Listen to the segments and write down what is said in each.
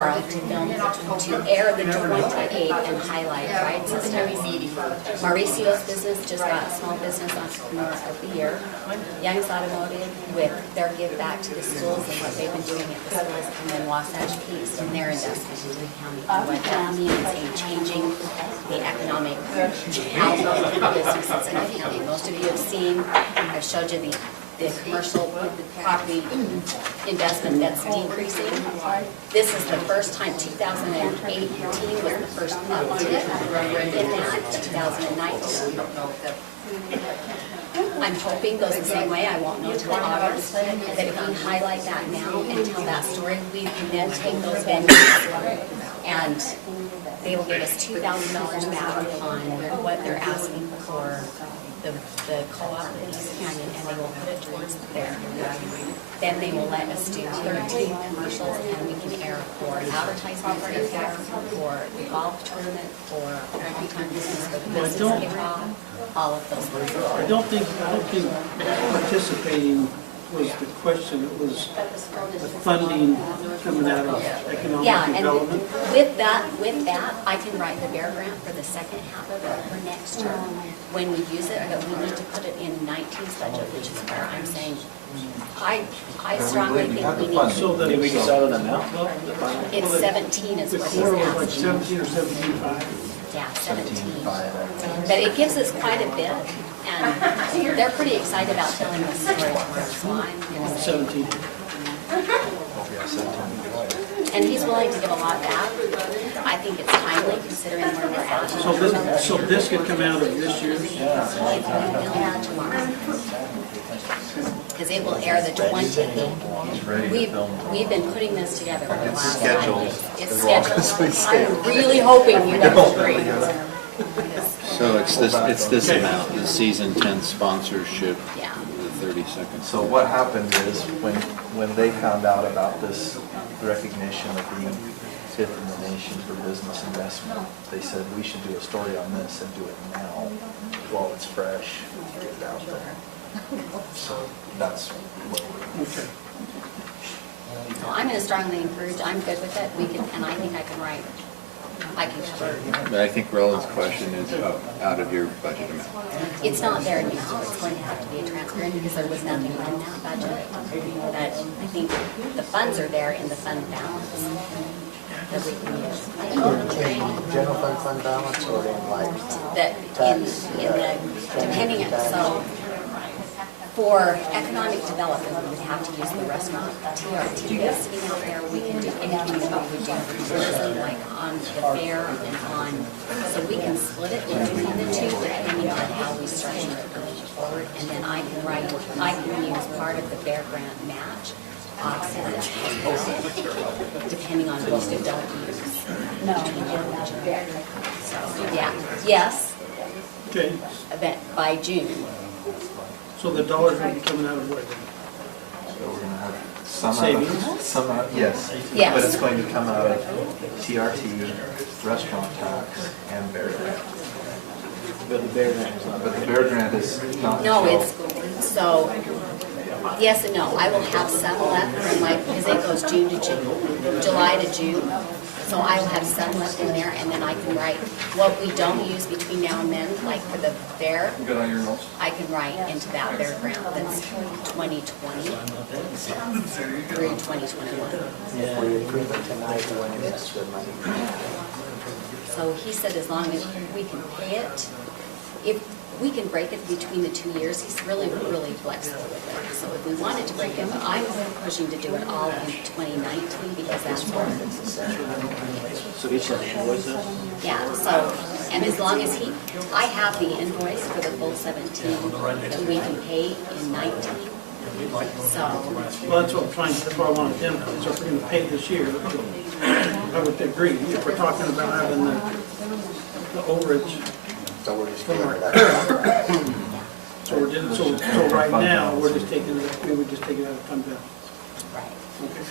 to film, to air the 28 and highlight, right? Systems. Mauricio's business just got Small Business Entrepreneur of the Year. Young's Automotive with their give back to the schools and what they've been doing at the schools, and then Wasatch Peaks and their investment into the county. And what that means in changing the economic outlook for businesses in the county. Most of you have seen, I've showed you the commercial property investment that's decreasing. This is the first time, 2018 was the first uptick in that, 2019. I'm hoping goes the same way, I won't know until August, that if we highlight that now and tell that story, we can then take those venues and they will give us $2,000 back on what they're asking for the co-op in East Canyon, and they will put it towards the fair. Then they will let us do 13 commercials, and we can air for advertisements for the fair, for the golf tournament, for Hometown Business, for the business kickoff, all of those things. I don't think participating was the question. It was the funding coming out of economic development. And with that, I can write the bear grant for the second half of it for next year. When we use it, but we need to put it in 19's budget, which is where I'm saying, I strongly think we need. So that we can start on an amount though? It's 17 is what he's before it was like asking. 17 or 17.5. Yeah, 17. But it gives us quite a bit, and they're pretty excited about telling the story tomorrow, so I'm going to say. 17. And he's willing to give a lot back. I think it's timely considering where we're at. So this could come out of this year's. Yeah, tomorrow. Because it will air the 28th. We've been putting this together for the last 5 weeks. It's scheduled. I'm really hoping you guys agree. So it's this amount, the season 10 sponsorship, Yeah. the 30 seconds. So what happened is when they found out about this recognition of being fifth in the nation for business investment, they said we should do a story on this and do it now while it's fresh, get it out there. So that's what we're doing. Okay. So I'm going to strongly encourage, I'm good with it. And I think I can cover. But I think Roland's question is out of your budget amount. It's not there now. It's going to have to be a transparent because there was nothing in that budget. But I think the funds are there in the fund balance that we can use. In general fund balance or in like That in the, depending on, so for economic development, we would have to use the restaurant TRT that's sitting out there. We can do anything that we would do for tourism, like on the fair and on, so we can split it between the two depending on how we structure it going forward. And then I can use part of the Bear Grant match, offset it, depending on what we don't use. No. So, yeah, yes, Okay. by June. So the dollars will be coming out of what? So we're going to have some Savings? yes. Yes. But it's going to come out of TRT, restaurant tax, and bear grant. but the bear grant is not. But the bear grant is not. No, until- it's, so, yes and no. I will have some left from because it goes June to June, July to June. So I will have some left in there, and then I can write what we don't use between now and then, like for the fair. Good on your notes. I can write into that bear grant that's 2020 through 2021. If we approve it tonight, when is the money? So he said as long as we can pay it, if we can break it between the 2 years, he's really, really flexible with it. So if we wanted to break it, I'm pushing to do it all in 2019 because that's what. So each of the invoices? Yeah, so, and as long as I have the invoice for the full 17 that we can pay in 19. So, Well, that's what I'm trying, that's what I wanted them to, so if we're going to pay this year, I would agree. If we're talking about having the overage So we're just from getting our that. current. So right now, we would just take it out of fund balance. right. Okay.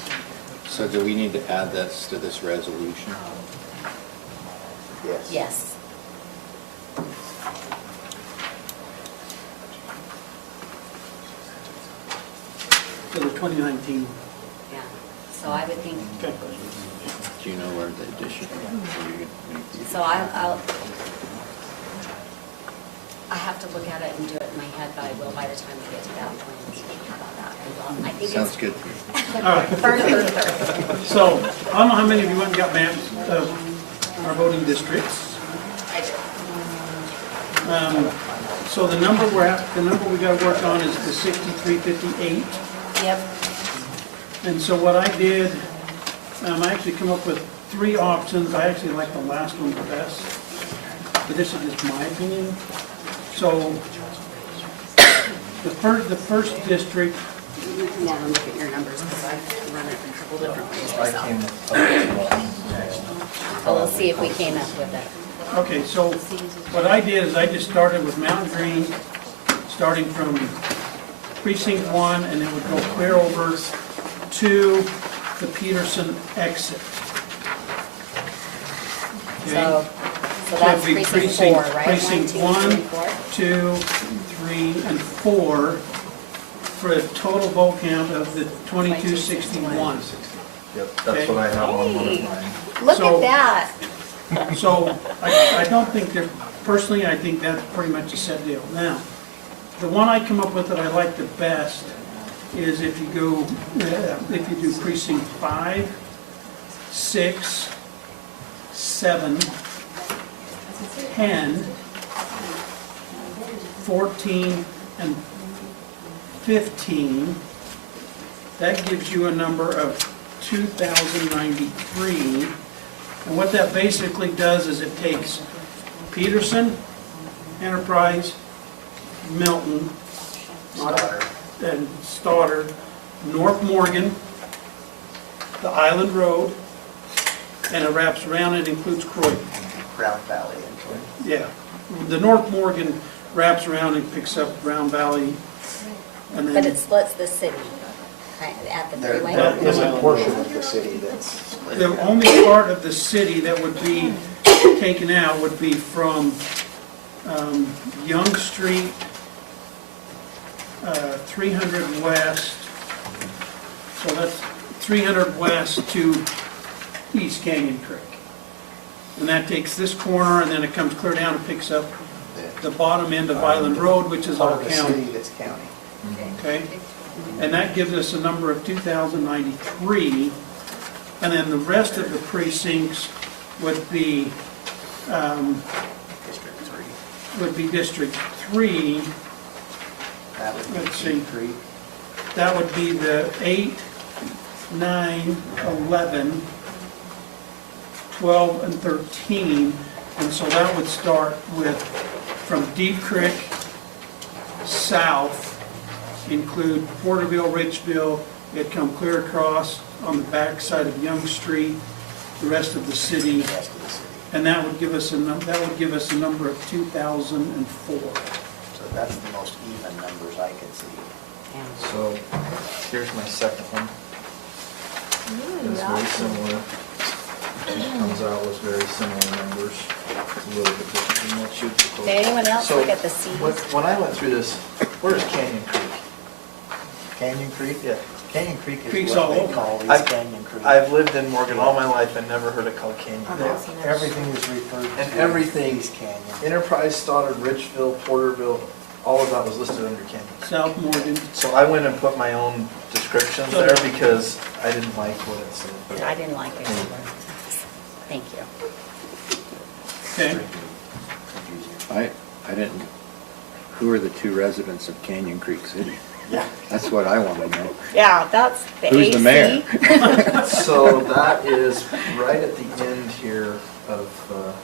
So do we need to add this to this resolution? Yes. Yes. So the 2019, Yeah. So I would think okay. Do you know where the addition? So I have to look at it and do it in my head, but I will by the time we get to that point. How about that? I think Sounds it's good. All right, further. so I don't know how many of you went and got maps of our voting districts. I do. So the number we gotta work on is the 6358. Yep. And so what I did, I actually come up with 3 options. I actually like the last one the best, but this is just my opinion. So the first district, Yeah, look at your numbers because I've run it a couple different ways I myself. came up with So we'll see if we came up with it. okay, so what I did is I just started with Mountain Green, starting from precinct 1, and it would go clear over to the Peterson exit. Okay? So So that's it'd be precinct 4, right? Precinct 1, 2, 3, 1, 4. 2, 3, and 4, for a total vote count of the 2261. Yep, that's what I have on one of mine. Look So- at that. So I don't think that, personally, I think that's pretty much a set deal. Now, the one I come up with that I like the best is if you go, if you do precinct 5, 6, 7, 10, 14, and 15, that gives you a number of 2,093. And what that basically does is it takes Peterson, Enterprise, Milton, and Stoddard, North Morgan, the Island Road, and it wraps around, it includes Croydon. Round Valley into it. Yeah, the North Morgan wraps around and picks up Round Valley, and But then, it splits the city right at the There freeway. is a portion of the city that's split. the only part of the city that would be taken out would be from Young Street, 300 West, so that's 300 West to East Canyon Creek. And that takes this corner, and then it comes clear down and picks up the bottom end of Island Road, which is Part all of the county. city that's county. Okay? And that gives us a number of 2,093. And then the rest of the precincts would be, District 3. would be District 3. That would be Let's see. 3. That would be the 8, 9, 11, 12, and 13. And so that would start with, from Deep Creek south, include Porterville, Richville, it'd come clear across on the back side of Young Street, the rest of the city, The rest of the city. and that would give us a number of 2,004. So that's the most even numbers I could see. So here's my second one. It's very similar. It comes out with very similar numbers. It's a little bit different than what you proposed. Did anyone else So, look at the C's? When I went through this, where's Canyon Creek? Canyon Creek? Yeah. Canyon Creek Creek's is all what they over. call I've- East Canyon Creek. I've lived in Morgan all my life and never heard it called Canyon Creek. Everything is referred to. And everything- as East Canyon. Enterprise, Stoddard, Richville, Porterville, all of that was listed under Canyon. South Morgan, So I went and put my own descriptions there because I didn't like what it said. I didn't like it either. Thank you. okay? I didn't, who are the 2 residents of Canyon Creek City? Yeah. That's what I want to know. Yeah, that's the Who's the mayor? So that is right at the end here of,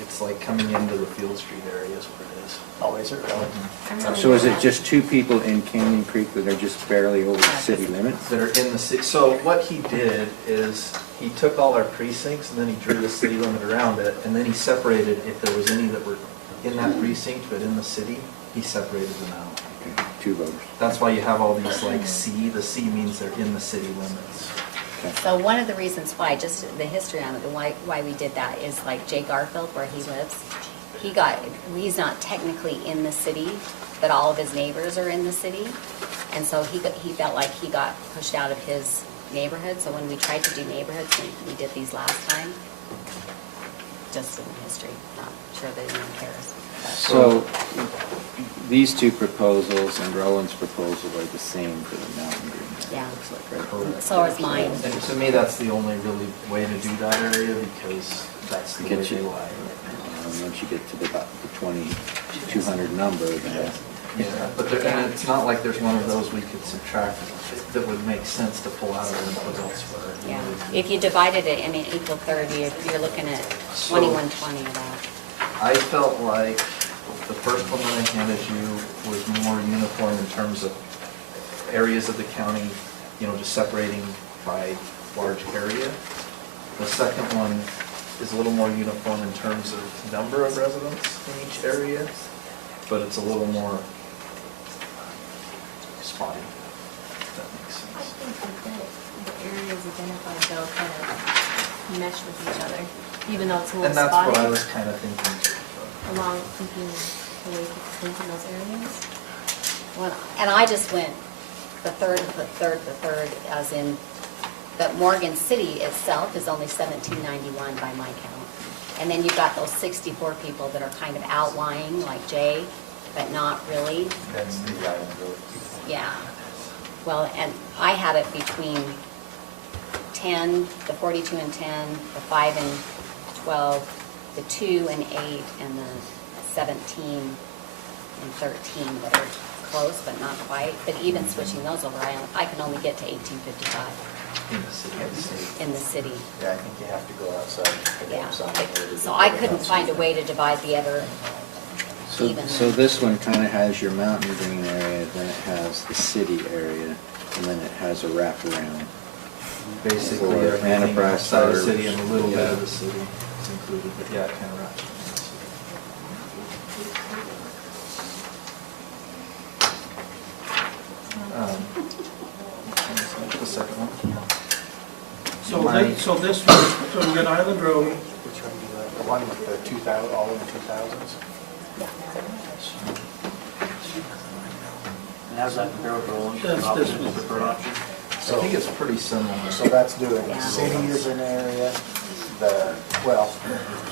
it's like coming into the Field Street area is where it is. Oh, is it really? So is it just 2 people in Canyon Creek that are just barely over the city limits? That are in the city. So what he did is he took all our precincts and then he drew the city limit around it. And then he separated, if there was any that were in that precinct but in the city, he separated them out. Okay, 2 voters. That's why you have all these like C. The C means they're in the city limits. So one of the reasons why, just the history on it, why we did that is like Jay Garfield, where he lives, he's not technically in the city, but all of his neighbors are in the city. And so he felt like he got pushed out of his neighborhoods, so when we tried to do neighborhoods, we did these last time, just in history, not sure that anyone cares. So these two proposals and Roland's proposal are the same for the Mountain Green. Yeah. Looks like, right? So is mine. And to me, that's the only really way to do that area, because that's the way Get they you- lie. Once you get to about the 2,200 number, then Yeah, but there, and it's not like there's one of those we could subtract that would make sense to pull out of and put elsewhere. You Yeah, know, if you divided it, I mean, equal 30, you're looking at 2120 of that. I felt like the first one that I handed you was more uniform in terms of areas of the county, you know, just separating by large area. The second one is a little more uniform in terms of number of residents in each area, but it's a little more spotty, if that makes I sense. think that the areas identified though kind of mesh with each other, even though it's a little And that's what I spotty, was kind of thinking. along thinking the way people think in those areas. Well, and I just went the third, as in, but Morgan City itself is only 1791 by my count. And then you've got those 64 people that are kind of outlying, like Jay, but not really. That's the Island Road. Yeah. Well, and I had it between 10, the 42 and 10, the 5 and 12, the 2 and 8, and the 17 and 13 that are close but not quite. But even switching those over, I can only get to 1855 In the city, I'd say. in the city. Yeah, I think you have to go outside. and pick Yeah. up something where So I couldn't find a way to divide the other So, even. so this one kind of has your Mountain Green area, then it has the city area, and then it has a wraparound. Basically, For everything enterprise outside of the suburbs. city and a little bit Yeah. of the city is included, but yeah, it kind of wraps. The second one. So this one, so we got Island Road, Which one do you like? The one with the 2000, all in the 2000s? And how's that compare with Roland? That's this one. Preferred option? I think it's pretty similar. So that's doing Yeah. city as an area, the, well,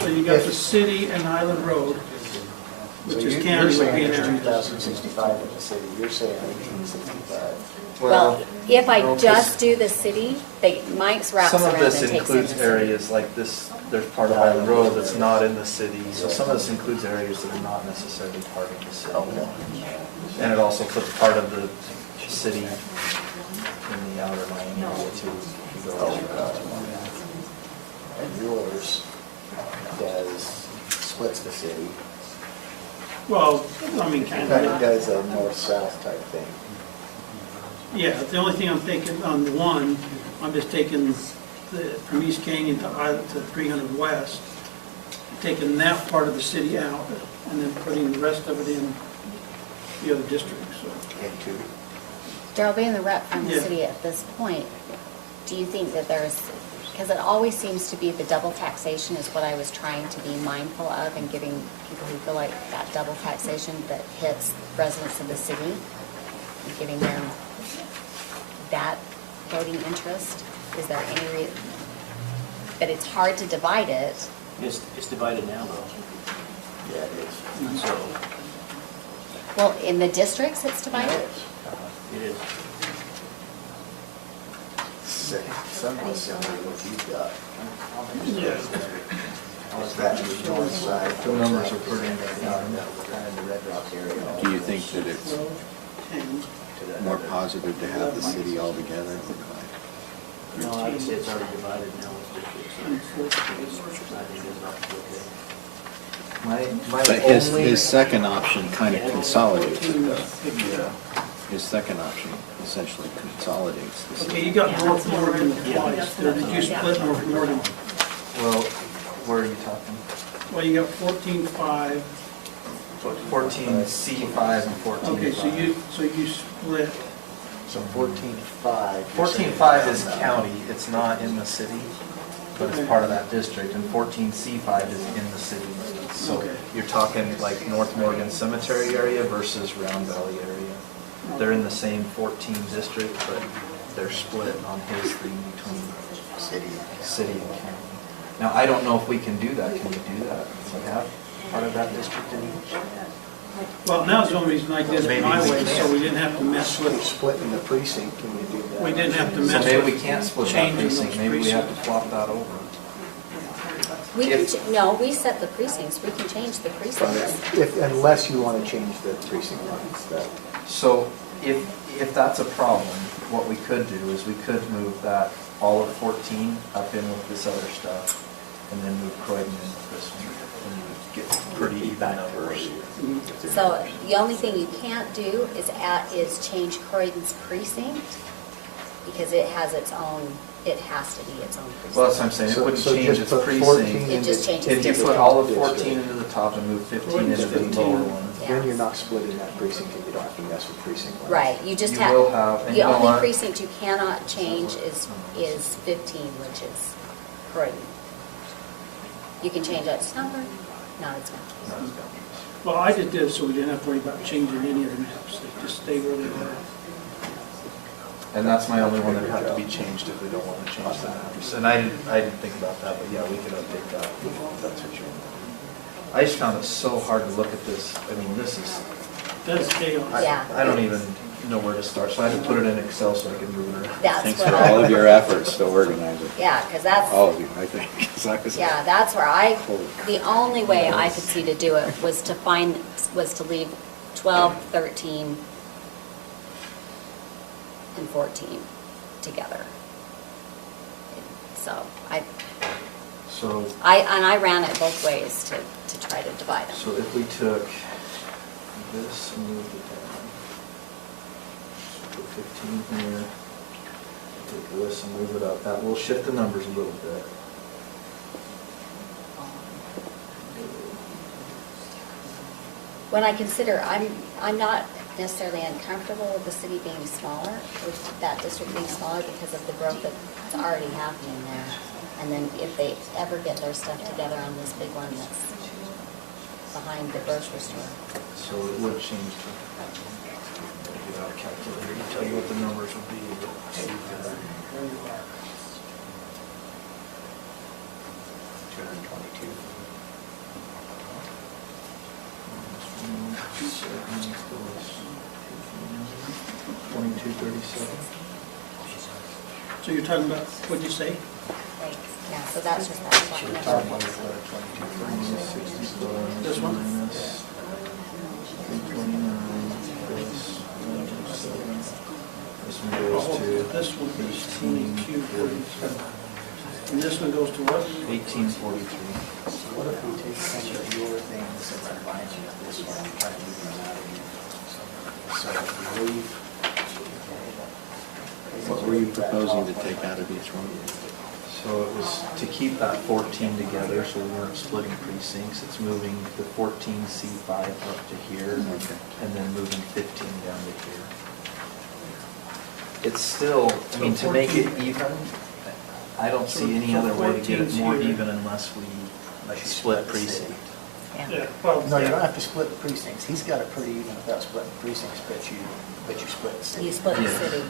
so you got the city and Island Road, so which you're is county would saying be an there's area. 2065 in the city, you're saying 1865. Well, if I no, just do the city, Mike's wraps Some around of and this takes in includes the city. areas like this, there's part of Island Road that's not in the city, so some of this includes areas that are not necessarily part of the city. And it also puts part of the city in the outer Miami area too. if you go over. And yours does, splits the city, Well, I mean, kind kind of of, does a north-south type thing. yeah, the only thing I'm thinking on the one, I'm just taking from East Canyon to Island, to 300 West, taking that part of the city out, and then putting the rest of it in the other districts, so. Into, Darrell, being the rep from the Yeah. city at this point, do you think that there's, because it always seems to be the double taxation is what I was trying to be mindful of and giving people who feel like that double taxation that hits residents of the city and giving them that voting interest? Is there any reason? But it's hard to divide it. It's divided now though, yeah, it is. so Well, in the districts, it's divided? it is. Somewhat similar to what you've got. Yeah. Was that the north side? The numbers are pretty, Kind of the Red Rock area. Do you think that it's 10, more positive to have the city all together? No, I would say it's already divided now with districts. So I think it's not okay. my But only. his second option kind of consolidates it though. Yeah. His second option essentially consolidates the Okay, city. you got North Morgan twice, or did you split North Morgan? Well, where are you talking? Well, you got 14.5, 14C5 and 14. okay, so you split, So 14.5. 14.5 is county, it's not in the city, but it's part of that district, and 14C5 is in the city limits. So Okay. you're talking like North Morgan Cemetery area versus Round Valley area. They're in the same 14 district, but they're split on his thing between City. city and county. Now, I don't know if we can do that. Can we do that? Can we have part of that district in each? Well, now the only reason I did it my way, so we didn't have to mess with, Splitting the precinct, can you do that? we didn't have to So mess maybe with. we can't split that changing precinct. those Maybe we have to precincts. flop that over. We can, If- no, we set the precincts, we can change the precincts. Unless you want to change the precinct lines, that, So if that's a problem, what we could do is we could move that, all of 14 up in with this other stuff, and then move Croydon in with this one, and you would get pretty even numbers. So the only thing you can't do is change Croydon's precinct, because it has its own, it has to be its own precinct. Well, that's what I'm saying, it So- wouldn't so change just its put precinct. 14 It just changes If you district. put all of 14 into the top and move 15 into the 15. lower one. then you're not splitting that precinct and you don't have to mess with precinct lines. Right, you just You have. will have- and The you know only what? precinct you cannot change is 15, which is Croydon. You can change its number, not its boundaries. Well, I did this so we didn't have to worry about changing any of the maps, they just stay where they were. And that's my only one that would have to be changed if we don't want to change the maps. And I didn't think about that, but yeah, we could update that, if that's what you want. I just found it so hard to look at this. I mean, this is, That is chaos. Yeah. I don't even know where to start, so I had to put it in Excel so I could move it around. That's Thanks what for all of I, your efforts to organize it. yeah, because that's, All of you, I think. 'Cause I was- yeah, that's where I, Holy crap. the only way I could see to do it was to leave 12, 13, and 14 together. So So, I ran it both ways to try to divide them. so if we took this and moved it down, so put 15 here, take this and move it up, that will shift the numbers a little bit. When I consider, I'm not necessarily uncomfortable with the city being smaller, with that district being smaller because of the growth that's already happening there. And then if they ever get their stuff together on this big one that's behind the grocery store. So it would change to, get out a calculator to tell you what the numbers would be. but see if they're- 222. 2237. So you're talking about, what'd you say? Yeah, so that's just that one. This one? Minus 329 plus 107. This one goes to This one is 2247. And this one goes to what? 1843. What if we take some of your things and combine them with this one, and try to move them out of here? So if we leave. What were you proposing to take out of each one? So it was to keep that 14 together, so we weren't splitting precincts. It's moving the 14C5 up to here, and then moving 15 down to here. It's still, I mean, to make it even, I don't see any other way to get it more even unless we split precinct. Yeah, well, No, you don't have to split the precincts. He's got it pretty even without splitting precincts, but you split the city. You split the Yeah. city.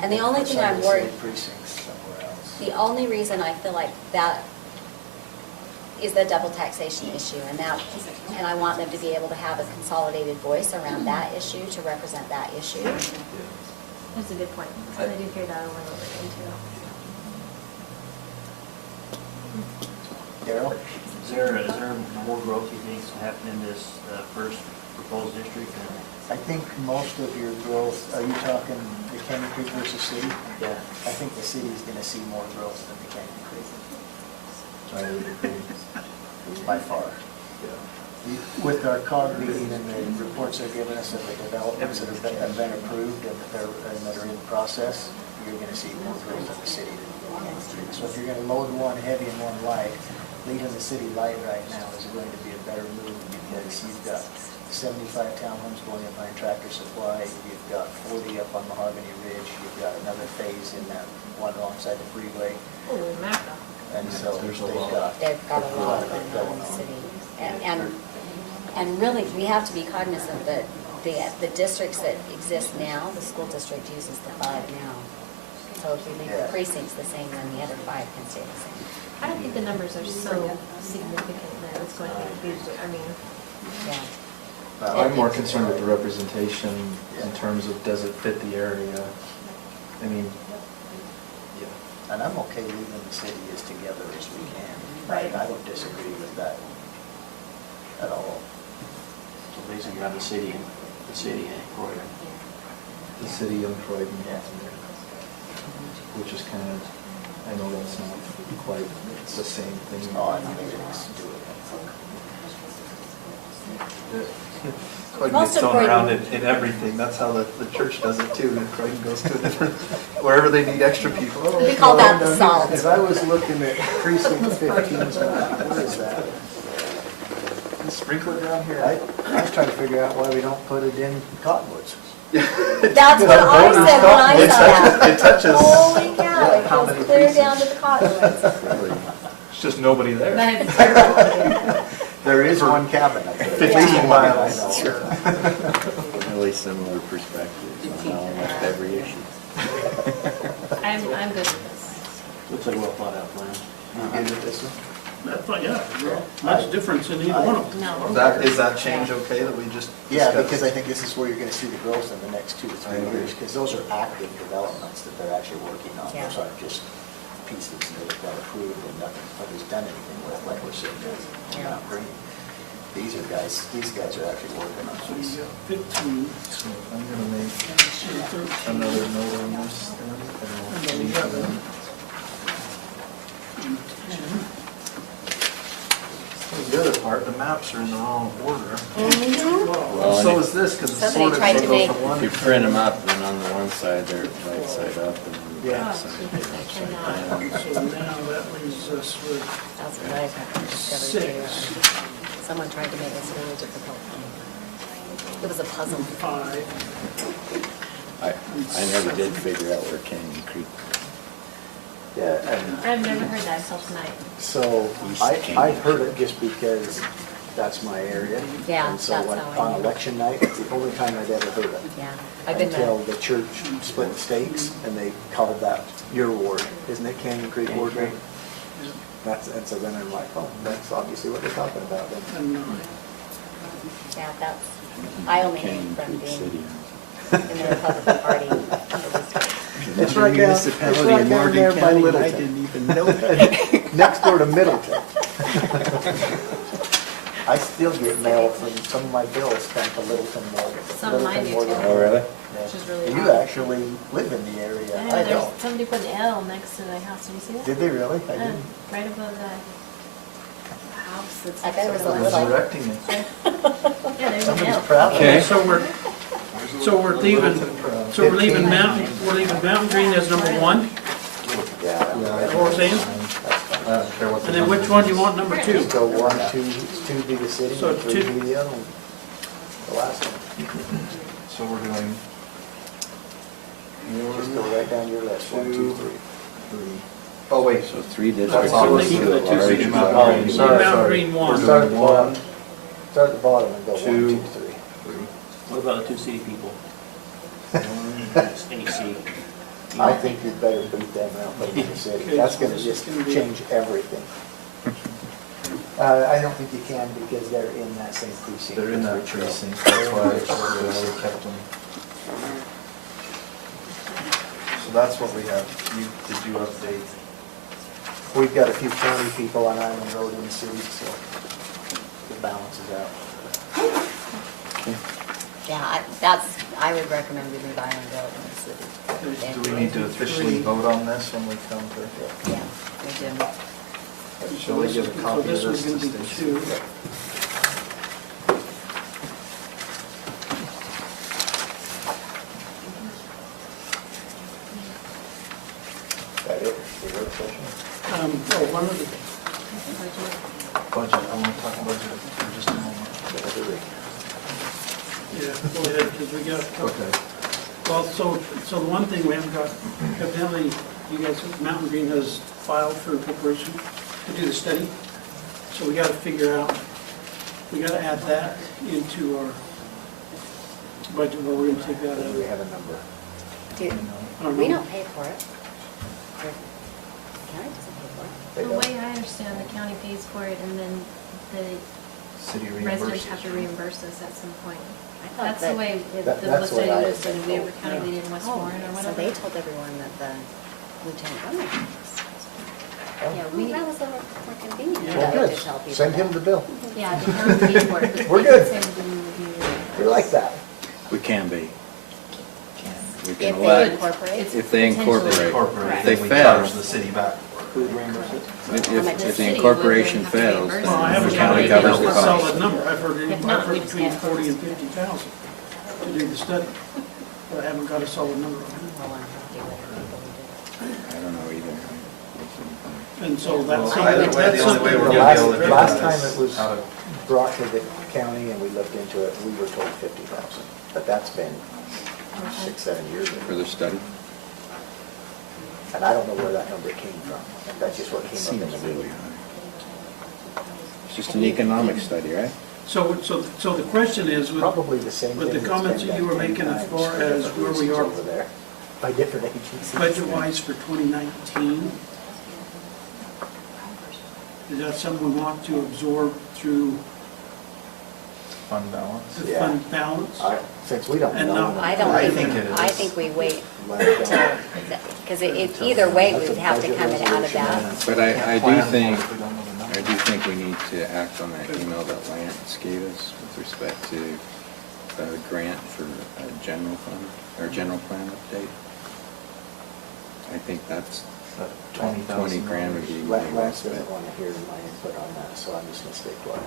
And the only thing Some I'm of the worried, city Precincts somewhere else. the only reason I feel like that is the double taxation issue, and I want them to be able to have a consolidated voice around that issue, to represent that issue. That's a good point. I did hear that over and over again too. Darrell? Is there more growth you think is happening in this first proposed district? I think most of your growth, are you talking the Canyon Creek versus city? Yeah. I think the city's gonna see more growth than the Canyon Creek, I would agree. by far. With our COG meeting and the reports they're giving us of the developments that have been approved and that are in process, you're gonna see more growth in the city than Canyon Creek. So if you're gonna load one heavy and one light, leaving the city light right now is going to be a better move, because you've got 75 townhomes going in behind Tractor Supply, you've got 40 up on Mahogany Ridge, you've got another phase in that one alongside the freeway, Holy mackerel. and so There's a they've lot. got. They've got a lot going on in the city. And really, we have to be cognizant that the districts that exist now, the school district uses the 5 now. so if we make the Yeah. precincts the same, then the other 5 can stay the same. I don't think the numbers are so significant that it's going to be, I mean, Yeah. I'm more concerned with the representation in terms of does it fit the area? I mean, yeah. And I'm okay leaving the city as together as we can. Right. I don't disagree with that at all. So basically, you have the city and Croydon. The city and Croydon, Yeah. which is kind of, I know that's not quite the same thing. Oh, I think it's doable. Croydon Most gets of thrown Croydon- around in everything, that's how the church does it too, and Croydon goes to a different, wherever they need extra people. Oh, We call that the salt. As I was looking at precinct 15, what is that? Sprinkle it down here. I was trying to figure out why we don't put it in Cottonwoods. That's what I said when I It saw touches- that. it touches- Holy cow, it How goes many clear precincts? down to the cottonwoods. It's just nobody there. There is one cabin up there. 15 miles. I know. Really similar perspectives on almost every issue. I'm good with this. Looks like a well thought out plan. You good with this one? That's fine, yeah, much difference in either one of them. No. Is that change okay that we just Yeah, discussed? because I think this is where you're gonna see the growth in the next 2 to 3 I agree. years, because those are active developments that they're actually working on. Yeah. Those aren't just pieces that have got approved and nobody's done anything with, like we're sitting there. Yeah. Not green. These guys are actually working on So these. you got 15, So I'm gonna make 13. another note on this then, and I'll leave them. The other part, the maps are in the wrong order. Well, So and is this, because it's Somebody sorted, tried so to go make- from one. if you print them up, then on the one side, they're right side up, and on the Yeah. back side, they're upside down. So now that leaves us with That's what I discovered too. 6, Someone tried to make this really difficult. It was a puzzle. 5. I never did figure out where Canyon Creek. Yeah, and I've never heard that until tonight. so East I've heard it just because that's my area. Yeah, And so that's when- how I on know. election night, it's the only time I'd ever heard it. Yeah, I've been Until there. the church split the stakes and they called that your ward, isn't it Canyon Creek Ward? And so then I'm like, oh, that's obviously what they're talking about then. And 9. Yeah, that's, I only knew Canyon from Creek being City. in the Republican Party. It's right down, it's right down there by Littleton. even know that. Next door to Middleton. I still get mail from some of my bills sent to Littleton, Morgan. Some of mine do, too. Oh, really? Which is really You odd. actually live in the area. I I know, there's, don't. somebody put an L next to the house, did you see that? Did they really? I Yeah, didn't. right above the house that's. I bet it was a next to little- Resurrecting it. Yeah, there's an Somebody's L. proud of Okay. it. So we're leaving Mountain Green as number 1, Yeah. is that what we're saying? I don't care what the And then number which one do you want number 2? So 1, 2, 2 be the city, So and 3 two- be the other one. The last one. So we're doing Just go right down your list, 1, 2, 3. 3. Oh, wait, So 3 That's districts. all we're versus leaving a the two large cities. lot. Oh, Leave sorry, Mountain sorry. Green We're 1. Start at the doing bottom. 1, Start at the bottom and go 1, 2, 3. 3. What about the 2 city people? AC. I think you'd better beat them out, put them in the city. Okay, That's so gonna this just is gonna be- change everything. I don't think you can because they're in that same precinct. They're in as that Richfield. precinct, that's why I kept them. So that's what we have. Did you update? We've got a few county people on Island Road in the city, so it balances out. Yeah, I would recommend we leave Island Road in the city. Do we need to officially vote on this when we come to? Yeah, we do. Shall we give a copy of So this this to one's going to be Stacy? 2. Is that it? The work session? One of the, Budget, I want to talk budget for just a moment. yeah, go ahead, because we got a couple. Okay. Well, so the one thing we haven't got, evidently, you guys, Mountain Green has filed for incorporation to do the study. So we got to figure out, we got to add that into our budget, where we're going to take that out Do we of. have a number? Dude, I don't we know. don't pay for it. county doesn't pay for it. They The don't. way I understand, the county pays for it and then the City residents reimburses. have to reimburse us at some point. I thought That's the that- way the That- that's study what I was done, was we ever told. county did in West Oh, Warren or so whatever. they told everyone that the lieutenant governor. Yeah, We, we, that was a little more convenient. Well, that way good. to tell people Send him that. the bill. yeah, the county paid for it. but We're they good. said we would be- We like that. We can be. We If can they elect, incorporate. It's if they potentially- incorporate. Incorporate, If they then we fail, charge the city back. Who reimburses? if the city incorporation would then have to fails, reimburse Well, I then haven't the got county a covers the solid cost. number. I've heard, If not, we between just 40 and 50,000 to do the study. But I haven't got a solid number on Well, I'm happy with the people who did it. I don't know either. it. And so that's Well, something, either way, that's the only way something. we're The gonna be able to last, do last that time is it was out of- brought to the county and we looked into it, we were told 50,000. But that's been 6, 7 years ago. For the study? And I don't know where that number came from. That's just what It came seems up in the really meeting. high. It's just an economic study, right? So the question is, with Probably the same thing. with the that's comments been that you done were 10 making as times far for as different where we reasons are over there by different agencies. budget-wise for 2019, is that something we want to absorb through Fund balance. the Yeah. fund balance? Since we don't And know. no, I I don't think think, it I is. think we wait, Well, because either way, we would have to come it out of that. But I Can't do plan think, if we don't know the I number. do think we need to act on that email that Lance gave us with respect to the grant for a general fund, or general plan update. I think that's, That 20,000. 20 grand would be way well Lance spent. doesn't want to hear my input on that, so I'm just going to stay quiet.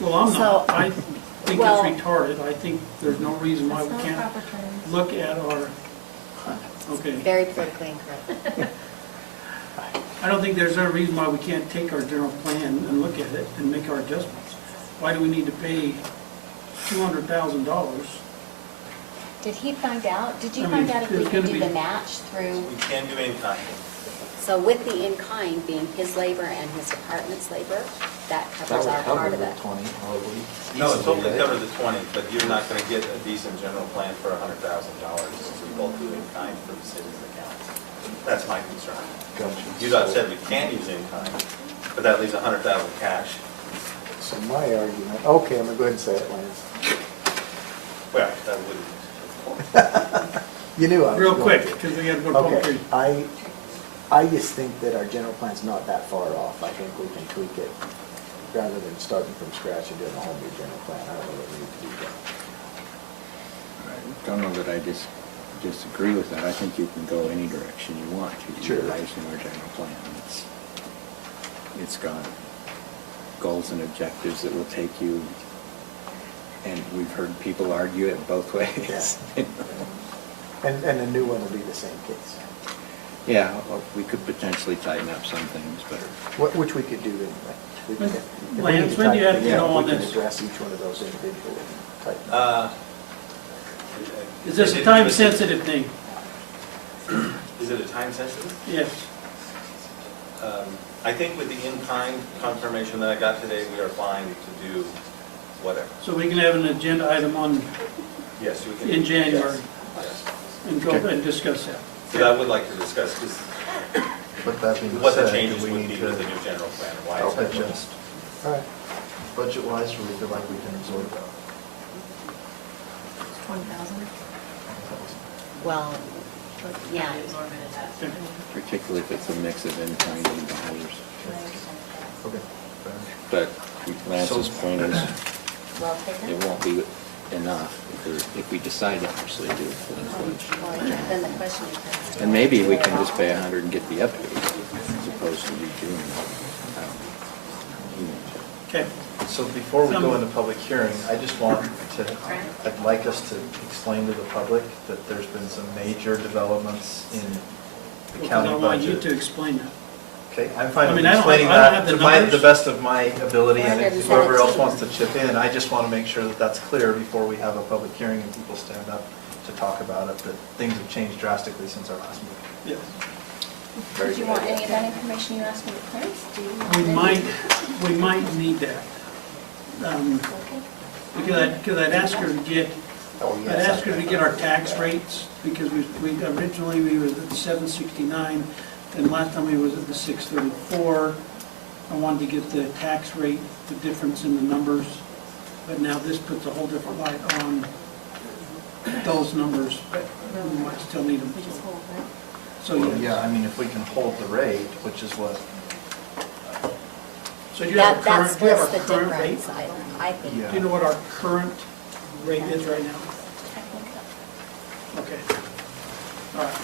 Well, I'm So- not, I think Well- it's retarded, I think there's no reason why That's we not can't proper terms. look at our, okay. Very politically incorrect. I don't think there's any reason why we can't take our general plan and look at it and make our adjustments. Why do we need to pay $200,000? Did he find out, did you I find mean, out if we there's could gonna do be- the match through, We can do in-kind. so with the in-kind being his labor and his department's labor, that covers our part of it. 20, probably. No, it's only covered the 20, but you're not going to get a decent general plan for $100,000 since we both do in-kind for the city and the county. That's my concern. You got said we can use in-kind, but that leaves 100,000 cash. So my argument, okay, I'm going to go ahead and say it, Lance. Well, that wouldn't. You knew I was Real going quick, to. because we got to go to public Okay, hearing. I just think that our general plan's not that far off. I think we can tweak it rather than starting from scratch and doing a whole new general plan. I don't know what we need to do there. I don't know that I disagree with that. I think you can go any direction you want to Sure. utilizing our general plan. It's got goals and objectives that will take you, and we've heard people argue it both ways. And the new one will be the same case, Yeah, well, we could potentially tighten up some things, but which we could do anyway. We can- if we Lance, need to when do you tighten have to things get up, on we can this? address each one of those individually and tighten up. Is this a time-sensitive thing? Is it a time sensitive? Yes. I think with the in-kind confirmation that I got today, we are fine to do whatever. So we can have an agenda item on, Yes, we can. in January Yes. and go and discuss that. But I would like to discuss this, But that being what the said, changes do we would need be to with the new general plan, why help it's adjust All right. budget-wise, or we feel like we can absorb that? 20,000. Well, yeah. particularly if it's a mix of in-kind and dollars. Okay. But Lance's point is, Well taken. it won't be enough if we decide to actually do it. Well, then the question becomes. And maybe we can just pay 100 and get the update as opposed to redoing it. Okay. So before we go into public hearing, I just want to, I'd like us to explain to the public that there's been some major developments in the Because county I want you budget. to explain that. Okay, I'm fine I with mean, I don't explaining have that the to the numbers. best of my ability, and if whoever else 117. wants to chip in, I just want to make sure that that's clear before we have a public hearing and people stand up to talk about it, that things have changed drastically since our last meeting. Yes. Did you want any of that information you asked me to print? Do you want We any? might need that. Because I'd ask her to get, Oh, I'd ask her to get our tax rates, because we originally, we were at 769 And last time we was at the 634. I wanted to get the tax rate, the difference in the numbers, but now this puts a whole different light on those numbers, but we might still need them. So, Yeah, I mean, if we can hold the rate, which is what, So do you have a That current, do you have splits a the current rate? difference, I think. Yeah. Do you know what our current rate is right now? Okay. All right.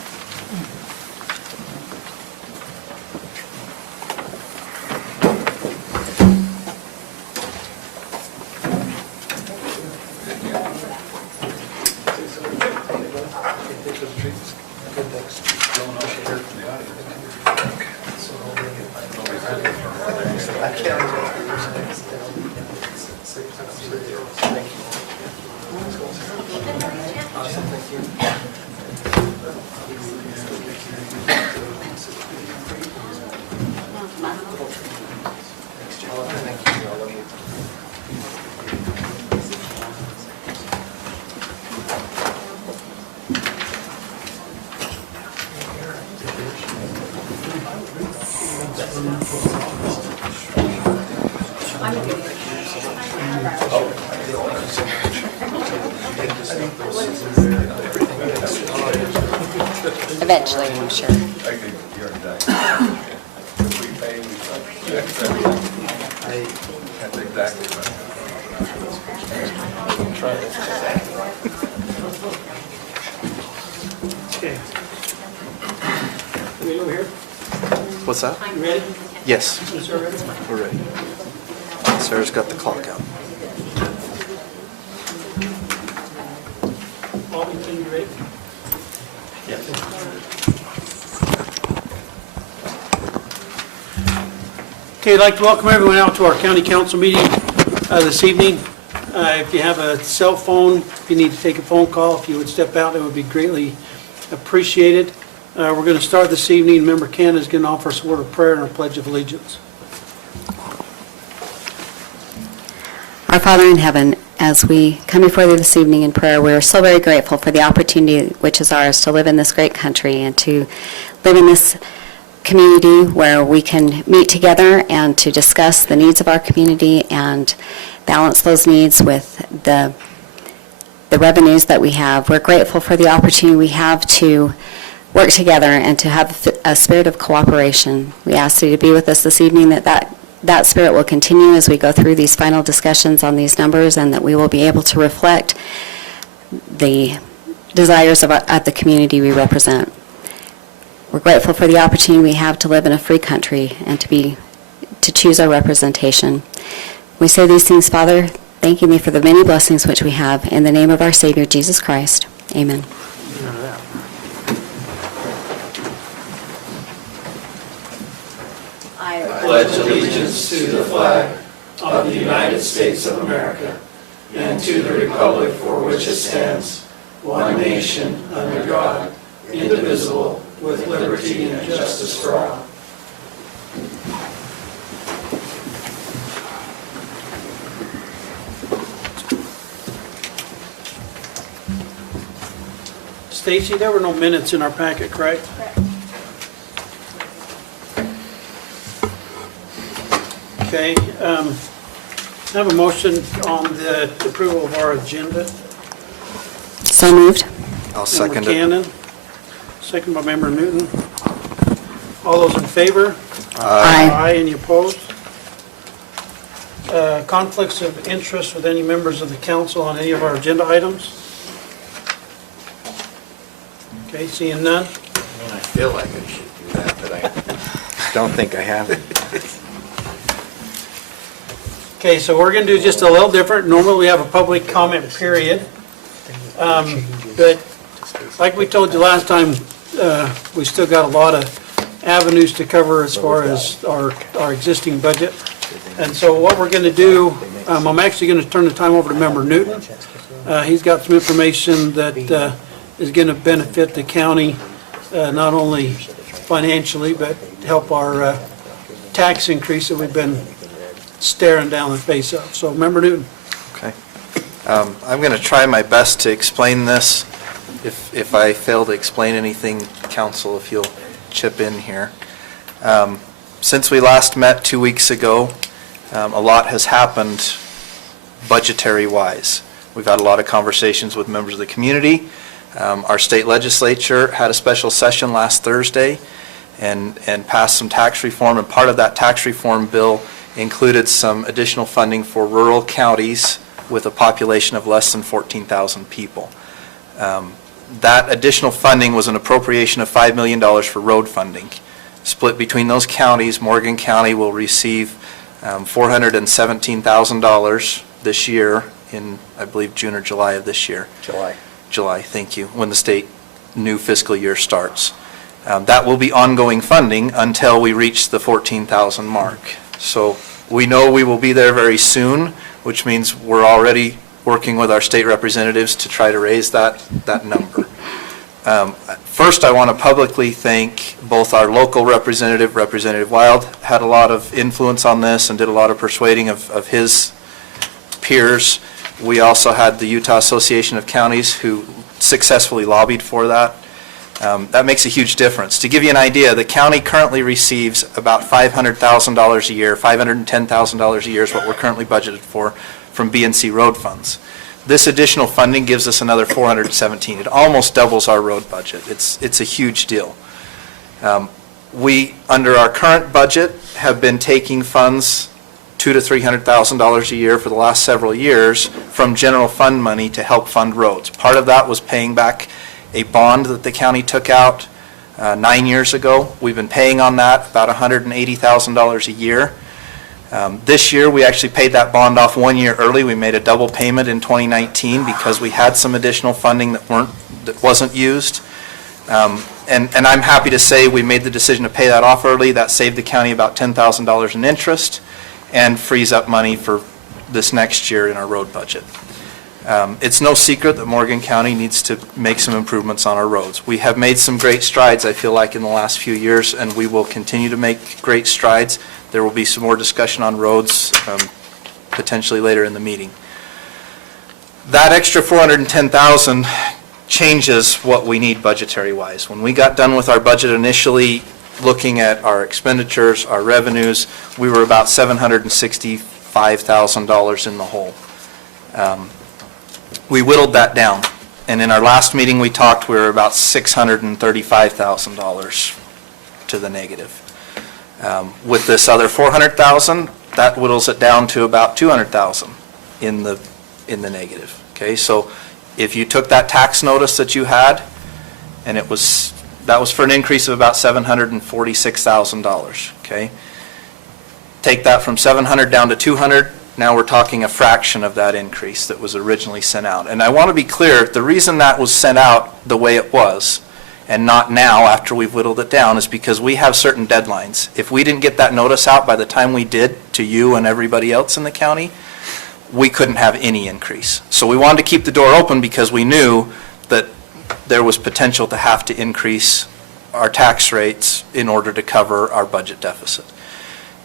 Eventually, I'm sure. That's exactly right. Okay. Are we over here? what's that? You ready? Yes, Is there ready? we're ready. Sarah's got the clock out. Bobby, can you ready? Okay, I'd like to welcome everyone out to our county council meeting this evening. If you have a cell phone, if you need to take a phone call, if you would step out, it would be greatly appreciated. We're going to start this evening. Member Ken is going to offer us a word of prayer and a pledge of allegiance. Our Father in heaven, as we come before you this evening in prayer, we are so very grateful for the opportunity which is ours to live in this great country and to live in this community where we can meet together and to discuss the needs of our community and balance those needs with the revenues that we have. We're grateful for the opportunity we have to work together and to have a spirit of cooperation. We ask you to be with us this evening, that spirit will continue as we go through these final discussions on these numbers, and that we will be able to reflect the desires of the community we represent. We're grateful for the opportunity we have to live in a free country and to choose our representation. We say these things, Father, thanking you for the many blessings which we have. In the name of our Savior, Jesus Christ. Amen. I pledge allegiance to the flag of the United States of America and to the republic for which it stands, one nation, under God, indivisible, with liberty and justice for all. Stacy, there were no minutes in our packet, correct? Okay, I have a motion on the approval of our agenda. So moved. I'll second Member it. Cannon, second by Member Newton. All those in favor? Aye. Any opposed? Conflicts of interest with any members of the council on any of our agenda items? Okay, seeing none. I feel like I should do that, but I don't think I have it. Okay, so we're going to do just a little different. Normally, we have a public comment period. But like we told you last time, we still got a lot of avenues to cover as far as our existing budget. And so what we're going to do, I'm actually going to turn the time over to Member Newton. He's got some information that is going to benefit the county, not only financially, but help our tax increase that we've been staring down the face of. So, Member Newton. Okay. I'm going to try my best to explain this. If I fail to explain anything, council, if you'll chip in here. Since we last met 2 weeks ago, a lot has happened budgetary-wise. We've had a lot of conversations with members of the community. Our state legislature had a special session last Thursday and passed some tax reform, and part of that tax reform bill included some additional funding for rural counties with a population of less than 14,000 people. That additional funding was an appropriation of $5 million for road funding. Split between those counties, Morgan County will receive $417,000 this year in, I believe, June or July of this year. July, thank you, when the state new fiscal year starts. That will be ongoing funding until we reach the 14,000 mark. So we know we will be there very soon, which means we're already working with our state representatives to try to raise that number. First, I want to publicly thank both our local representative, Representative Wild, had a lot of influence on this and did a lot of persuading of his peers. We also had the Utah Association of Counties who successfully lobbied for that. That makes a huge difference. To give you an idea, the county currently receives about $500,000 a year, $510,000 a year is what we're currently budgeted for from B&C road funds. This additional funding gives us another $417,000. It almost doubles our road budget. It's a huge deal. We, under our current budget, have been taking funds $200,000 to $300,000 a year for the last several years from general fund money to help fund roads. Part of that was paying back a bond that the county took out 9 years ago. We've been paying on that about $180,000 a year. This year, we actually paid that bond off 1 year early. We made a double payment in 2019 because we had some additional funding that wasn't used. And I'm happy to say we made the decision to pay that off early. That saved the county about $10,000 in interest and frees up money for this next year in our road budget. It's no secret that Morgan County needs to make some improvements on our roads. We have made some great strides, I feel like, in the last few years, and we will continue to make great strides. There will be some more discussion on roads potentially later in the meeting. That extra $410,000 changes what we need budgetary-wise. When we got done with our budget initially, looking at our expenditures, our revenues, we were about $765,000 in the hole. We whittled that down, and in our last meeting we talked, we were about $635,000 to the negative. With this other $400,000, that whittles it down to about $200,000 in the negative. Okay, so if you took that tax notice that you had, and that was for an increase of about $746,000. Okay, take that from 700 down to 200. Now we're talking a fraction of that increase that was originally sent out. And I want to be clear, the reason that was sent out the way it was, and not now after we've whittled it down, is because we have certain deadlines. If we didn't get that notice out by the time we did to you and everybody else in the county, we couldn't have any increase. So we wanted to keep the door open because we knew that there was potential to have to increase our tax rates in order to cover our budget deficit.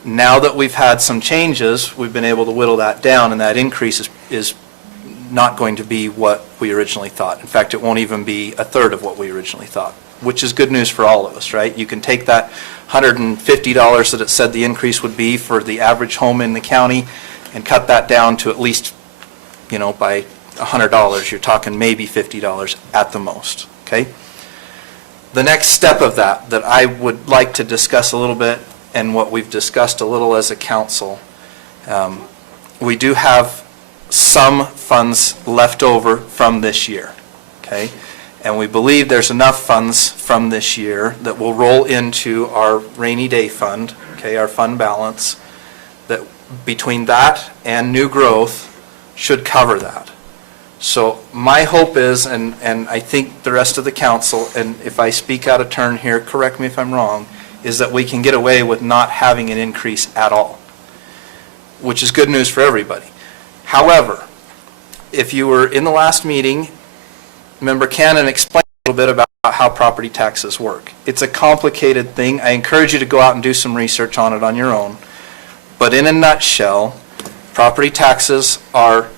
Now that we've had some changes, we've been able to whittle that down, and that increase is not going to be what we originally thought. In fact, it won't even be a third of what we originally thought, which is good news for all of us, right? You can take that $150 that it said the increase would be for the average home in the county and cut that down to at least, by $100. You're talking maybe $50 at the most, okay? The next step of that I would like to discuss a little bit, and what we've discussed a little as a council, we do have some funds left over from this year, okay? And we believe there's enough funds from this year that will roll into our rainy day fund, okay, our fund balance, that between that and new growth should cover that. So my hope is, and I think the rest of the council, and if I speak out of turn here, correct me if I'm wrong, is that we can get away with not having an increase at all, which is good news for everybody. However, if you were in the last meeting, Member Cannon explained a little bit about how property taxes work. It's a complicated thing. I encourage you to go out and do some research on it on your own. But in a nutshell, property taxes are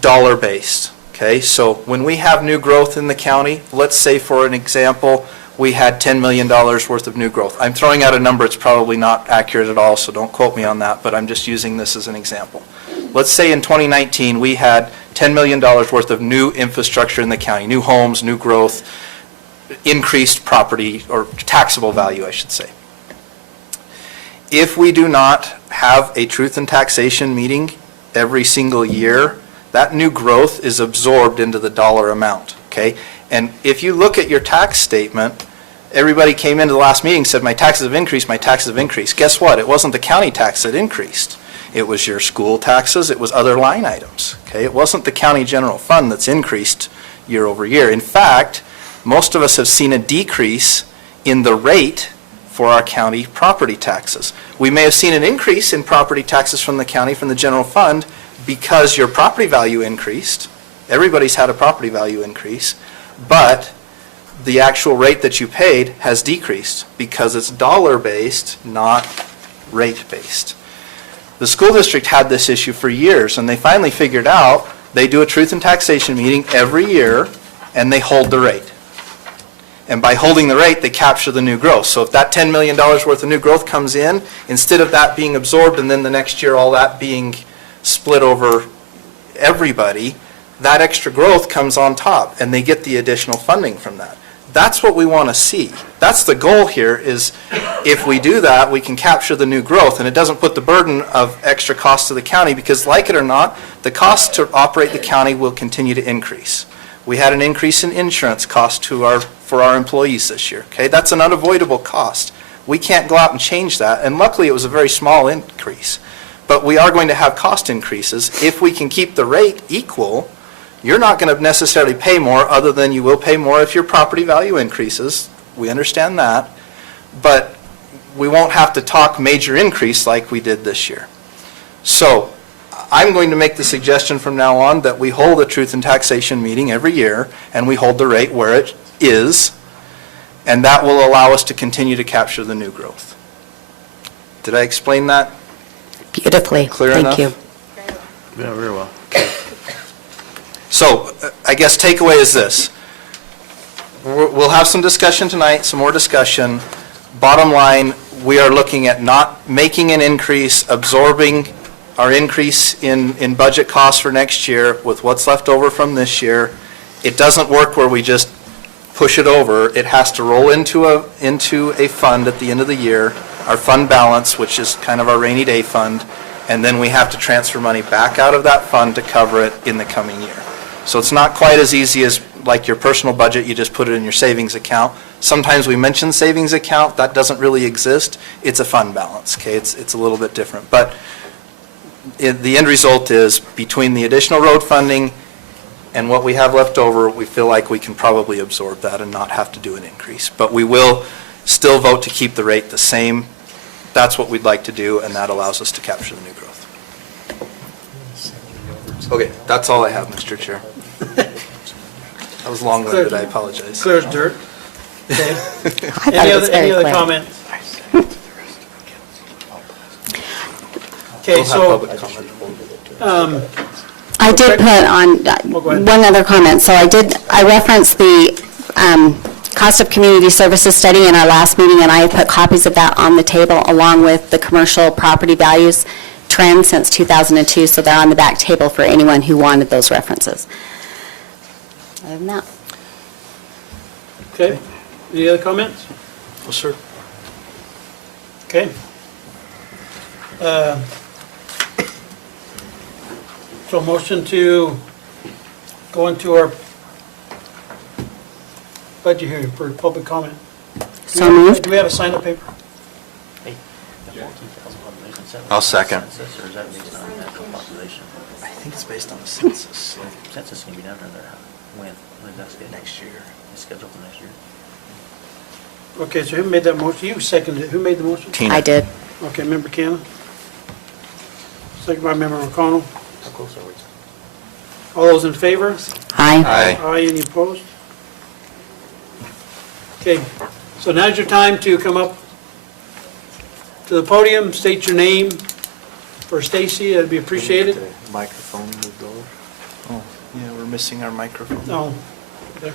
dollar-based. Okay, so when we have new growth in the county, let's say for an example, we had $10 million worth of new growth. I'm throwing out a number, it's probably not accurate at all, so don't quote me on that, but I'm just using this as an example. Let's say in 2019, we had $10 million worth of new infrastructure in the county, new homes, new growth, increased property, or taxable value, I should say. If we do not have a truth and taxation meeting every single year, that new growth is absorbed into the dollar amount, okay? And if you look at your tax statement, everybody came into the last meeting and said, my taxes have increased, my taxes have increased. Guess what? It wasn't the county tax that increased. It was your school taxes, it was other line items, okay? It wasn't the county general fund that's increased year over year. In fact, most of us have seen a decrease in the rate for our county property taxes. We may have seen an increase in property taxes from the county, from the general fund, because your property value increased. Everybody's had a property value increase, but the actual rate that you paid has decreased because it's dollar-based, not rate-based. The school district had this issue for years, and they finally figured out they do a truth and taxation meeting every year, and they hold the rate. And by holding the rate, they capture the new growth. So if that $10 million worth of new growth comes in, instead of that being absorbed and then the next year all that being split over everybody, that extra growth comes on top, and they get the additional funding from that. That's what we want to see. That's the goal here, is if we do that, we can capture the new growth, and it doesn't put the burden of extra costs to the county, because like it or not, the cost to operate the county will continue to increase. We had an increase in insurance cost for our employees this year, okay? That's an unavoidable cost. We can't go out and change that, and luckily it was a very small increase. But we are going to have cost increases. If we can keep the rate equal, you're not going to necessarily pay more, other than you will pay more if your property value increases. We understand that. But we won't have to talk major increase like we did this year. So I'm going to make the suggestion from now on that we hold a truth and taxation meeting every year, and we hold the rate where it is, and that will allow us to continue to capture the new growth. Did I explain that Beautifully. clear Thank enough? you. Yeah, very well. So I guess takeaway is this. We'll have some discussion tonight, some more discussion. Bottom line, we are looking at not making an increase, absorbing our increase in budget costs for next year with what's left over from this year. It doesn't work where we just push it over. It has to roll into a fund at the end of the year, our fund balance, which is kind of our rainy day fund, and then we have to transfer money back out of that fund to cover it in the coming year. So it's not quite as easy as like your personal budget, you just put it in your savings account. Sometimes we mention savings account, that doesn't really exist. It's a fund balance, okay? It's a little bit different. But the end result is, between the additional road funding and what we have left over, we feel like we can probably absorb that and not have to do an increase. But we will still vote to keep the rate the same. That's what we'd like to do, and that allows us to capture the new growth. Okay, that's all I have, Mr. Chair. That was long-winded, I apologize. Clear as dirt. Okay. I thought Any it was very other clear. comments? Okay, We'll have so, public comment. I did put on, go ahead. one other comment. So I referenced the cost of community services study in our last meeting, and I put copies of that on the table along with the commercial property values trend since 2002, so they're on the back table for anyone who wanted those references. Other than that. okay, any other comments? Well, sir. Okay. So motion to go into our budget hearing for public comment. So moved. Do we have a sign-up paper? Hey, the 14,000 population, is that I'll second. census, or is that based on actual population? I think it's based on the census. Census can be done or when is that scheduled? Next year. It's scheduled for next year? Okay, so who made that motion? You seconded it. Who made the motion? Tina. I did. Okay, Member Cannon. Second by Member McConnell. How close are we? All those in favor? Aye. Aye. Aye, any opposed? Okay, so now's your time to come up to the podium, state your name for Stacy, that'd be appreciated. The microphone moved over. Oh, yeah, we're missing our microphone. No, there.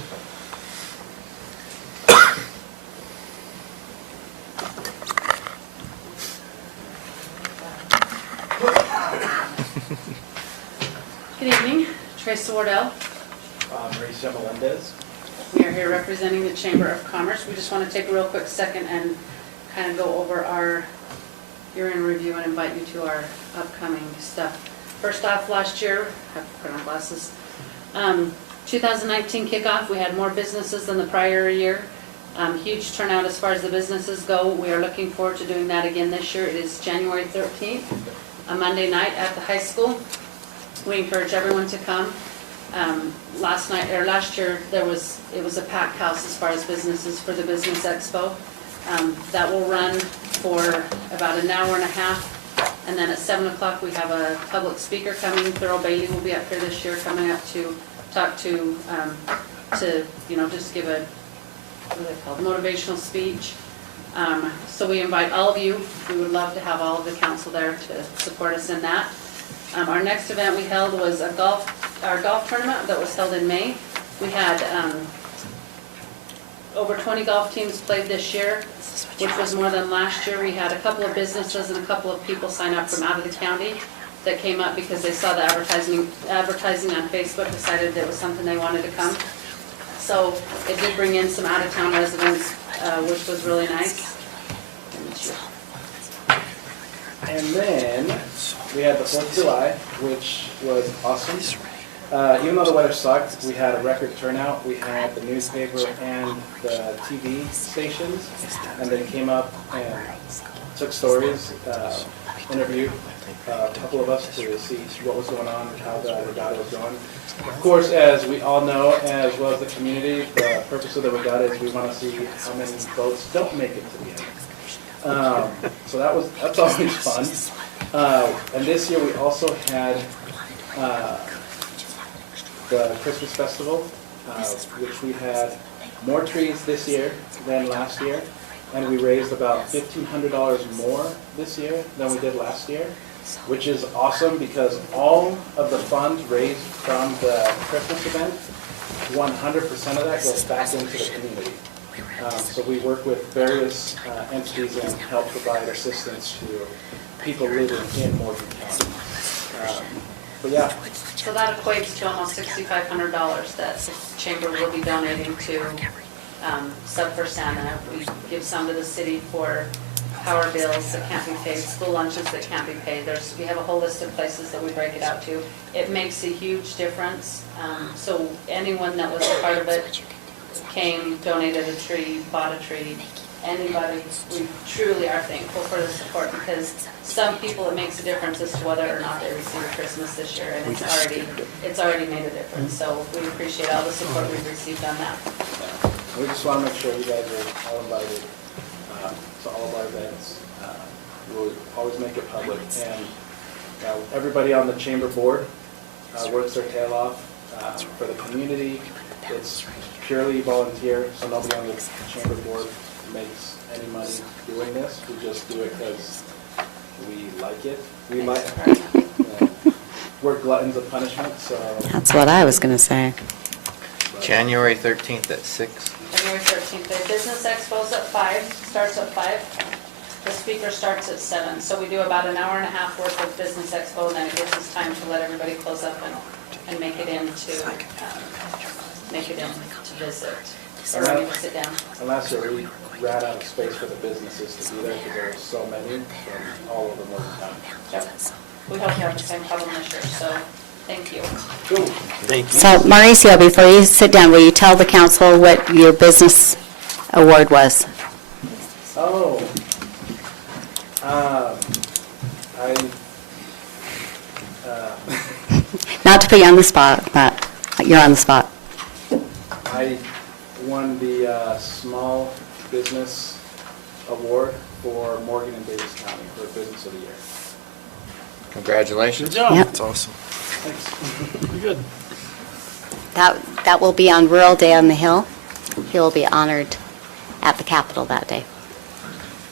Good evening, Teresa Wardell. Mauricio Melendez. We are here representing the Chamber of Commerce. We just want to take a real quick second and kind of go over our year-end review and invite you to our upcoming stuff. First off, last year, I have to put on glasses, 2019 kickoff, we had more businesses than the prior year. Huge turnout as far as the businesses go. We are looking forward to doing that again this year. It is January 13th, a Monday night at the high school. We encourage everyone to come. Last year, it was a packed house as far as businesses for the Business Expo. That will run for about an hour and a half. And then at 7 o'clock, we have a public speaker coming. Thurl Bailey will be up here this year, coming up to talk to just give a, what are they called, motivational speech. So we invite all of you. We would love to have all of the council there to support us in that. Our next event we held was our golf tournament that was held in May. We had over 20 golf teams played this year, which was more than last year. We had a couple of businesses and a couple of people sign up from out of the county that came up because they saw the advertising on Facebook, decided that it was something they wanted to come. So it did bring in some out-of-town residents, which was really nice. And then we had the 4th of July, which was awesome. Even though the weather sucked, we had a record turnout. We had the newspaper and the TV stations, and they came up and took stories, interviewed a couple of us to see what was going on, how the regatta was going. Of course, as we all know, as well as the community, the purpose of the regatta is we want to see how many boats don't make it to the end. So that's always fun. And this year we also had the Christmas festival, which we had more trees this year than last year, and we raised about $1,500 more this year than we did last year, which is awesome because all of the funds raised from the Christmas event, 100% of that goes back into the community. So we work with various entities and help provide assistance to people living in Morgan County. But yeah. So that equates to almost $6,500 that the chamber will be donating to Sub for Santa. We give some to the city for power bills that can't be paid, school lunches that can't be paid. We have a whole list of places that we break it out to. It makes a huge difference. So anyone that was a part of it came, donated a tree, bought a tree. Anybody, we truly are thankful for the support because some people it makes a difference as to whether or not they receive Christmas this year, and it's already made a difference. So we appreciate all the support we've received on that. We just want to make sure you guys are all invited to all of our events. We'll always make it public, and everybody on the chamber board works their tail off for the community. It's purely volunteer, so nobody on the chamber board makes any money doing this. We just do it because we like it. We're gluttons of punishment, so. That's what I was going to say. January 13th at 6. January 13th, the Business Expo's at 5, starts at 5. The speaker starts at 7. So we do about an hour and a half worth of Business Expo, and then it gives us time to let everybody close up and make it in to visit. Or ready to sit down. And last year we ran out of space for the businesses to be there because there were so many from all over Morgan County. Yep. We hope you have the same problem this year, so thank you. Cool. Thank you. So Mauricio, before you sit down, will you tell the council what your business award was? Oh. Not to put you on the spot, but you're on the spot. I won the Small Business Award for Morgan and Davis County for Business of the Year. Congratulations. Yep. That's awesome. Thanks. Good. That will be on Rural Day on the Hill. He will be honored at the Capitol that day.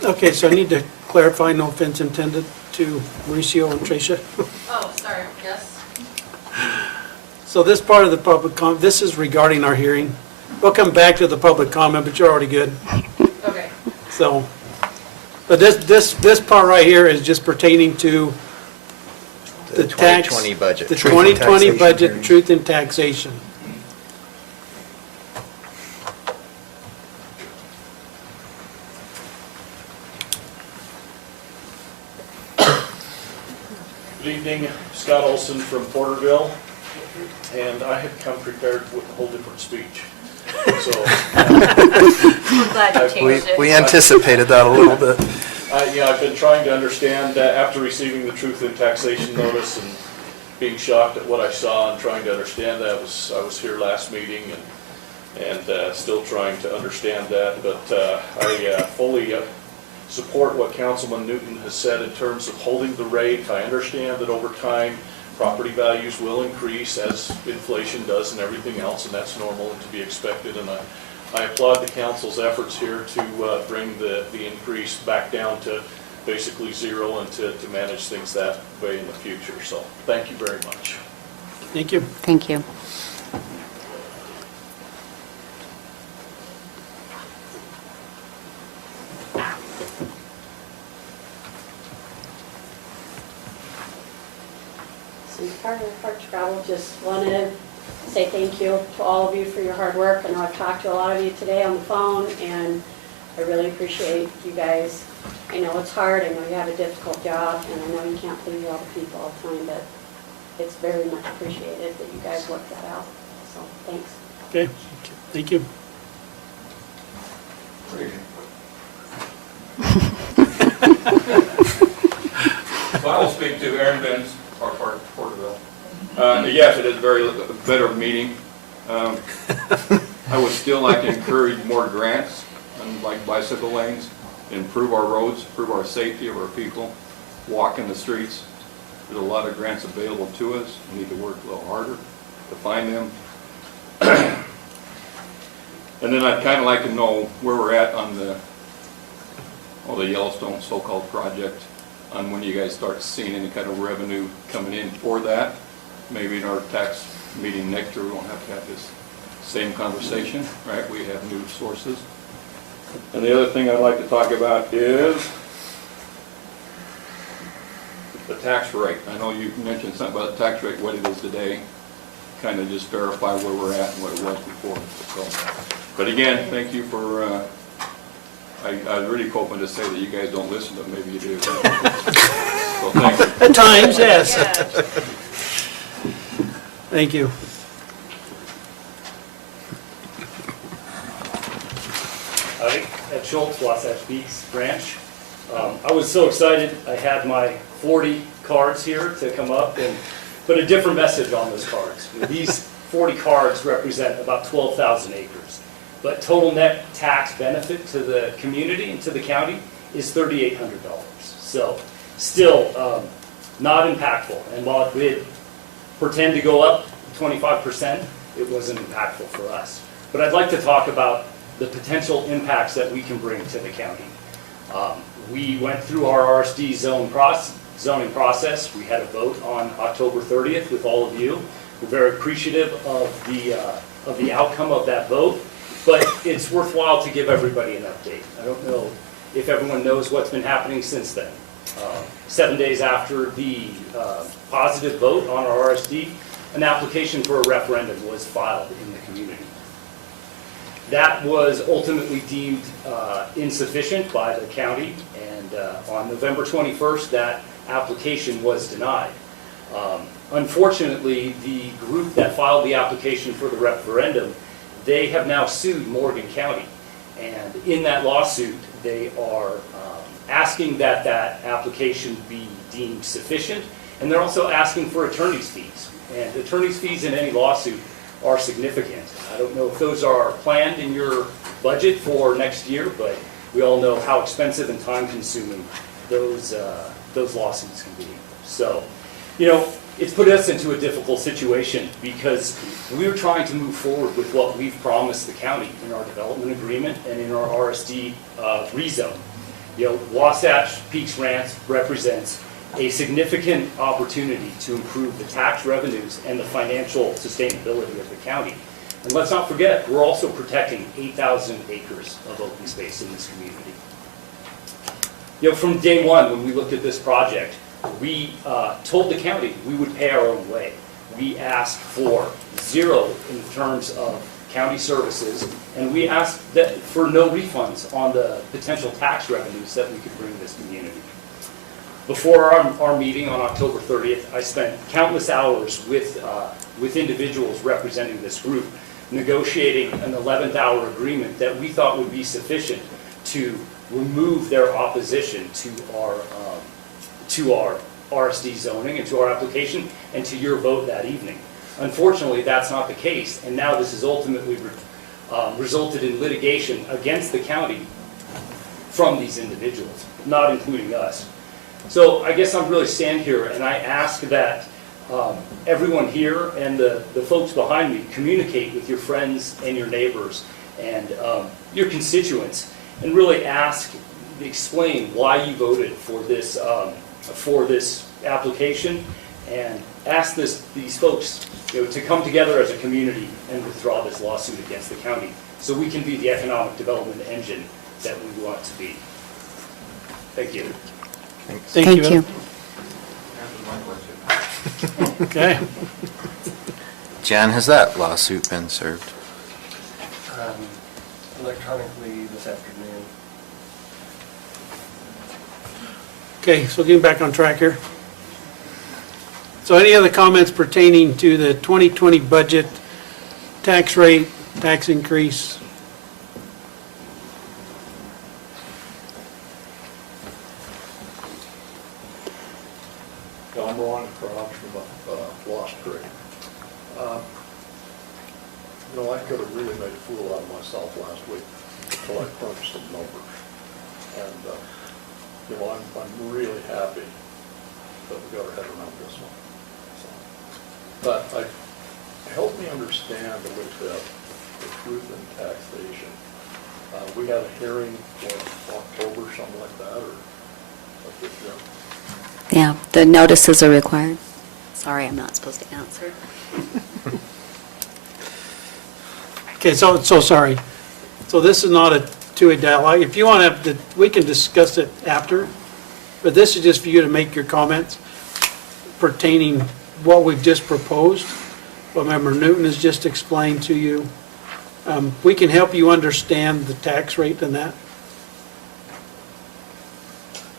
Okay, so I need to clarify, no offense intended to Mauricio and Tricia. Oh, sorry, yes. So this part of the public comment, this is regarding our hearing. We'll come back to the public comment, but you're already good. Okay. So, but this part right here is just pertaining to The tax- 2020 budget. The Truth in 2020 taxation budget, hearing. truth in taxation. Good evening, Scott Olson from Porterville, and I had come prepared with a whole different speech. So, We're glad you changed it. We anticipated that a little bit. I've been trying to understand, after receiving the truth in taxation notice and being shocked at what I saw and trying to understand that, I was here last meeting and still trying to understand that, but I fully support what Councilman Newton has said in terms of holding the rate. I understand that over time, property values will increase as inflation does and everything else, and that's normal and to be expected. And I applaud the council's efforts here to bring the increase back down to basically zero and to manage things that way in the future. So thank you very much. Thank you. Thank you. Cindy Carter, Park Travel, just want to say thank you to all of you for your hard work. I know I've talked to a lot of you today on the phone, and I really appreciate you guys. I know it's hard, I know you have a difficult job, and I know you can't please all the people all the time, but it's very much appreciated that you guys worked that out. So, thanks. Okay, thank you. So I will speak to Aaron Benz, Park Porterville. Yes, it is a very better meeting. I would still like to encourage more grants, like bicycle lanes, improve our roads, improve our safety of our people, walk in the streets. There's a lot of grants available to us. We need to work a little harder to find them. And then I'd kind of like to know where we're at on the Yellowstone so-called project, on when you guys start seeing any kind of revenue coming in for that. Maybe in our tax meeting next year, we won't have to have this same conversation, right? We have new sources. And the other thing I'd like to talk about is the tax rate. I know you mentioned something about the tax rate, what it is today. Kind of just verify where we're at and what it was before. So, but again, thank you for, I was really hoping to say that you guys don't listen, but maybe you do. So thank you. At times, yes. Thank you. At Schultz, Wasatch Peaks branch. I was so excited, I had my 40 cards here to come up and put a different message on those cards. These 40 cards represent about 12,000 acres. But total net tax benefit to the community and to the county is $3,800. So still not impactful. And while it did pretend to go up 25%, it wasn't impactful for us. But I'd like to talk about the potential impacts that we can bring to the county. We went through our RSD zoning process. We had a vote on October 30th with all of you. We're very appreciative of the outcome of that vote, but it's worthwhile to give everybody an update. I don't know if everyone knows what's been happening since then. 7 days after the positive vote on our RSD, an application for a referendum was filed in the community. That was ultimately deemed insufficient by the county, and on November 21st, that application was denied. Unfortunately, the group that filed the application for the referendum, they have now sued Morgan County. And in that lawsuit, they are asking that that application be deemed sufficient, and they're also asking for attorney's fees. And attorney's fees in any lawsuit are significant. I don't know if those are planned in your budget for next year, but we all know how expensive and time-consuming those lawsuits can be. So, you know, it's put us into a difficult situation because we're trying to move forward with what we've promised the county in our development agreement and in our RSD rezone. You know, Wasatch Peaks Ranch represents a significant opportunity to improve the tax revenues and the financial sustainability of the county. And let's not forget, we're also protecting 8,000 acres of open space in this community. You know, from day one, when we looked at this project, we told the county we would pay our own way. We asked for 0 in terms of county services, and we asked that for no refunds on the potential tax revenues that we could bring this community. Before our meeting on October 30th, I spent countless hours with individuals representing this group, negotiating an 11th hour agreement that we thought would be sufficient to remove their opposition to our RSD zoning and to our application and to your vote that evening. Unfortunately, that's not the case, and now this has ultimately resulted in litigation against the county from these individuals, not including us. So I guess I'm really stand here and I ask that everyone here and the folks behind me communicate with your friends and your neighbors and your constituents and really explain why you voted for this application, and ask these folks to come together as a community and withdraw this lawsuit against the county so we can be the economic development engine that we want to be. Thank you. Thank you. Okay. Jan, has that lawsuit been served? Electronically this afternoon. Okay, so getting back on track here. So any other comments pertaining to the 2020 budget, tax rate, tax increase? I'm Ron Crouch from Lost Creek. I could have really made a fool out of myself last week until I crunched some numbers. And, I'm really happy that we got our head around this one. But help me understand a little bit the truth in taxation. We had a hearing in October, something like that, or of this year. Yeah, the notices are required. Sorry, I'm not supposed to answer. Okay, so sorry. So this is not a two-way dialogue. If you want to, we can discuss it after, but this is just for you to make your comments pertaining what we've just proposed, what Member Newton has just explained to you. We can help you understand the tax rate and that.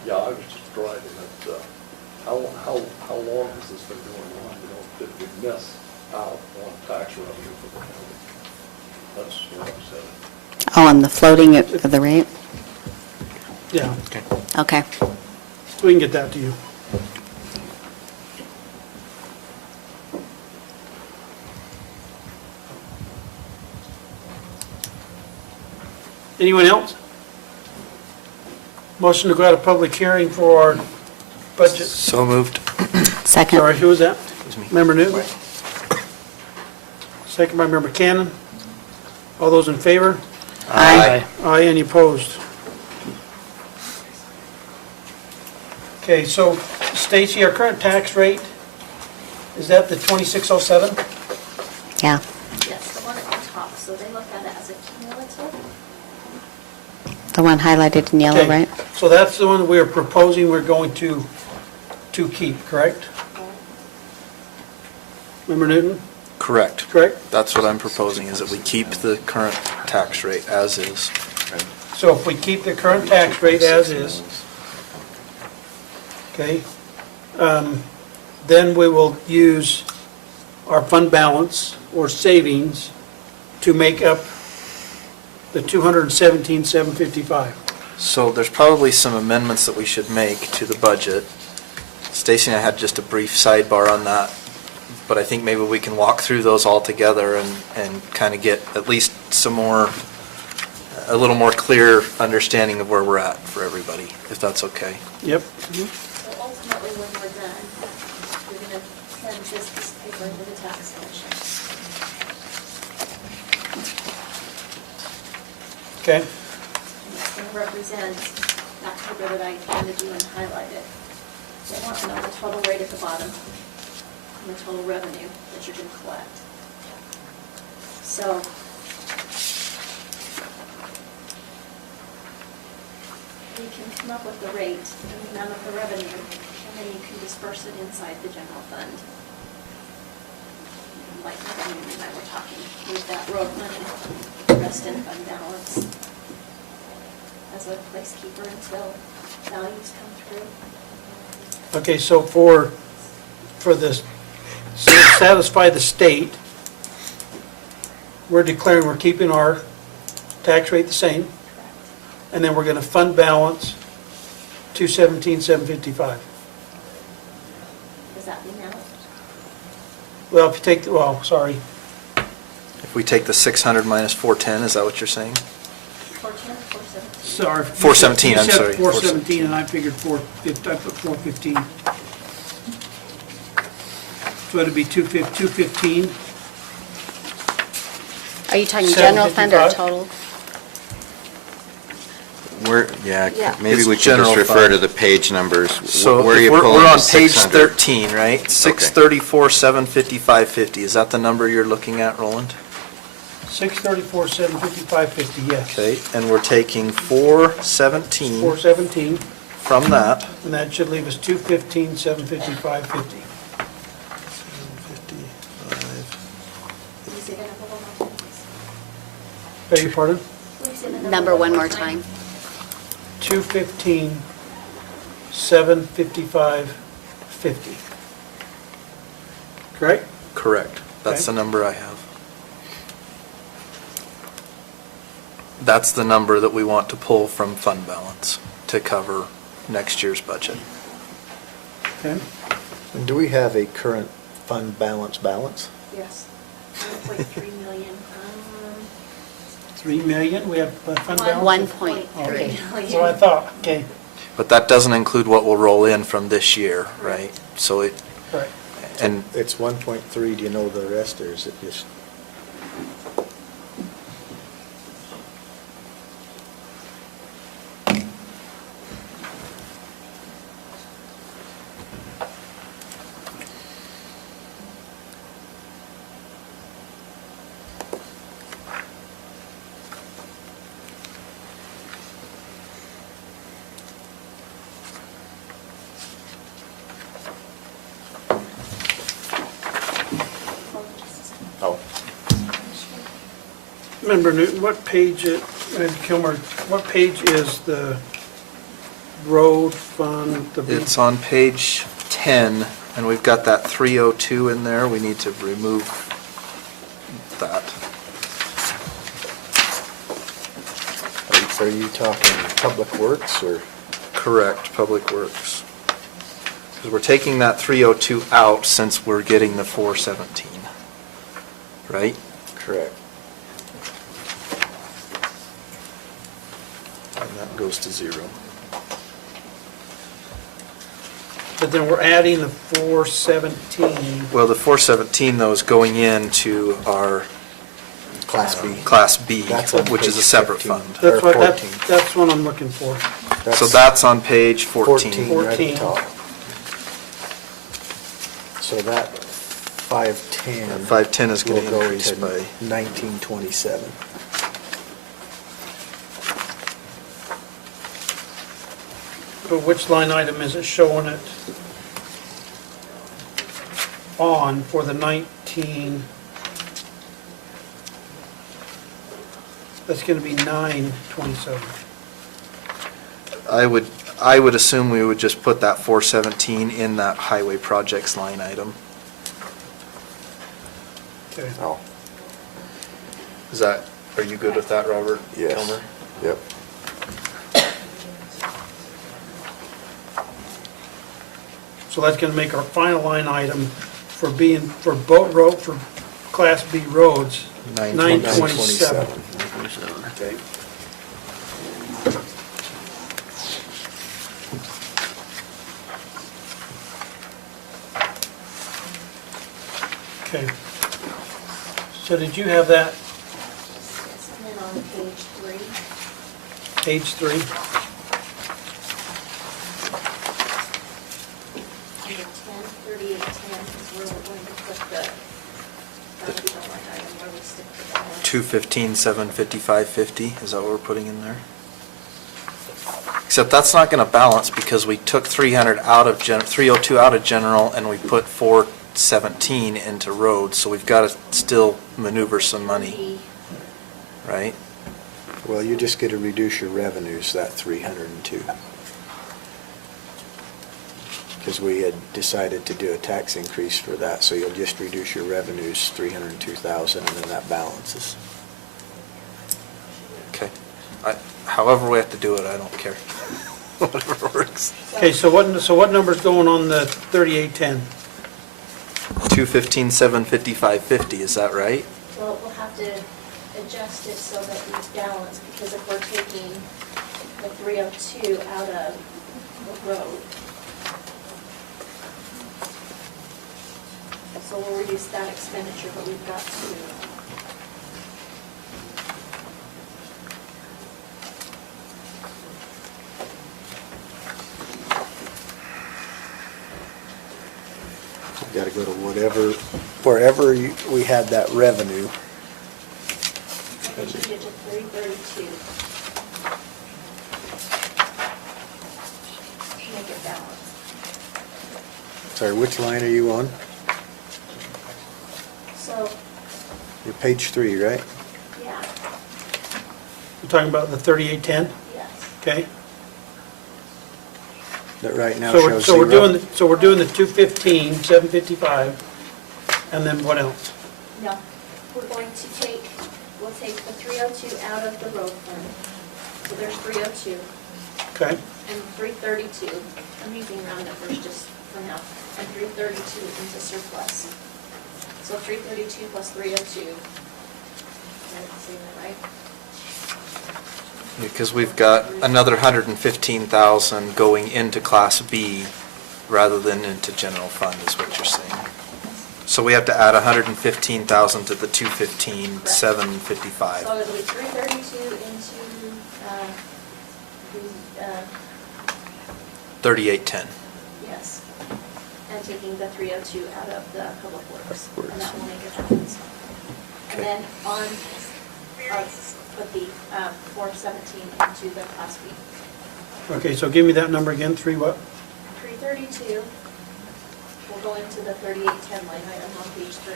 Yeah, I was just driving it. How long has this been going on? Did we miss out on tax revenue for the county? That's what I said. Oh, on the floating of the rate? Yeah. Okay. We can get that to you. Anyone else? Motion to go out of public hearing for our budget. So moved. Second. Sorry, who was that? Excuse me. Member Newton? Second by Member Cannon. All those in favor? Aye. Aye, any opposed? Okay, so Stacy, our current tax rate, is that the 2607? Yeah. Yes, the one at the top, so they look at it as a cumulative. The one highlighted in yellow, Okay, right? so that's the one we are proposing we're going to keep, correct? Member Newton? Correct. Correct? That's what I'm proposing, is that we keep the current tax rate as is. So if we keep the current tax rate as is, okay, then we will use our fund balance or savings to make up the $217,755. So there's probably some amendments that we should make to the budget. Stacy and I had just a brief sidebar on that, but I think maybe we can walk through those all together and kind of get at least a little more clear understanding of where we're at for everybody, if that's okay. Yep. So ultimately, when we're done, you're going to send this piece of paper to the tax commission. Okay. And it's going to represent that paper that I handed you and highlighted. They want to know the total rate at the bottom and the total revenue that you're going to collect. So we can come up with the rate and the amount of the revenue, and then you can disperse it inside the general fund. Like Naomi and I were talking, use that road money, rest in fund balance as a placekeeper until values come through. Okay, so for this, so to satisfy the state, we're declaring we're keeping our tax rate the same, and then we're gonna fund balance 217,755. Is that the amount? Well, if you take, sorry, If we take the 600 minus 410, is that what you're saying? 410, 417? sorry. 417, I'm sorry. You said 417, and I figured 450, I put 415. So it'd be 215. Are you talking general fund or 755? total? Yeah. Maybe It's we should general just refer fund. to the page numbers. So Where are you we're pulling on the page 600? 13, right? 634, 755.50. Is that the number you're looking at, Roland? 634, 755.50, yes. Okay, and we're taking 417 417, from that. and that should leave us 215, 755.50. 755. Can you say the number one more time, please? Beg your pardon? Can you say the Number one more time. 215, 755.50. Correct? Correct. That's Okay. the number I have. That's the number that we want to pull from fund balance to cover next year's budget. Okay. And do we have a current fund balance? Yes, 1.3 million. 3 million, we have fund balance? 1.3. Okay, that's what I thought, okay, But that doesn't include what will roll in from this year, right? So it, right. and It's 1.3, do you know the rest, or is it just? Oh. Member Newton, what page, Kilmer, what page is the road fund? it's on page 10, and we've got that 302 in there. We need to remove that. Are you talking Public Works, or? Correct, Public Works. Because we're taking that 302 out since we're getting the 417, right? Correct. And that goes to zero. But then we're adding the 417. Well, the 417, though, is going into our Class B. Class B, That's on which is a page separate 15. fund. That's what, Or 14. that's what I'm looking for. So that's on page 14. 14 right at the 14. top. So that 510. 510 is going will to go increase to by, 1927. But which line item is it showing it on for the 19? That's gonna be 927. I would assume we would just put that 417 in that highway projects line item. Okay. Oh, Is that, are you good with that, Robert? yes. Kilmer? Yep. So that's gonna make our final line item for being, for boat road, for Class B roads, 927. Okay. Okay. So did you have that, Yes, and then on page 3, page 3? under 3810 is where we're going to put the property line item where we stick to that. 215, 755.50, is that what we're putting in there? Except that's not gonna balance because we took 300 out of 302 out of general and we put 417 into roads, so we've gotta still maneuver some money, right? Well, you just get to reduce your revenues, that 302. Because we had decided to do a tax increase for that, so you'll just reduce your revenues 302,000, and then that balances. Okay. However we have to do it, I don't care. Whatever works. Okay, so what number's going on the 3810? 215, 755.50, is that right? Well, we'll have to adjust it so that we balance, because if we're taking the 302 out of the road, so we'll reduce that expenditure, but we've got to. You gotta go to wherever we had that revenue. I think we did to 332. Make it balance. Sorry, which line are you on? So, You're page 3, right? yeah, You're talking about the 3810? yes. Okay? That right now So shows we're zero. doing the 215, 755, and then what else? No, we're going to we'll take the 302 out of the road fund. So there's 302 Okay? and 332. I'm using round numbers just for now. And 332 into surplus. So 332 plus 302. Am I saying that right? Because we've got another 115,000 going into Class B rather than into general fund, is what you're saying. So we have to add 115,000 to the 215, 755. So it'll be 332 into the, 3810. yes. And taking the 302 out of the public works. Public And works. that will make it balance. Okay. And then I'll put the 417 into the Class B. Okay, so give me that number again, 3 what? 332 will go into the 3810 line item on page 3.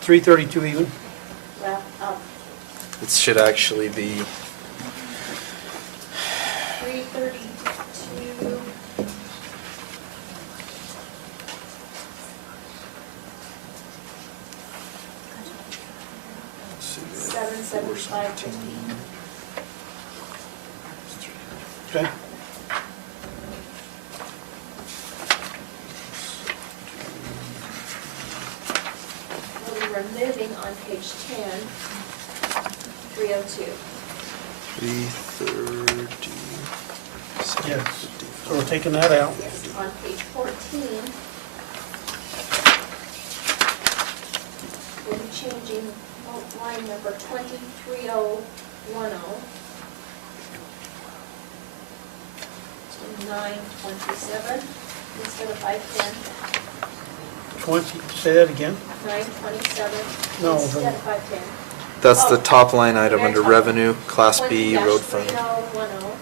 332 even? Well, It should actually be 332, $775.50. Okay? We'll be removing on page 10, 302. 330. Yes. So we're taking that out. Yes, on page 14, we'll be changing line number 23010 to 927 instead of 510. 20, say that again? 927 No, instead of 510. That's the Oh, top line item very under top. revenue, Class B, road fund. 20-3010.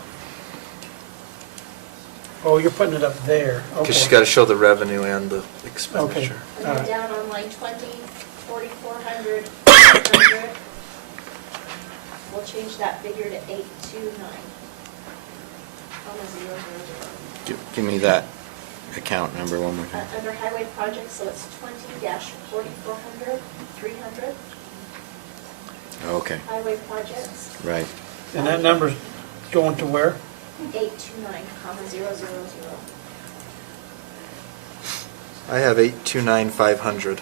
Oh, you're putting it up there. Because she's Okay. got to show the revenue and the Okay. expenditure. And All then right. down on line 20, 4400, 500. We'll change that figure to 829. Give me that account number one more time. Under highway projects, so it's 20-4400, 300. Okay, Highway projects, right. And that number's going to where? 829,000. I have 829,500.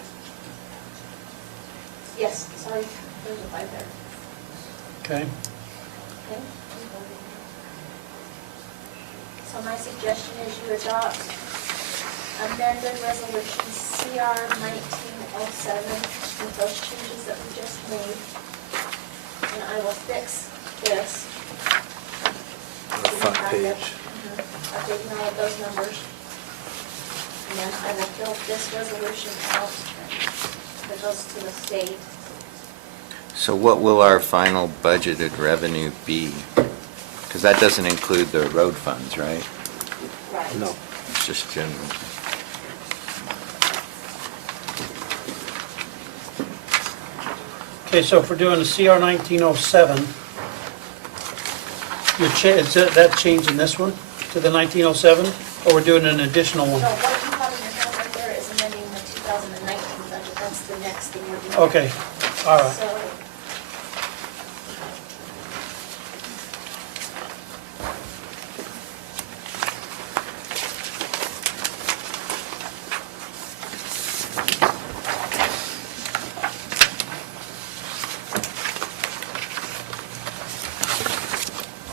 Yes, sorry, there's a 5 there. Okay. Okay. So my suggestion is you adopt amended resolution CR 1907 with those changes that we just made. And I will fix this. On the front page. Updating all of those numbers. And then I will fill this resolution out that goes to the state. So what will our final budgeted revenue be? Because that doesn't include the road funds, right? Right. No. It's just general. Okay, so if we're doing the CR 1907, is that changing this one to the 1907? Or we're doing an additional one? No, what you have in your hand right there is amending the 2019 budget, that's the next thing we're doing. Okay, all right. So,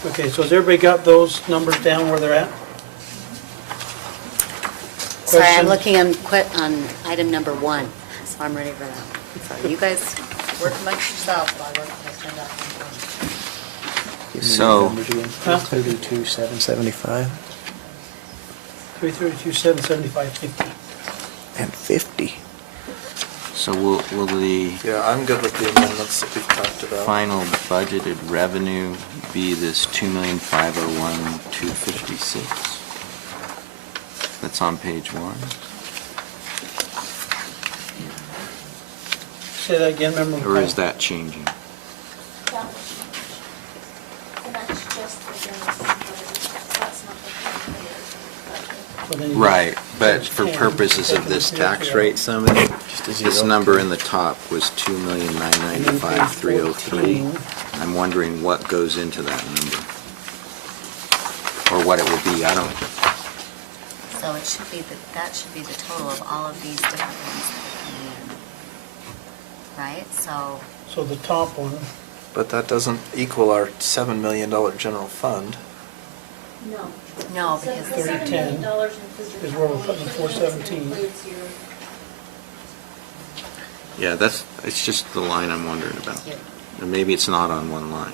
Okay, so has everybody got those numbers down where they're at? Sorry, I'm Questions? looking on item number 1, so I'm ready for that. So you guys work amongst yourselves while I work on this agenda. So- Numbers again? Huh? 32, 775 332, 775, 50. and 50. So will the Yeah, I'm good with the amendments that we've talked about. final budgeted revenue be this 2,501,256? That's on page 1. Say that again, remember? Or is that changing? that was, and that's just the general fund budget, that's not the budget. Well, then you- Right, but for purposes of this tax rate summary, Just a this zero. number in the top was 2,995,303. I'm wondering what goes into that number. Or what it will be, I don't, So it should be, that should be the total of all of these different ones that are coming in. Right, so, So the top one, But that doesn't equal our $7 million general fund. No. no, So because the Thirty, $7 10 million includes your is where we're capital putting the improvements, it 417. includes your yeah, it's just the line I'm wondering about. Yeah. And maybe it's not on one line.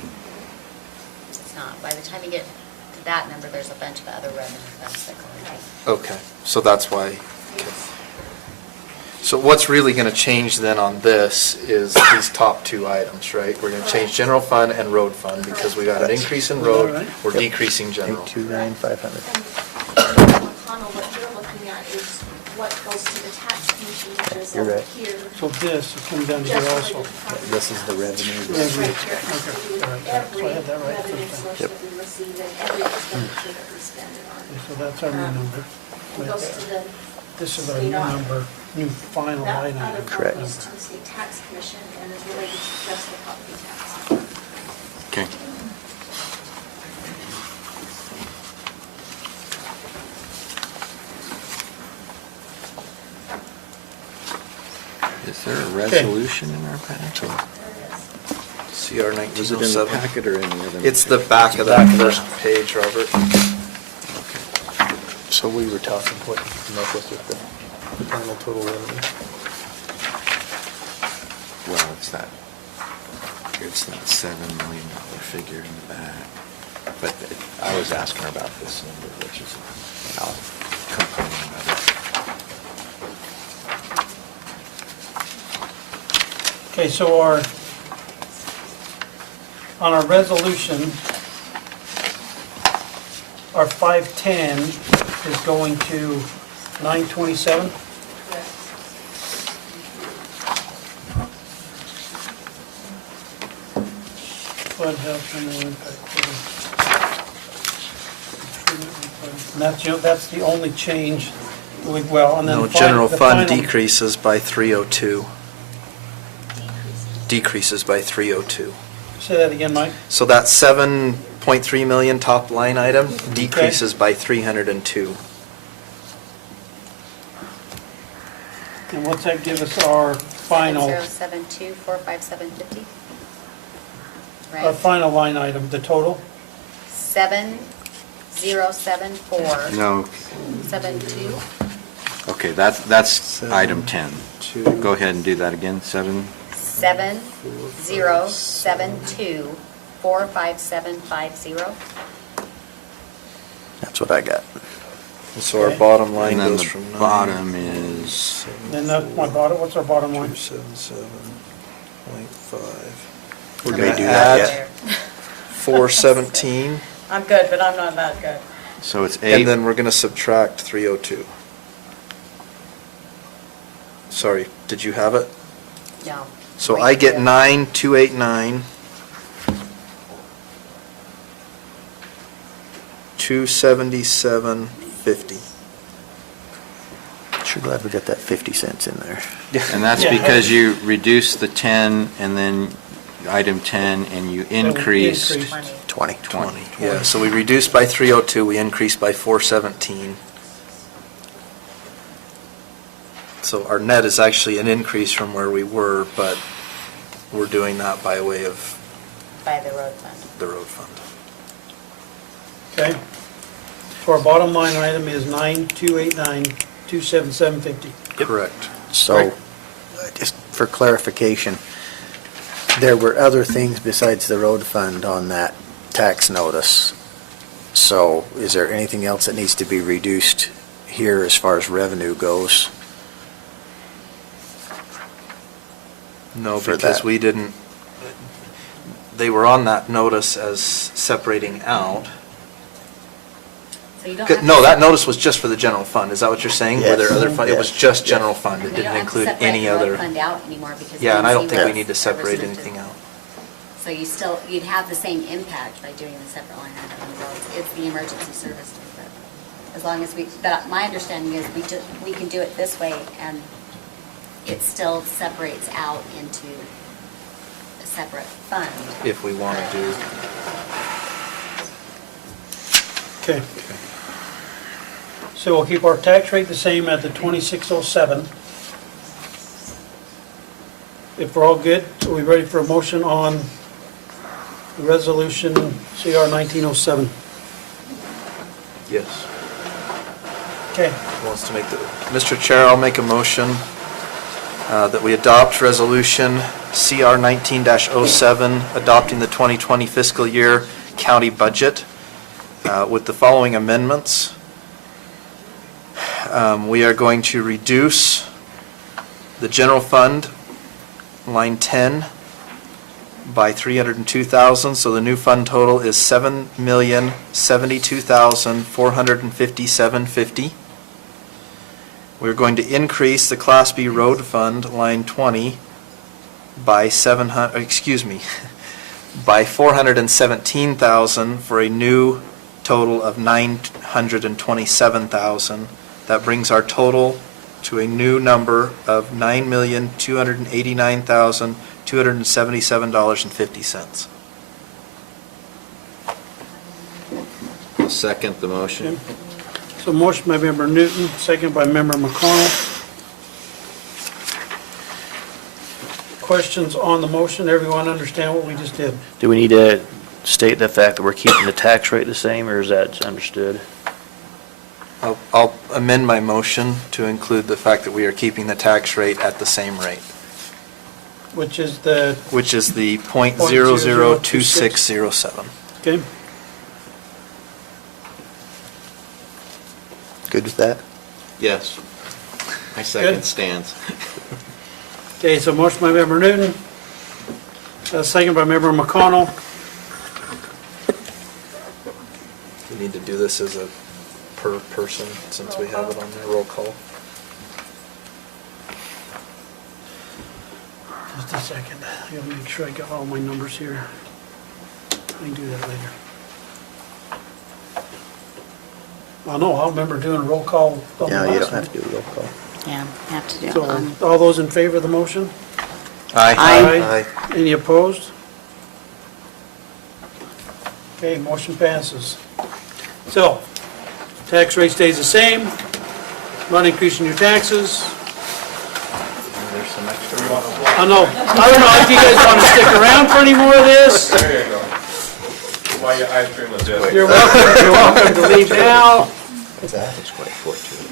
it's not. By the time you get to that number, there's a bunch of other revenue funds that go in. Okay, so that's why. So what's really going to change then on this is these top two items, right? We're going to change general fund and road fund because we got an increase in road, we're decreasing general. 829, 500. McConnell, what you're looking at is what goes to the tax commission, which is You're over right. here. so this is coming down here Just also. related to property This is the tax. revenue. It's Revenue. right here. It has to do with Okay, all right, so I every had that right revenue first time. source Yep. that we receive and every expenditure that we spend it on. Okay, so that's our new number. It right goes there. to the This is our new number, new final that line other item. Correct. goes to the state tax commission and is related to just the property tax. Okay. Is there a resolution in our packet? CR Was it in the 1907. packet or in the other? It's the back of that first page, Robert. So we were talking, what you come up with the final total revenue? Well, it's that $7 million figure in the back. But I was asking her about this number, which is a component of it. Okay, so on our resolution, our 510 is going to 927. Flood health and impact. And that's the only change, well, and then. No, the general the fund final- decreases by 302. Decreases by 302. Say that again, Mike. So that 7.3 million top line item decreases by 302. And what's that give us our final, 7072, 45750? our Right? final line item, the total? 7074. No, 72. okay, that's item 10. Go ahead and do that again, 7072 45750. That's what I got. So our bottom line And then goes the from 9. bottom is, Then that's my bottom, what's our bottom line? 277.5. We're Gonna gonna do add that yet? 417. I'm good, but I'm not that good. So it's And 8, then we're gonna subtract 302. Sorry, did you have it? No. So I get 9,289. 277.50. Sure glad we got that 50 cents in there. and that's because you reduced the 10 and then item 10 and you increased. 20. 20. Yeah, so we reduced by 302, we increased by 417. So our net is actually an increase from where we were, but we're doing that by way of By the road fund. the road fund. Okay. So our bottom line item is 9,289,277.50. Correct. So, just for clarification, there were other things besides the road fund on that tax notice. So is there anything else that needs to be reduced here as far as revenue goes? No, For because that. we didn't, they were on that notice as separating out. So you don't have to No, that separate- notice was just for the general fund, is that what you're saying? Were there Yes. other fund, it was Yes. just general fund, it You don't didn't have to include separate any the road other. fund out anymore because. Yeah, and I don't BNC think we was need to separate represented. anything out. So you still, you'd have the same impact by doing the separate line item on the roads. It's the emergency services, but as long as we, but my understanding is we can do it this way and it still separates out into a separate fund. If we want to do. Okay. So we'll keep our tax rate the same at the 2607. If we're all good, are we ready for a motion on the resolution CR 1907? Yes. Okay. Who wants to make the, Mr. Chair, I'll make a motion that we adopt resolution CR 19-07, adopting the 2020 fiscal year county budget with the following amendments. We are going to reduce the general fund, line 10, by 302,000, so the new fund total is 7,072,457.50. We're going to increase the Class B road fund, line 20, by by 417,000 for a new total of 927,000. That brings our total to a new number of $9,289,277.50. I'll second the motion. So motion by member Newton, second by member McConnell. Questions on the motion? Everyone understand what we just did? Do we need to state the fact that we're keeping the tax rate the same, or is that understood? I'll amend my motion to include the fact that we are keeping the tax rate at the same rate, Which is the, which is the .002607. okay? Good with that? Yes. I second Good. Stan's. Okay, so motion by member Newton, second by member McConnell. We need to do this as a per person, since we have it on there, roll call. Just a second, I gotta make sure I got all my numbers here. I can do that later. I know, I'll remember doing a roll call on the No, you last don't have to one. do a roll call. Yeah, have to do it So, on. all those in favor of the motion? Aye. Any opposed? Okay, motion passes. So, tax rate stays the same, not increasing your taxes. There's some extra. I know, I don't know if you guys want to stick around for any more of this. There you go. Why your ice cream was this? You're welcome to leave now. It's quite fortunate.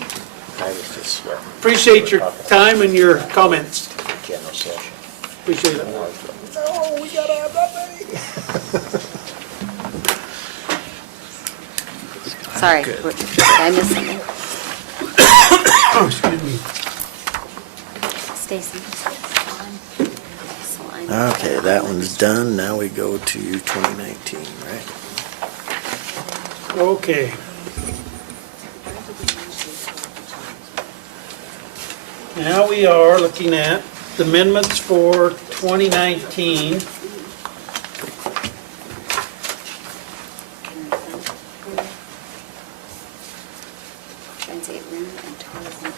I was just sweating. Appreciate your time and your comments. General session. Appreciate it. No, we gotta have that many. Sorry, did I miss something? Excuse me. Stacy? Okay, that one's done. Now we go to 2019, right? Okay. Now we are looking at the amendments for 2019. Transient room and tourism.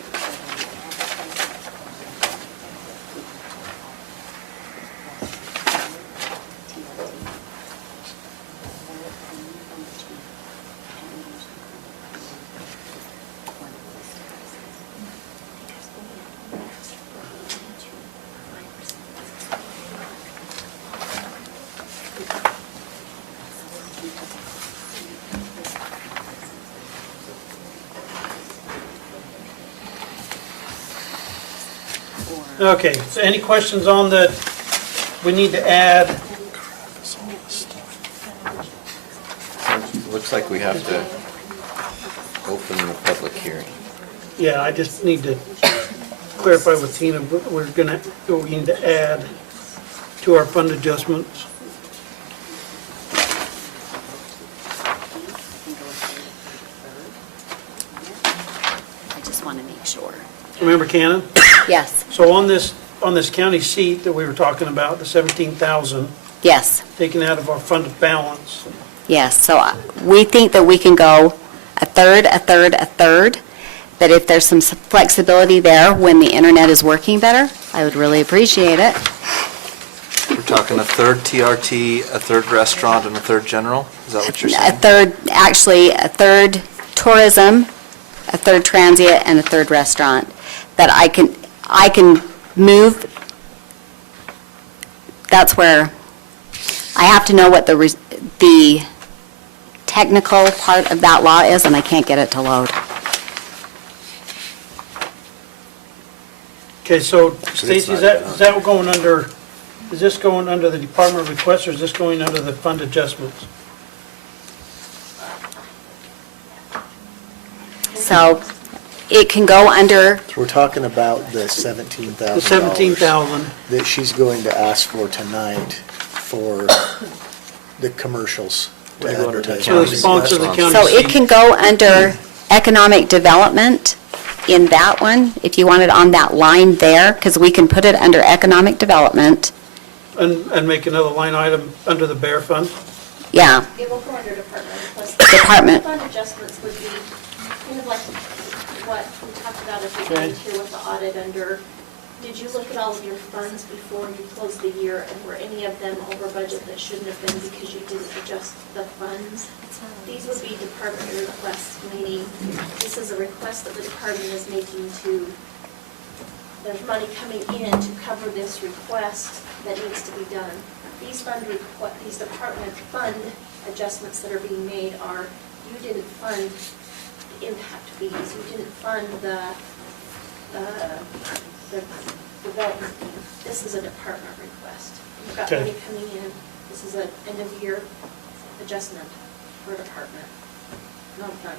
Okay, so any questions on the, we need to add, Looks like we have to open the public hearing. yeah, I just need to clarify with Tina, we need to add to our fund adjustments. I just want to make sure. Remember, Cannon? Yes, So on this county seat that we were talking about, the 17,000, yes, taken out of our fund balance, yes. So we think that we can go a third, a third, a third, but if there's some flexibility there when the internet is working better, I would really appreciate it. We're talking a third TRT, a third restaurant, and a third general? Is that what you're A saying? third, actually, a third tourism, a third transient, and a third restaurant. That I can move, that's where, I have to know what the technical part of that law is, and I can't get it to load. Okay, so Stacy, is that going under, is this going under the department request, or is this going under the fund adjustments? So it can go under, So we're talking about the $17,000. The 17,000, That she's going to ask for tonight for the commercials to They go under the advertise. so the sponsor of the county so it seat. can go under economic development in that one, if you want it on that line there, because we can put it under economic development. And make another line item under the bear fund? Yeah, It will go under department request. Department. Fund adjustments would be kind of like what we talked about at the Okay. end here with the audit under, did you look at all of your funds before you closed the year, and were any of them over budget that shouldn't have been because you didn't adjust the funds? These would be department requests, meaning this is a request that the department is making to, there's money coming in to cover this request that needs to be done. These these department fund adjustments that are being made are, you didn't fund the impact fees, you didn't fund the development fee. This is a department request. You've got Okay. money coming in, this is an end of year adjustment for a department, not a fund.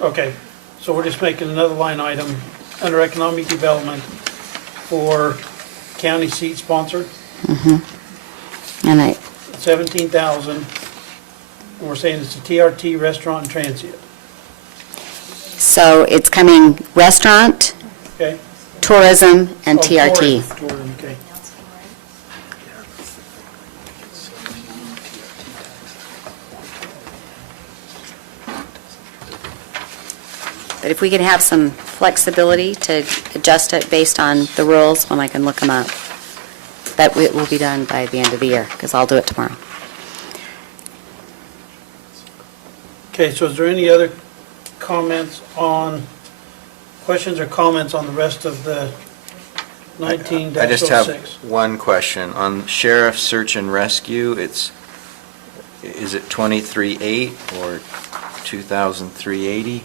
Okay, so we're just making another line item under economic development for county seat sponsor, and I, 17,000. And we're saying it's a TRT restaurant and transient, so it's coming restaurant, okay? tourism, and Oh, TRT. tourism, okay. But if we could have some flexibility to adjust it based on the rules, when I can look them up, that it will be done by the end of the year, because I'll do it tomorrow. Okay, so is there any other comments on, questions or comments on the rest of the 19-06? I just have one question. On sheriff search and rescue, is it 23.8 or 2,380?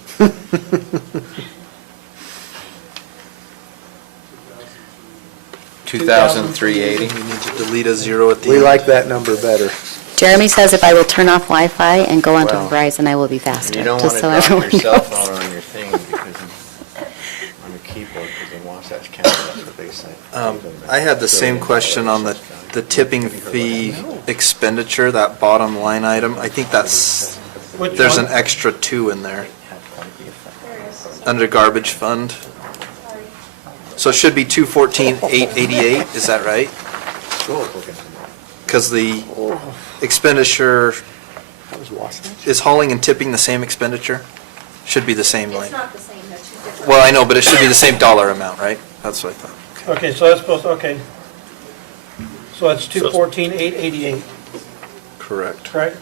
$2,380. We need to delete a zero at the We end. like that number better. Jeremy says if I will turn off Wi-Fi and go onto Well, Verizon, I will be faster, You don't want just to so drop everyone your cell knows. phone on your thing because on your keyboard, because in Wasatch County, that's what they say. I had the same question on the tipping fee expenditure, that bottom line item. I think that's Which There's one? an extra 2 in there, There is, under garbage fund. sorry. So it should be 214,888, is that right? Because the expenditure, is hauling and tipping the same expenditure? Should be the same It's line. not the same, they're two different. Well, I know, but it should be the same dollar amount, right? That's what I thought. Okay, so that's supposed, okay. So that's 214,888, Correct. correct?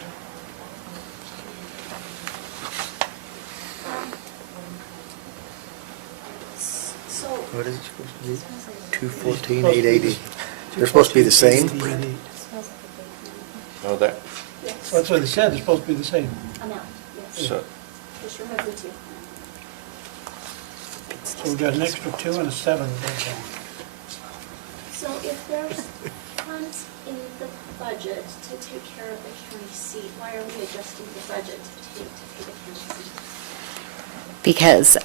So, What is it supposed to be? 214, 880. They're supposed to be the same? 214,888. Oh, that, yes, That's what they said, they're supposed to be the same. amount, yes. so, Just remove the two. So we've got an extra 2 and a 7. So if there's funds in the budget to take care of the county seat, why are we adjusting the budget to pay the county seat? Because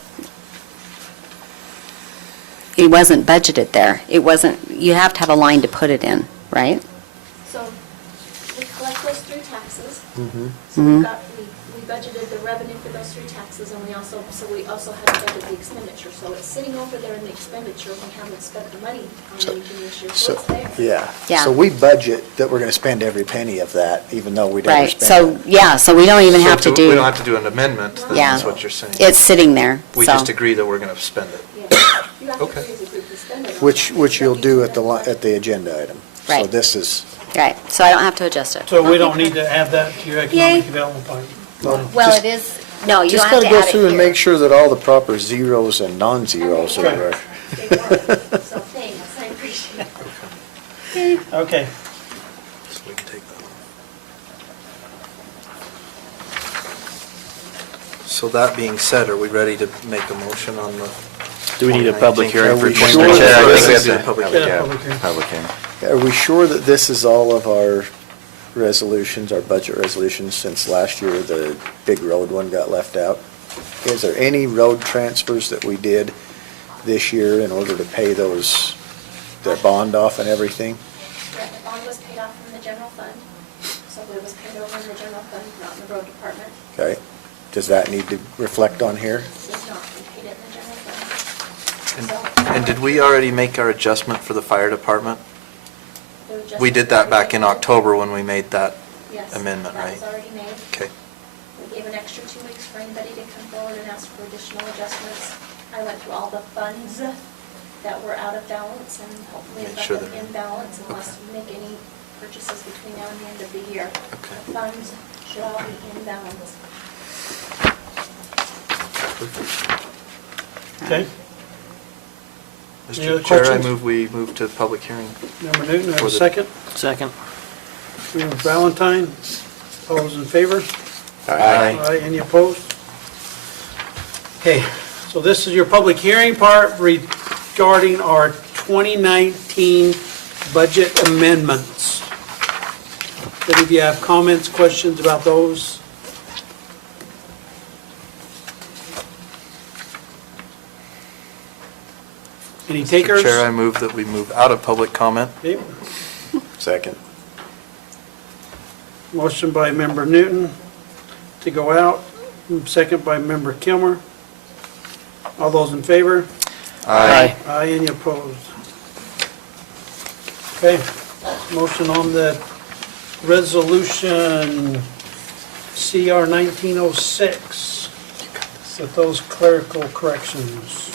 it wasn't budgeted there. It wasn't, you have to have a line to put it in, right? So we collect those 3 taxes. Mm-hmm. So we budgeted the revenue for those 3 taxes, and we also had to budget the expenditure. So it's sitting over there in the expenditure, we haven't spent the money on anything this year, so it's there. Yeah. Yeah. So we budget that we're going to spend every penny of that, even though we never Right, spend so, yeah, so we don't even have to We don't do, have to do an amendment, then Yeah. that's what you're saying. it's sitting there, We so. just agree that we're going to spend it. Yeah. You have to Okay. agree as a group to spend it on Which that. you'll do at the agenda item. So Right. this is, Right, so I don't have to adjust it. So we don't need to add that to your Yay. economic development plan? Well, it is, no, you don't just have got to to go add it through and make here. sure that all the proper zeros and non-zeros are. They were. So thanks, I appreciate it. Okay. So we can take that off. So that being said, are we ready to make a motion on the? Do we need a public 2019? hearing for Are we sure 2019? that- I think we have This to do is a public Yeah, hearing. public hearing. public hearing. Are we sure that this is all of our resolutions, our budget resolutions, since last year the big road one got left out? Is there any road transfers that we did this year in order to pay those, the bond off and everything? Yeah, the bond was paid off from the general fund, so it was paid over in the general fund, not in the road department. Okay, does that need to reflect on here? It's not, we paid it in the general fund. And So- and did we already make our adjustment for the fire department? There was just- We did that back in October when we made that Yes, amendment, right? that was already made. Okay. We gave an extra 2 weeks for anybody to come forward and ask for additional adjustments. I went through all the funds that were out of balance and hopefully Make left sure them they're- in balance unless okay. we make any purchases between now and the end of the year. Okay. The funds should all be in balance. Okay. Any other Mr. Chair, I questions? move we move to public hearing. Member Newton, have For a the- second? Second. Member Valentine, all those in favor? Aye. Any opposed? Okay, so this is your public hearing part regarding our 2019 budget amendments. Any of you have comments, questions about those? Any Mr. takers? Chair, I move that we move out of public comment. Okay. Second. Motion by member Newton to go out, second by member Kilmer. All those in favor? Aye. Aye, any opposed? Okay, motion on the resolution CR 1906 with those clerical corrections.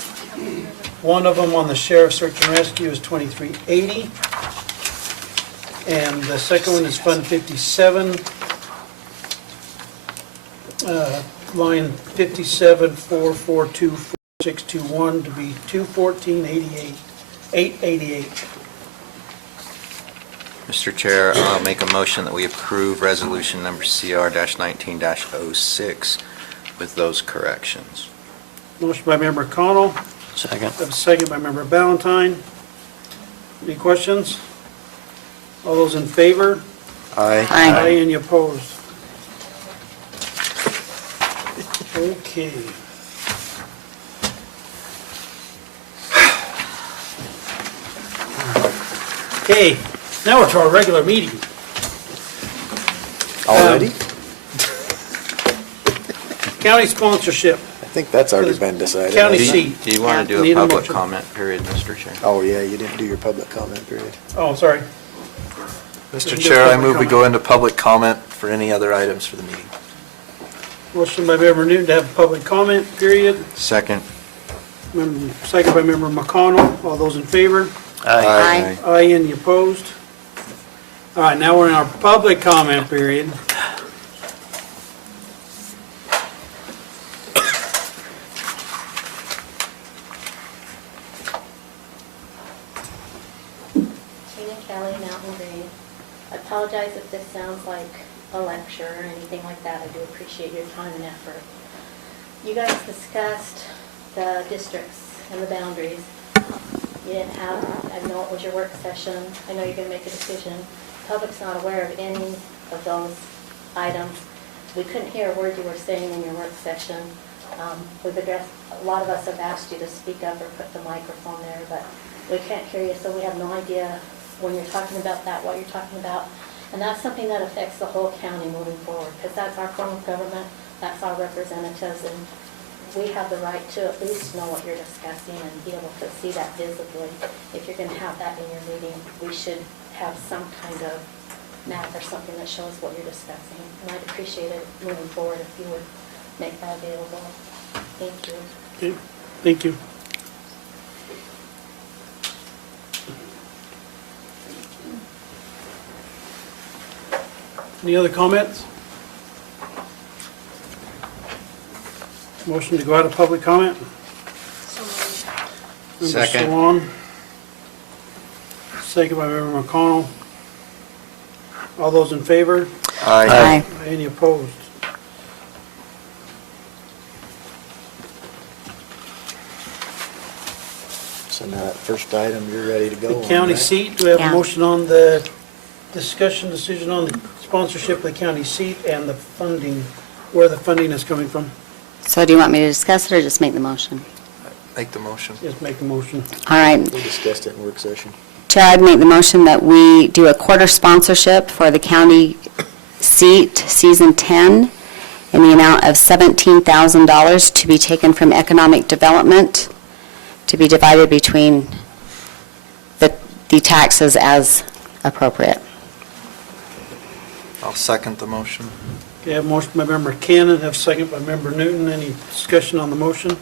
One of them on the sheriff's search and rescue is 2380. And the second one is Fund 57, line 5744244621 to be 214,888. Mr. Chair, I'll make a motion that we approve resolution number CR-19-06 with those corrections. Motion by member Connell, Second. have a second by member Valentine. Any questions? All those in favor? Aye. Aye, any opposed? Okay. Okay, now we're to our regular meeting. Already? County sponsorship. I think that's already been decided. County hasn't it? seat. Do you want to do Need a a public motion. comment period, Mr. Chair? Oh, yeah, you didn't do your public comment period. Oh, sorry. Mr. Just Chair, I public move we comment. go into public comment for any other items for the meeting. Motion by Member Newton to have a public comment period. Second. Second by Member McConnell. All those in favor? Aye. Aye, any opposed? All right, now we're in our public comment period. Tina Kelly, Mountain Green. I apologize if this sounds like a lecture or anything like that. I do appreciate your time and effort. You guys discussed the districts and the boundaries. You didn't have, I know it was your work session. I know you're going to make a decision. Public's not aware of any of those items. We couldn't hear a word you were saying in your work session. We've addressed, a lot of us have asked you to speak up or put the microphone there, but we can't hear you, so we have no idea when you're talking about that, what you're talking about. And that's something that affects the whole county moving forward, because that's our form of government, that's our representatives, and we have the right to at least know what you're discussing and be able to see that visibly. If you're going to have that in your meeting, we should have some kind of map or something that shows what you're discussing. And I'd appreciate it moving forward if you would make that available. Thank you. Okay, thank you. Any other comments? Motion to go out of public comment? Member Second. Swan. Second by Member McConnell. All those in favor? Aye. Any opposed? So now that first item, you're ready to go The on, county right? seat, do we have a Yeah. motion on the discussion, decision on the sponsorship of the county seat and the funding, where the funding is coming from? So do you want me to discuss it or just make the motion? Make the motion. Just make the motion. All right. We discussed it in work session. Chair, I'd make the motion that we do a quarter sponsorship for the county seat, season 10, in the amount of $17,000 to be taken from economic development, to be divided between the taxes as appropriate. I'll second the motion. Okay, I have a motion by Member Cannon, have a second by Member Newton. Any discussion on the motion?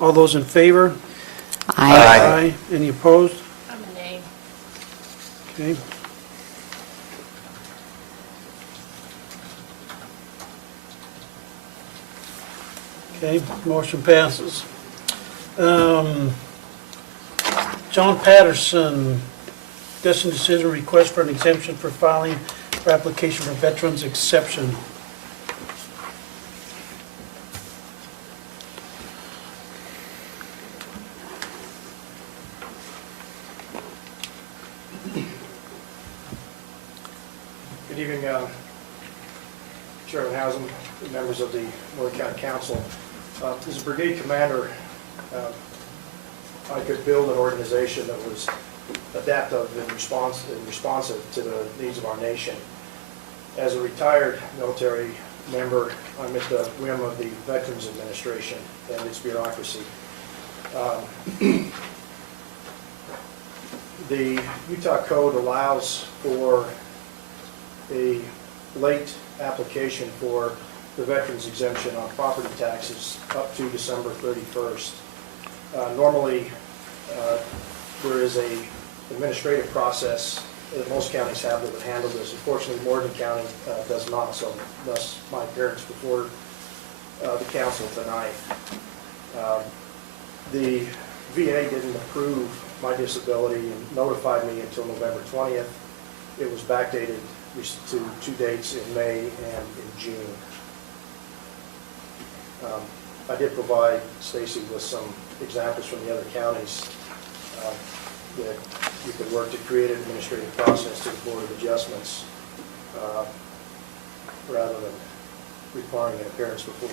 All those in favor? Aye. Any opposed? I'm a nay. Okay. Okay, motion passes. John Patterson, discussion decision request for an exemption for filing for application for veterans exception. Good evening, Chairman Hausum, members of the Morgan County Council. As a brigade commander, I could build an organization that was adaptive and responsive to the needs of our nation. As a retired military member, I'm at the whim of the Veterans Administration and its bureaucracy. The Utah Code allows for a late application for the veterans exemption on property taxes up to December 31st. Normally, there is a administrative process that most counties have that would handle this. Unfortunately, Morgan County does not, so thus my appearance before the council tonight. The VA didn't approve my disability and notified me until November 20th. It was backdated to 2 dates in May and in June. I did provide Stacy with some examples from the other counties that you could work to create an administrative process to the Board of Adjustments rather than requiring an appearance before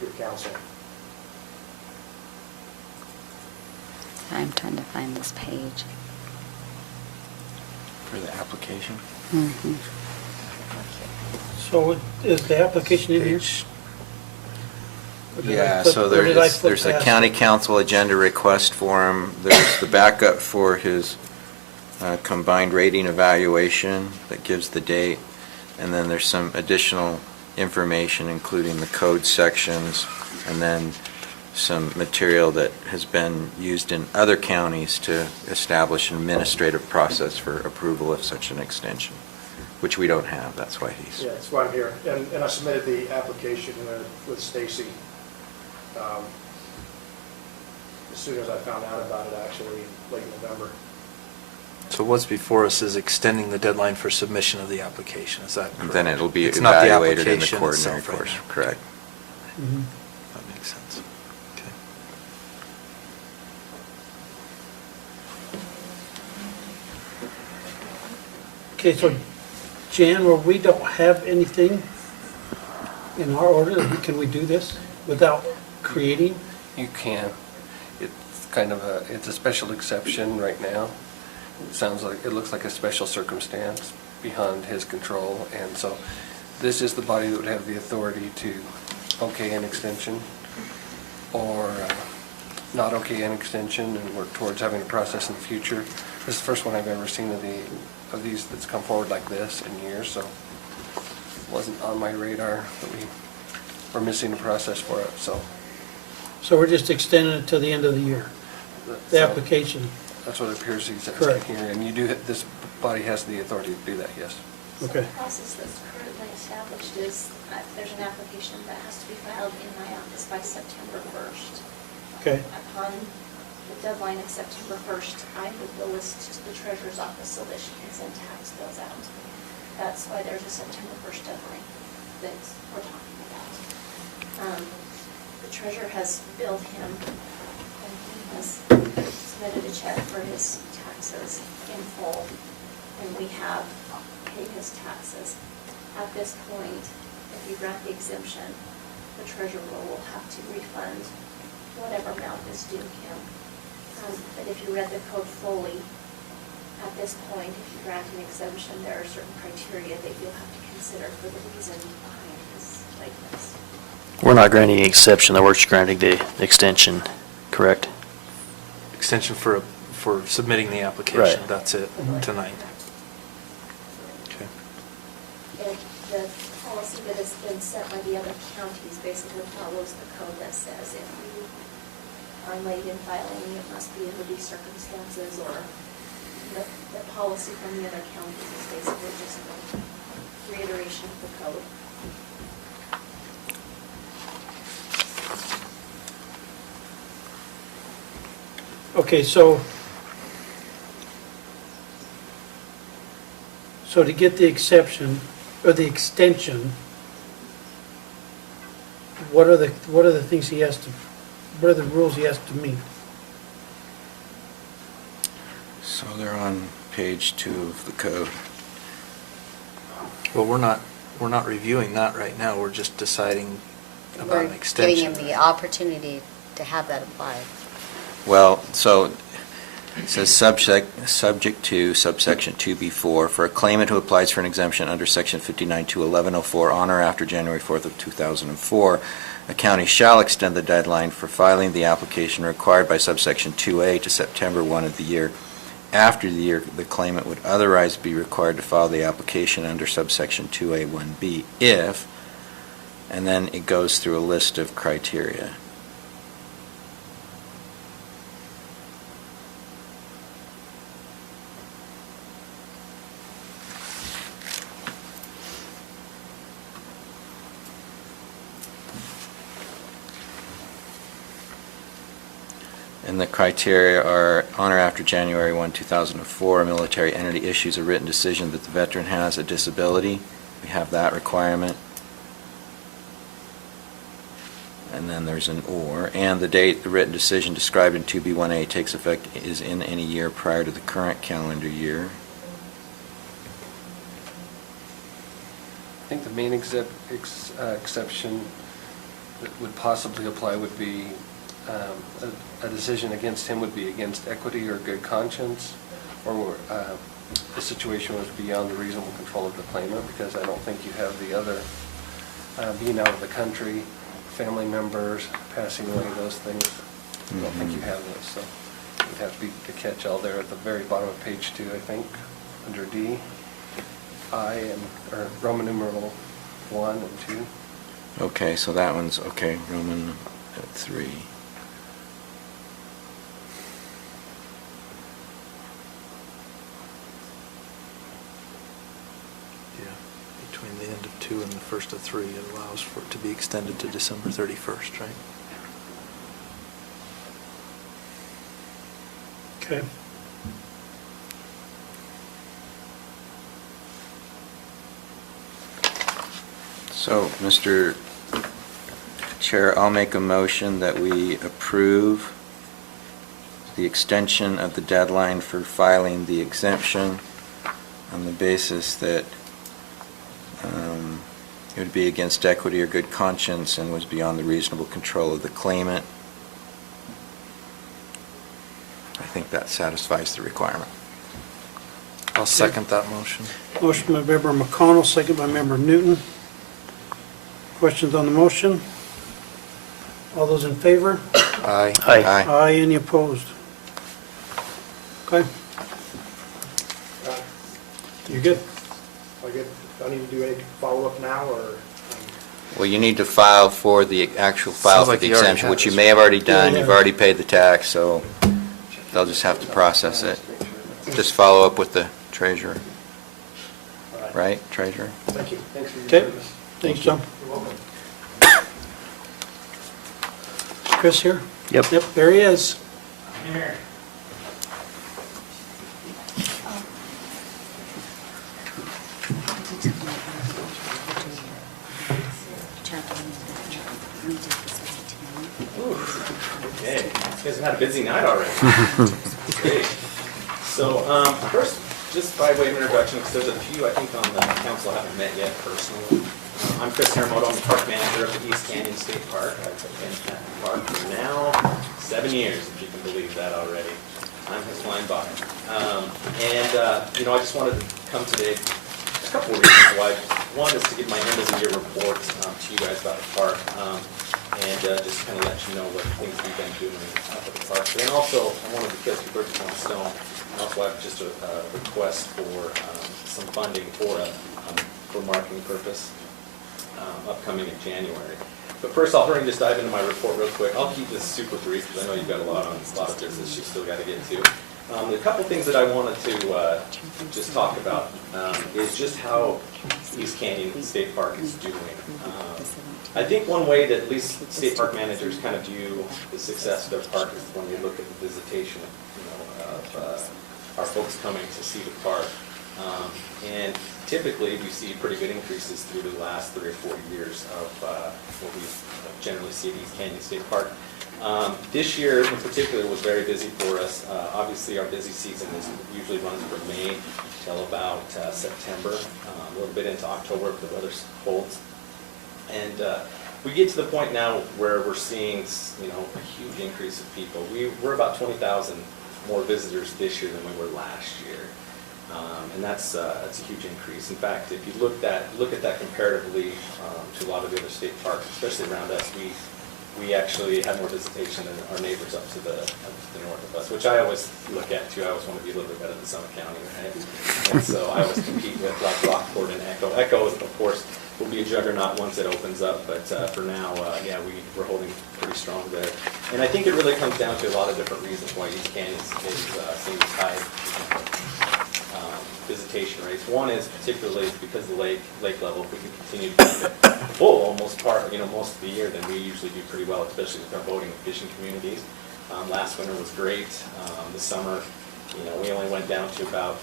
your council. I'm trying to find this page. For the application? Mhm. So is the application in here? Or did I Yeah, flip- so or did I there's, flip there's a past county it? council agenda request for him. There's the backup for his combined rating evaluation that gives the date. And then there's some additional information, including the code sections, and then some material that has been used in other counties to establish an administrative process for approval of such an extension, which we don't have. That's why he's. Yeah, that's why I'm here. And I submitted the application with Stacy as soon as I found out about it, actually, late November. So what's before us is extending the deadline for submission of the application, is that correct? Then it'll be It's not the evaluated in the application coordinary itself right course, now. correct. Mhm. That makes sense. Okay. Okay, so Jan, where we don't have anything in our order, can we do this without creating? You can. It's kind of a, it's a special exception right now. It sounds like, it looks like a special circumstance beyond his control. And so this is the body that would have the authority to okay an extension or not okay an extension and work towards having a process in the future. This is the first one I've ever seen of these that's come forward like this in years, so it wasn't on my radar that we were missing a process for it, so. So we're just extending it to the end of the year, the So, application? That's what it appears he's Correct. asking here, and you do, this body has the authority to do that, yes. Okay. The process that's currently established is, there's an application that has to be filed in my office by September 1st. Okay. Upon the deadline of September 1st, I move the list to the treasurer's office so that she can send tax bills out. That's why there's a September 1st deadline that we're talking about. The treasurer has billed him, and he has submitted a check for his taxes in full, and we have paid his taxes. At this point, if you grant the exemption, the treasurer will have to refund whatever amount is due him. But if you read the code fully, at this point, if you grant an exemption, there are certain criteria that you'll have to consider for the reason behind his lateness. We're not granting an exception, though, we're just granting the extension, correct? Extension for submitting the application, Right. that's it, tonight. Okay. And the policy that has been set by the other counties basically follows the code that says if you are late in filing, it must be under these circumstances, or the policy from the other counties is basically just a reiteration of the code. Okay, so to get the exception, or the extension, what are the things he has to, what are the rules he has to meet? So they're on page 2 of the code. Well, we're not reviewing that right now, we're just deciding about We're an extension. giving him the opportunity to have that applied. Well, so it says subject to subsection 2B4, for a claimant who applies for an exemption under section 59-1104 on or after January 4th of 2004, a county shall extend the deadline for filing the application required by subsection 2A to September 1 of the year after the year the claimant would otherwise be required to file the application under subsection 2A1B if, and then it goes through a list of criteria. And the criteria are, on or after January 1, 2004, a military entity issues a written decision that the veteran has a disability. We have that requirement. And then there's an or, and the date the written decision described in 2B1A takes effect is in any year prior to the current calendar year. I think the main exception that would possibly apply would be a decision against him would be against equity or good conscience, or the situation was beyond the reasonable control of the claimant, because I don't think you have the other, being out of the country, family members passing away, those things. I don't think you have those, so it would have to be the catch-all there at the very bottom of page 2, I think, under D, I, and, or Roman numeral 1 and 2. Okay, so that one's, okay, Roman at 3. Yeah, between the end of 2 and the first of 3, it allows for it to be extended to December 31st, right? Okay. So, Mr. Chair, I'll make a motion that we approve the extension of the deadline for filing the exemption on the basis that it would be against equity or good conscience and was beyond the reasonable control of the claimant. I think that satisfies the requirement. I'll second that motion. Motion by Member McConnell, second by Member Newton. Questions on the motion? All those in favor? Aye. Aye. Aye, any opposed? Okay. You're good. I good? Do I need to do any follow-up now, or? Well, you need to file for the actual file Sounds for like the you already exemption, have which you this. may have already done. Yeah. You've already paid the tax, so they'll just have to process it. Just follow up with the treasurer. Right, treasurer? Thank you. Thanks for your Okay. service. Thanks, John. You're welcome. Is Chris here? Yep. Yep, there he is. Here. Okay, you guys have had a busy night already. Great. So, first, just by way of introduction, because there's a few I think on the council I haven't met yet personally. I'm Chris Haramoto, I'm the park manager of the East Canyon State Park. I've been at the park for now 7 years, if you can believe that already. Time has flown by. I just wanted to come today, a couple of reasons why. One is to give my end of the year report to you guys about the park. And just kind of let you know what things we've been doing up at the park. But then also, I wanted to kill two birds with one stone. I also have just a request for some funding for marketing purpose upcoming in January. But first, I'll hurry and just dive into my report real quick. I'll keep this super brief because I know you've got a lot of business you've still got to get to. A couple things that I wanted to just talk about is just how East Canyon State Park is doing. I think one way that at least state park managers kind of view the success of their park is when they look at the visitation of our folks coming to see the park. And typically, we see pretty good increases through the last 3 or 4 years of what we generally see at East Canyon State Park. This year in particular was very busy for us. Obviously, our busy season usually runs from May till about September, a little bit into October if the weather holds. And we get to the point now where we're seeing, a huge increase of people. We're about 20,000 more visitors this year than we were last year, and that's a huge increase. In fact, if you look at that comparatively to a lot of the other state parks, especially around us, we actually had more visitation than our neighbors up to the north of us, which I always look at too. I always want to be a little bit better than Summit County, right? And so I always compete with like Rockport and Echo. Echo, of course, will be a juggernaut once it opens up, but for now, we're holding pretty strong there. And I think it really comes down to a lot of different reasons why East Canyon is seeing these high visitation rates. One is particularly because of the lake level. If we can continue to keep it full most of the year, then we usually do pretty well, especially with our boating and fishing communities. Last winter was great. This summer, we only went down to about